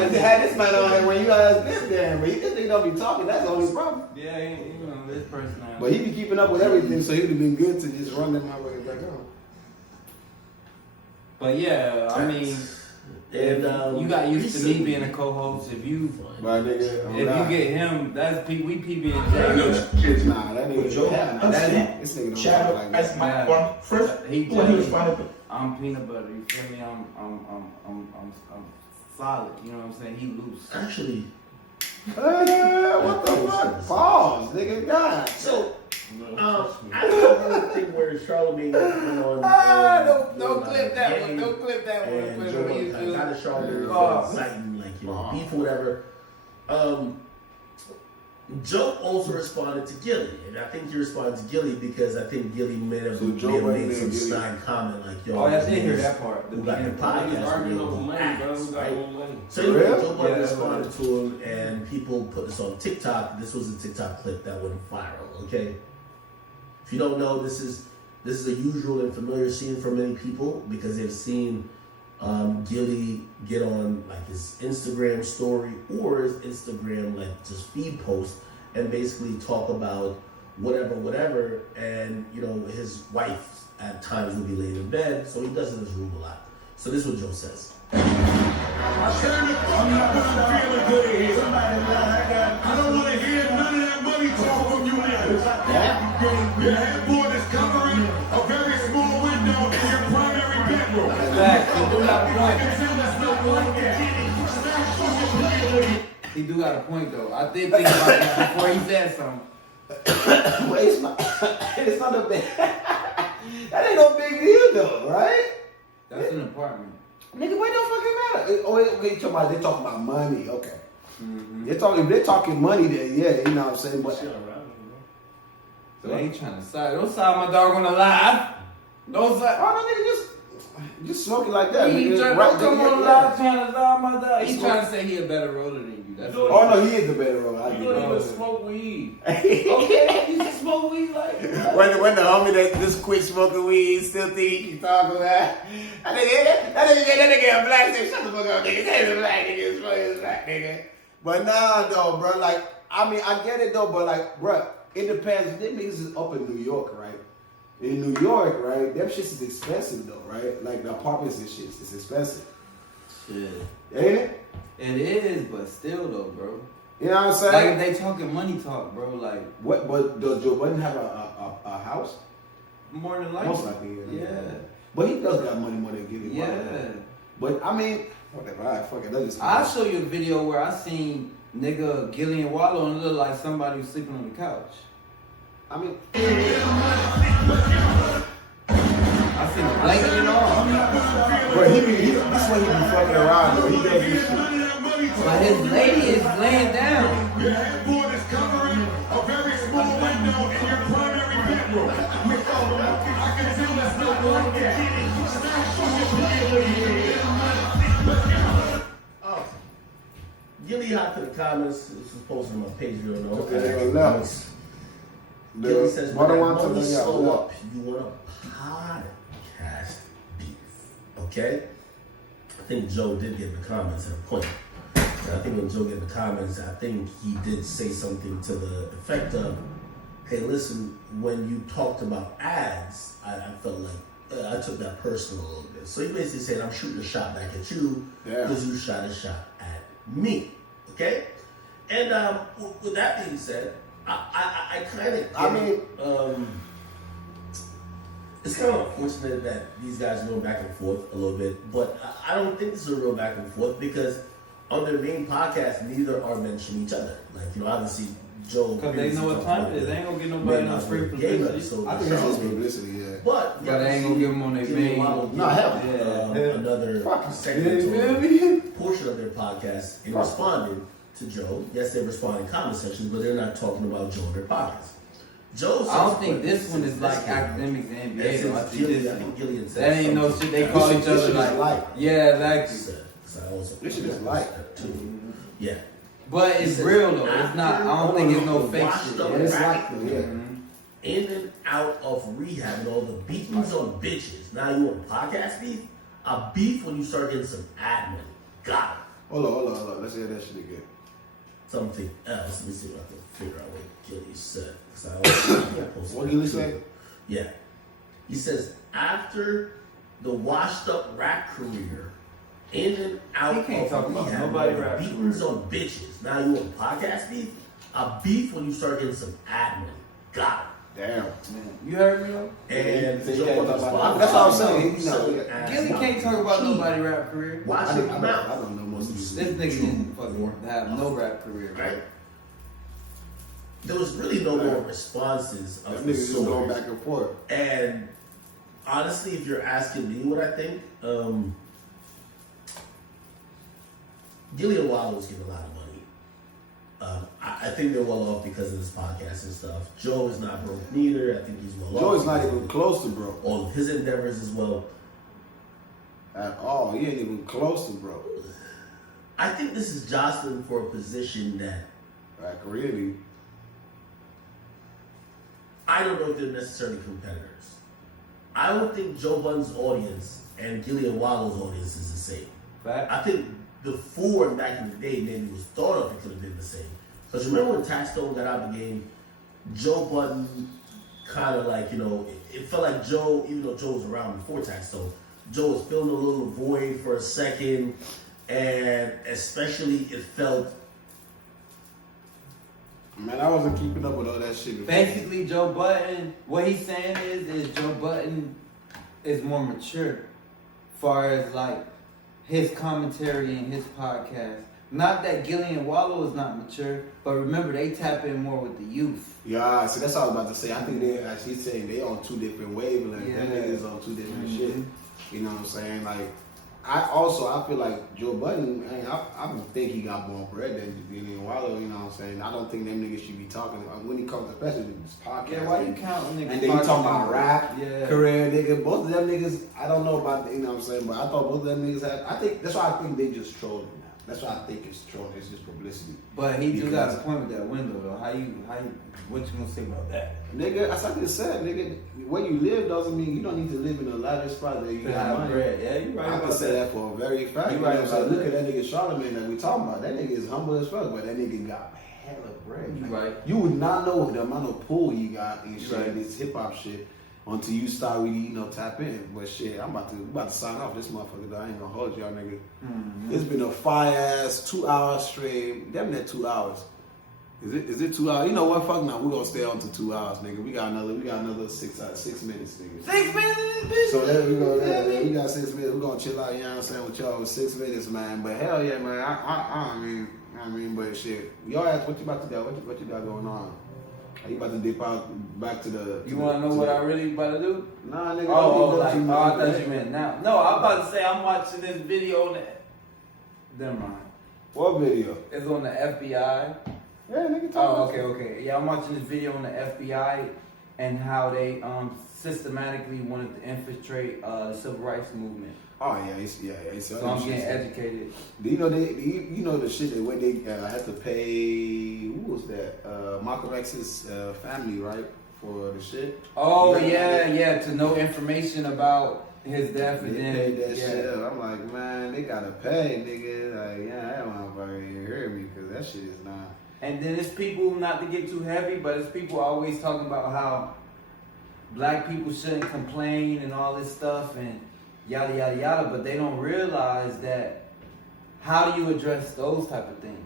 need to have this man on here when you guys live there. But this nigga don't be talking. That's the only problem. Yeah, you know, this person. But he be keeping up with everything, so he would have been good to just run that my way back on. But yeah, I mean, if you got used to me being a co-host, if you get him, that's we PB and J. Nah, that nigga Joe. This nigga don't Shadow, like that's that. my one. First, when he responded to I'm peanut butter. You feel me? I'm solid. You know what I'm saying? He loose. Actually, what the fuck? Pause, nigga. God. so I don't really think where Charlamagne went on. Don't clip that one. Don't clip that one. And Joe, kind of Charlamagne citing like beef or whatever. Joe also responded to Gilly, and I think he responded to Gilly because I think Gilly may have made some snide comment like, "Yo, I didn't hear that part. Who got the podcast? Arguing over money, bro. Who got Right? more money? So anyway, Joe Budden responded to him, and people put this on TikTok. This was a TikTok clip that went viral. Okay, if you don't know, this is a usual and familiar scene for many people because they've seen Gilly get on like his Instagram story or his Instagram like just feed post and basically talk about whatever, and you know his wife at times will be laying in bed, so he does it in his room a lot. So this is what Joe says. I'm not feeling good here. I don't want to hear none of that money talk from you niggas. Your headboard is covering a very small window in your primary bedroom. He do got a point though. I did think about that before he said something. But it's not a big. That ain't no big deal though, right? That's an apartment. Nigga, what the fucking matter? Oh, they talking about money. Okay. Mm-hmm. If they're talking money, then yeah, you know what I'm saying. But So they ain't trying to side. Don't side my dog on the live. Don't say. Oh, no, nigga, just smoking like that. He nigga. trying Right, to come nigga, on yeah. live channel, my dog. He's trying to say he a better roller than you. That's Oh what no, he is the better roller. I You get don't it. even smoke weed. Okay, you just smoke weed like what? When the homie that just quit smoking weed still think he can talk about that nigga a black nigga. Shut the fuck up, nigga. That is a black nigga. It's fucking black nigga. But nah, though, bro. Like, I mean, I get it though, but like, bro, it depends. Them niggas is up in New York, right? In New York, right? Them shits is expensive though, right? Like the apartments and shit, it's expensive. Shit. Ain't it? It is, but still though, bro. You know what I'm saying? Like if they talking money talk, bro, like What? But does Joe Budden have a house? more than likely. Most likely, Yeah. But he does got money more than Gilly. Yeah. But I mean, whatever. Alright, fuck it. That's just. I'll show you a video where I seen nigga Gillian Wallow and it looked like somebody was sleeping on the couch. I mean, I seen the blanket and all. but that's why he be fucking around though. He does this shit. But his lady is laying down. Your headboard is covering a very small window in your primary bedroom. I can tell that's not like that. Oh. Gilly hot to the comments. This is posted on my page. You don't know. Okay, they go left. Gilly says, What when I that want to money know, slow yeah. up, you want a podcast beef. Okay? I think Joe did get in the comments at a point. And I think when Joe get in the comments, I think he did say something to the effect of, hey, listen, when you talked about ads, I felt like I took that personal a little bit. So he basically said, I'm shooting a shot back at you because you shot a shot at me. Okay? And with that being said, I kind of, I mean, it's kind of unfortunate that these guys are going back and forth a little bit, but I don't think this is a real back and forth because on their main podcast, neither are mentioning each other. Like, you know, obviously, Joe. Because they know what time it is. They ain't gonna get nobody no free publicity. So I think it's just publicity, yeah. But they ain't gonna give them on their main. No, hell. Another segmentary portion of their podcast in responding to Joe. Yes, they respond in comment sections, but they're not talking about Joe in their podcast. Joe. I don't think this one is like academics and NBA. Though. I think Gillian said that ain't no shit. They call each other like. Yeah, exactly. This shit is like too. Yeah. But it's real though. It's not. I don't think it's no fake shit. It's like, yeah. In and out of rehab and all the beatings on bitches. Now you want podcast beef? A beef when you start getting some ad money. Got it. Hold on. Let's hear that shit again. Something else. Let me see if I can figure out what Gilly said. What Gilly say? Yeah. He says, after the washed up rap career, in and out of rehab, all the beatings on bitches. Now you want podcast beef? A beef when you start getting some ad money. Got it. Damn. You heard me though? And That's what I'm saying. Gilly can't talk about nobody rap career. Watch your mouth. I don't know most of This nigga didn't fucking have no rap career, right? There was really no more responses of the niggas just going back and forth. And honestly, if you're asking me what I think, Gillian Wallow was getting a lot of money. I think they're well off because of this podcast and stuff. Joe is not broke neither. I think he's well off. Joe is not even close to broke. All of his endeavors as well. At all. He ain't even close to broke. I think this is jostling for a position that really, I don't know if they're necessarily competitors. I don't think Joe Budden's audience and Gillian Wallow's audience is the same. Right. I think before and back in the day, maybe it was thought of it could have been the same. Because remember when Taxstone got out of the game, Joe Budden kind of like, you know, it felt like Joe, even though Joe was around before Taxstone, Joe was filling a little void for a second, and especially it felt. Man, I wasn't keeping up with all that shit before. Basically, Joe Budden, what he's saying is Joe Budden is more mature, far as like his commentary and his podcast. Not that Gillian Wallow is not mature, but remember they tap in more with the youth. Yeah, see that's what I was about to say. I think they actually saying they on two different wavelengths. Yeah. Them niggas on two different shit. You know what I'm saying? Like I feel like Joe Budden, I think he got more bread than Wallow, you know what I'm saying? I don't think them niggas should be talking when he comes, especially with this podcast. Yeah, why you counting niggas? And then you talking about rap, yeah. career, nigga. Both of them niggas, I don't know about, you know what I'm saying, but I thought both of them niggas had, I think, that's why I think they just trolling now. That's why I think it's trolling, it's just publicity. But he do got a point with that window though. What you gonna say about that? Nigga, as I just said, nigga, where you live doesn't mean you don't need to live in a lavish spot that you got money. Bread. Yeah, you right. I can say that for a very fact. You right about Look at that nigga Charlamagne that we talking about. That nigga is humble as fuck, but that nigga got hella bread. You right. You would not know the amount of pull he got in shit, Right. this hip hop shit, until you start really, you know, tap in. But shit, we about to sign off this motherfucker. Though. I ain't gonna hold y'all, nigga. Mm-hmm. It's been a fire ass 2 hour stream. Damn near 2 hours. Is it 2 hours? You know what? Fuck now. We're gonna stay on to 2 hours, nigga. We got another 6 minutes, nigga. 6 minutes, bitch. So there we go. We got 6 minutes. We're gonna chill out, you know what I'm saying, with y'all with 6 minutes, man. But hell yeah, man. I mean, but shit. Y'all ask what you about to do? What you got going on? Are you about to dip out back to the? You want to know what I really about to do? Nah, nigga. I thought you meant now. No, I'm about to say I'm watching this video on the. Never mind. What video? It's on the FBI. Yeah, nigga. Oh, okay. Yeah, I'm watching this video on the FBI and how they systematically wanted to infiltrate the civil rights movement. Oh yeah, So I'm getting educated. Do you know you know the shit that when they had to pay, who was that? Malcolm X's family, right, for the shit. Oh yeah, to know information about his death and they then paid that shit up. I'm like, man, they gotta pay, nigga. Like, yeah, that motherfucker ain't hear me because that shit is not. And then it's people, not to get too heavy, but it's people always talking about how black people shouldn't complain and all this stuff and yada yada yada, but they don't realize that how do you address those type of things?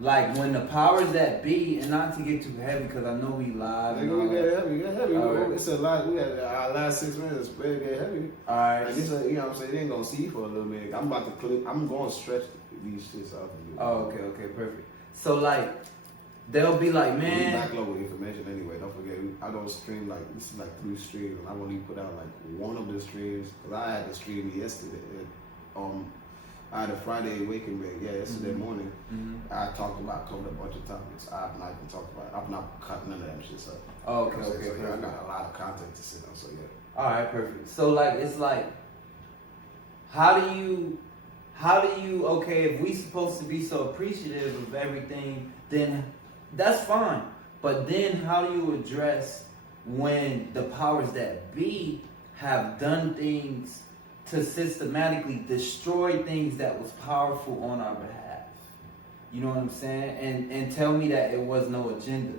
Like when the powers that be, and not to get too heavy because I know we live. Nigga, we get heavy. Right. It's a lot. We had our last 6 minutes. We get heavy. All right. Like this, you know what I'm saying? They ain't gonna see you for a little minute. I'm about to clip. I'm going to stretch these shits out. Oh, okay, perfect. So like, they'll be like, We man. backload with information anyway. Don't forget, I don't stream like this is like 3 streams, and I only put out like one of the streams because I had to stream yesterday. I had a Friday wake and bake. Yeah, yesterday morning. Mm-hmm. I covered a bunch of topics. I've not even talked about it. I've not cut none of them shits up. Oh, okay, So, okay. yeah, I got a lot of content to sit on. So yeah. All right, perfect. So like, it's like, how do you? Okay, if we supposed to be so appreciative of everything, then that's fine. But then how do you address when the powers that be have done things to systematically destroy things that was powerful on our behalf? You know what I'm saying? And tell me that it was no agenda.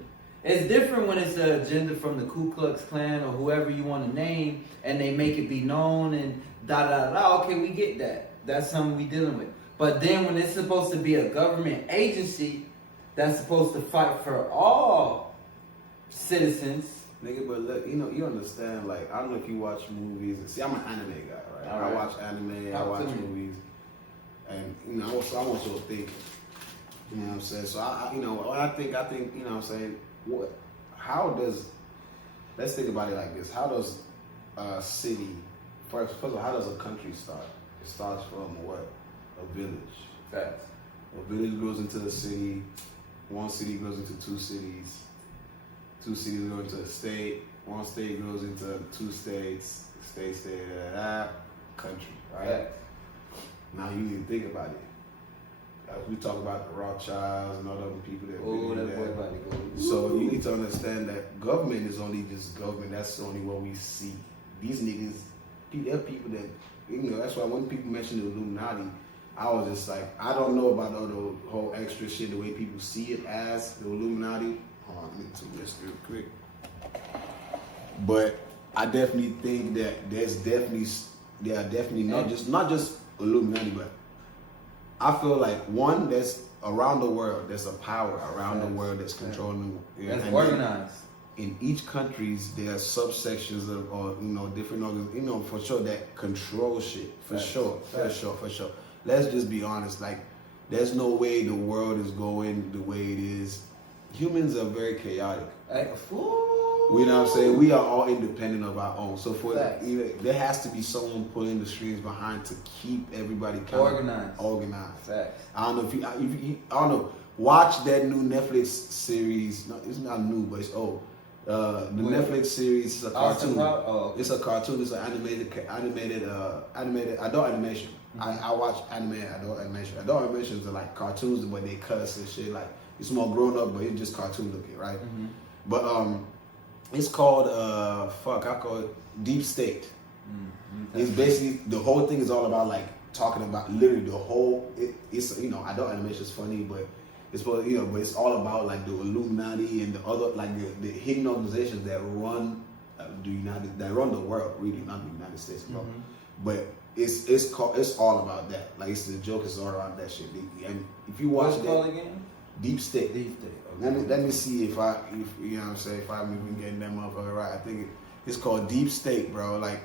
It's different when it's an agenda from the Ku Klux Klan or whoever you want to name, and they make it be known and da. Okay, we get that. That's something we dealing with. But then when it's supposed to be a government agency that's supposed to fight for all citizens. Nigga, but look, you know, you understand, like, I don't know if you watch movies. See, I'm an anime guy, right? I watch anime, I watch movies. And, you know, I'm also a thinker. You know what I'm saying? So, I you know, I think, you know what I'm saying, let's think about it like this. How does a city, first of all, how does a country start? It starts from what? A village. Facts. A village grows into a city. One city grows into 2 cities. 2 cities go into a state. 1 state grows into 2 states. State, country, right? Facts. Now you need to think about it. Like we talk about the Rothschilds and all the other people that that boy about to go. So you need to understand that government is only just government. That's only what we see. These niggas, they're people that, you know, that's why when people mention the Illuminati, I was just like, I don't know about all the whole extra shit, the way people see it as the Illuminati. Hold on, let me do this real quick. But I definitely think that there are definitely not just Illuminati, but I feel like one, there's around the world, there's a power around the world that's controlling. That's organized. In each countries, there are subsections of, or you know, different organs, you know, for sure that control shit. For sure. Let's just be honest. Like, there's no way the world is going the way it is. Humans are very chaotic. You know what I'm saying? We are all independent of our own. So there has to be someone pulling the strings behind to keep everybody kind of organized. Facts. I don't know if you I don't know. Watch that new Netflix series. No, it's not new, but it's old. The Netflix series is a cartoon. It's a cartoon. It's an animated adult animation. I watch animated adult animation. Adult animations are like cartoons, but they cuss and shit. Like it's more grown up, but it's just cartoon looking, right? Mm-hmm. But it's called I call it Deep State. Mm-hmm. It's basically the whole thing is all about like talking about literally the whole. It's adult animation is funny, but it's but it's all about like the Illuminati and the other like the hidden organizations that run the world, really, not the United States, mm-hmm. But it's all about that. Like it's the joke is all around that shit. And if you watch what's it called again? Deep State. Deep State. Okay. Let me see if I'm even getting that motherfucker right. I think it's called Deep State, bro. Like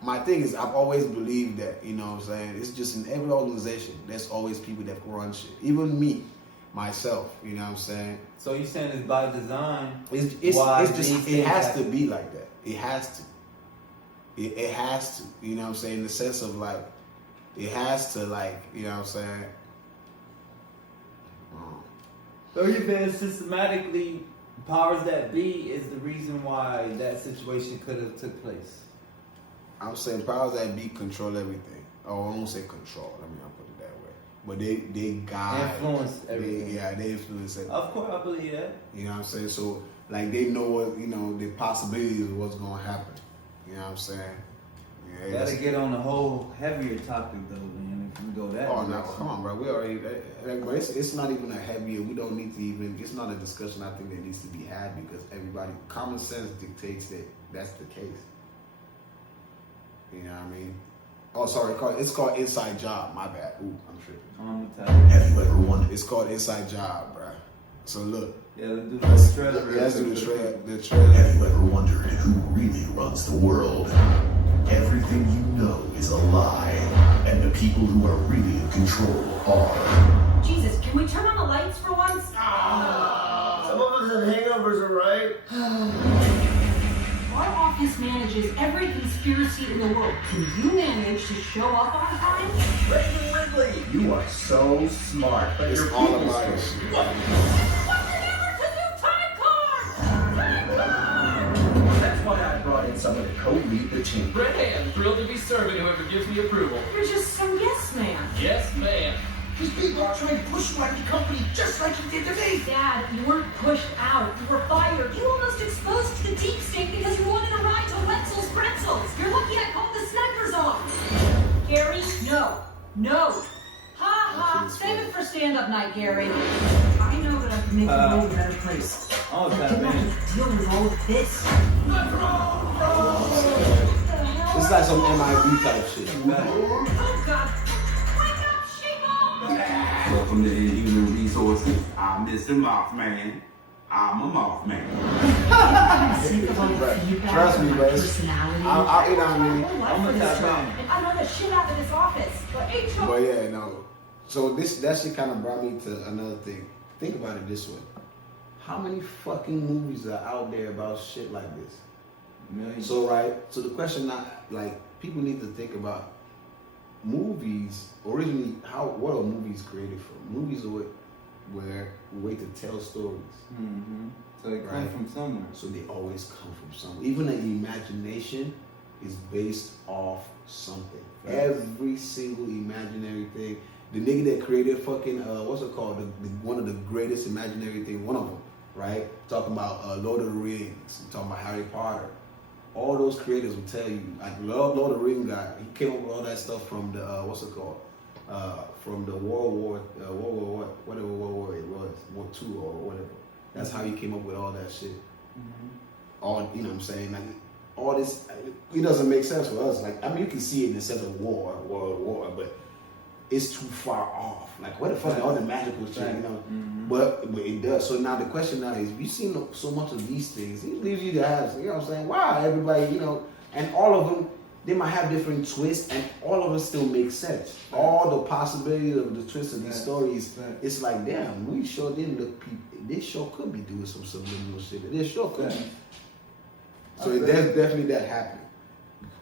my thing is I've always believed that, you know what I'm saying? It's just in every organization there's always people that run shit. Even me, myself, you know what I'm saying? So you're saying it's by design? It has to be like that. It has to. It has to. You know what I'm saying? In the sense of like, it has to like, you know what I'm saying? So you're saying systematically, powers that be is the reason why that situation could have took place? I'm saying powers that be control everything. Oh, I won't say control. Let me not put it that way. But they guide. Influence everything. They influence everything. Of course, I believe that. You know what I'm saying? So, like, they know what, the possibilities of what's going to happen. You know what I'm saying? Yeah, gotta get on the whole heavier topic, though, man. If you go that Oh, no, come on, bro. We already, but it's not even a heavier, we don't need to even, it's not a discussion I think that needs to be had because everybody, common sense dictates that that's the case. You know what I mean? Oh, sorry, it's called Inside Job. My bad. Ooh, I'm tripping. Have you ever wondered? It's called Inside Job, bro. So look. Yeah, let's do the trailer. Let's do the trailer. Have you ever wondered who really runs the world? Everything you know is a lie, and the people who are really in control are. Jesus, can we turn on the lights for once? Some of us have hangovers, alright? Our office manages every conspiracy in the world. Can you manage to show up on time? Reagan Wrigley! You are so smart, but It's you're all people about it. skills. What the hell is a new time card? That's why I brought in someone to co-lead the team. Ray, I'm thrilled to be serving whoever gives me approval. You're just some yes man. Yes, ma'am. These people are trying to push you out of the company just like you did to me. Dad, you weren't pushed out. You were fired. You almost exposed to the deep state because you wanted a ride to Wetzel's Pretzels. You're lucky I called the snipers off. Gary, no. No. Ha ha. Save it for stand-up night, Gary. I know that I can make the world a better place. Oh, I didn't have to deal with all of this. It's like some MIB type shit. Oh, God. Wake up, Sheeple! Welcome to Human Resources. I'm Mr. Mothman. I'm a Mothman. Trust me, bro. I'll eat on me. I know the shit out of this office. But yeah, no. So that shit kind of brought me to another thing. Think about it this way. How many fucking movies are out there about shit like this? Millions. So the question people need to think about movies originally. What are movies created from? Movies are a way to tell stories. Mm-hmm. So they come from somewhere. So they always come from somewhere. Even an imagination is based off something. Right. Every single imaginary thing. The nigga that created fucking what's it called? One of the greatest imaginary thing. One of them, right? Talking about Lord of the Rings. Talking about Harry Potter. All those creators will tell you. Like Lord of the Rings guy, he came up with all that stuff from the what's it called? From the World War whatever World War it was, War II or whatever. That's how he came up with all that shit. Mm-hmm. All you know what I'm saying? Like all this, it doesn't make sense for us. Like I mean, you can see it in the sense of war, but it's too far off. Like what the fuck? All the magical shit, you know? Mm-hmm. But it does. So now the question now is, you've seen so much of these things. It leaves you to ask, you know what I'm saying? Wow, everybody, and all of them, they might have different twists, and all of them still make sense. All the possibilities of the twists of these stories, it's like, damn, we sure didn't look. This show could be doing some subliminal shit. This show could be. So there's definitely that happening.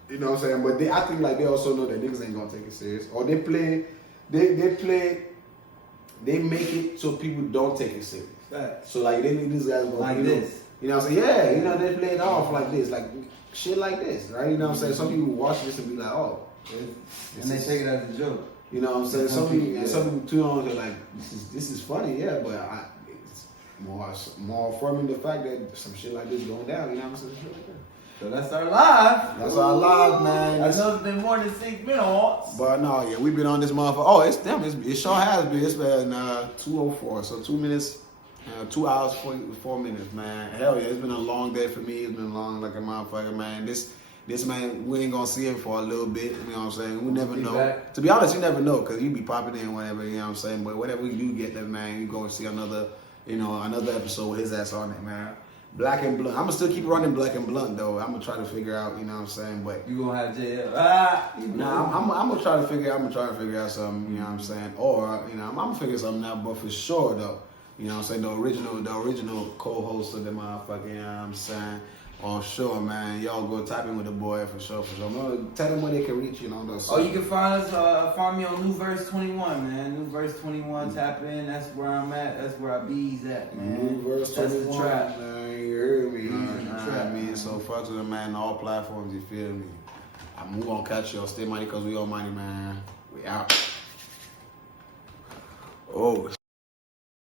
You know what I'm saying? But I think like they also know that niggas ain't gonna take it serious, or they make it so people don't take it serious. Facts. So like they need these guys going like this. You know what I'm saying? Yeah, you know, they play it off like this, like shit like this, right? You know what I'm saying? Some people watch this and be like, oh. And they take it as a joke. You know what I'm saying? Some people tune on to like, this is funny, yeah, but it's more affirming the fact that some shit like this going down, you know what I'm saying? Shit like that. So that's our live. That's our live, man. I know it's been more than 6 minutes. But no, yeah, we've been on this motherfucker. Oh, it sure has been. It's been 2:04, so 2 minutes, 2 hours, 44 minutes, man. Hell yeah, it's been a long day for me. It's been long like a motherfucker, man. This man, we ain't gonna see him for a little bit. You know what I'm saying? We never know. Back. To be honest, you never know, because you be popping in whenever, you know what I'm saying? But whenever we do get that, man, you go see another episode with his ass on it, man. Black and Blunt. I'm gonna still keep running Black and Blunt though. I'm gonna try to figure out, you know what I'm saying? But you gonna have JL. Nah, I'm gonna try to figure out something, you know what I'm saying? Or, you know, I'm gonna figure something out, but for sure though, you know what I'm saying? The original co-host of the motherfucker, you know what I'm saying? Oh sure, man. Y'all go type in with the boy for sure. I'm gonna tell them where they can reach you, know those. Oh, you can find us find me on New Verse 21, man. New Verse 21, tap in, that's where I'm at, that's where I bees at, man. New Verse 21, that's the trap. man. You heard me, man. So fuck with them, man, on all platforms, you feel me? We gonna catch y'all. Stay mighty, cause we almighty, man. We out. Oh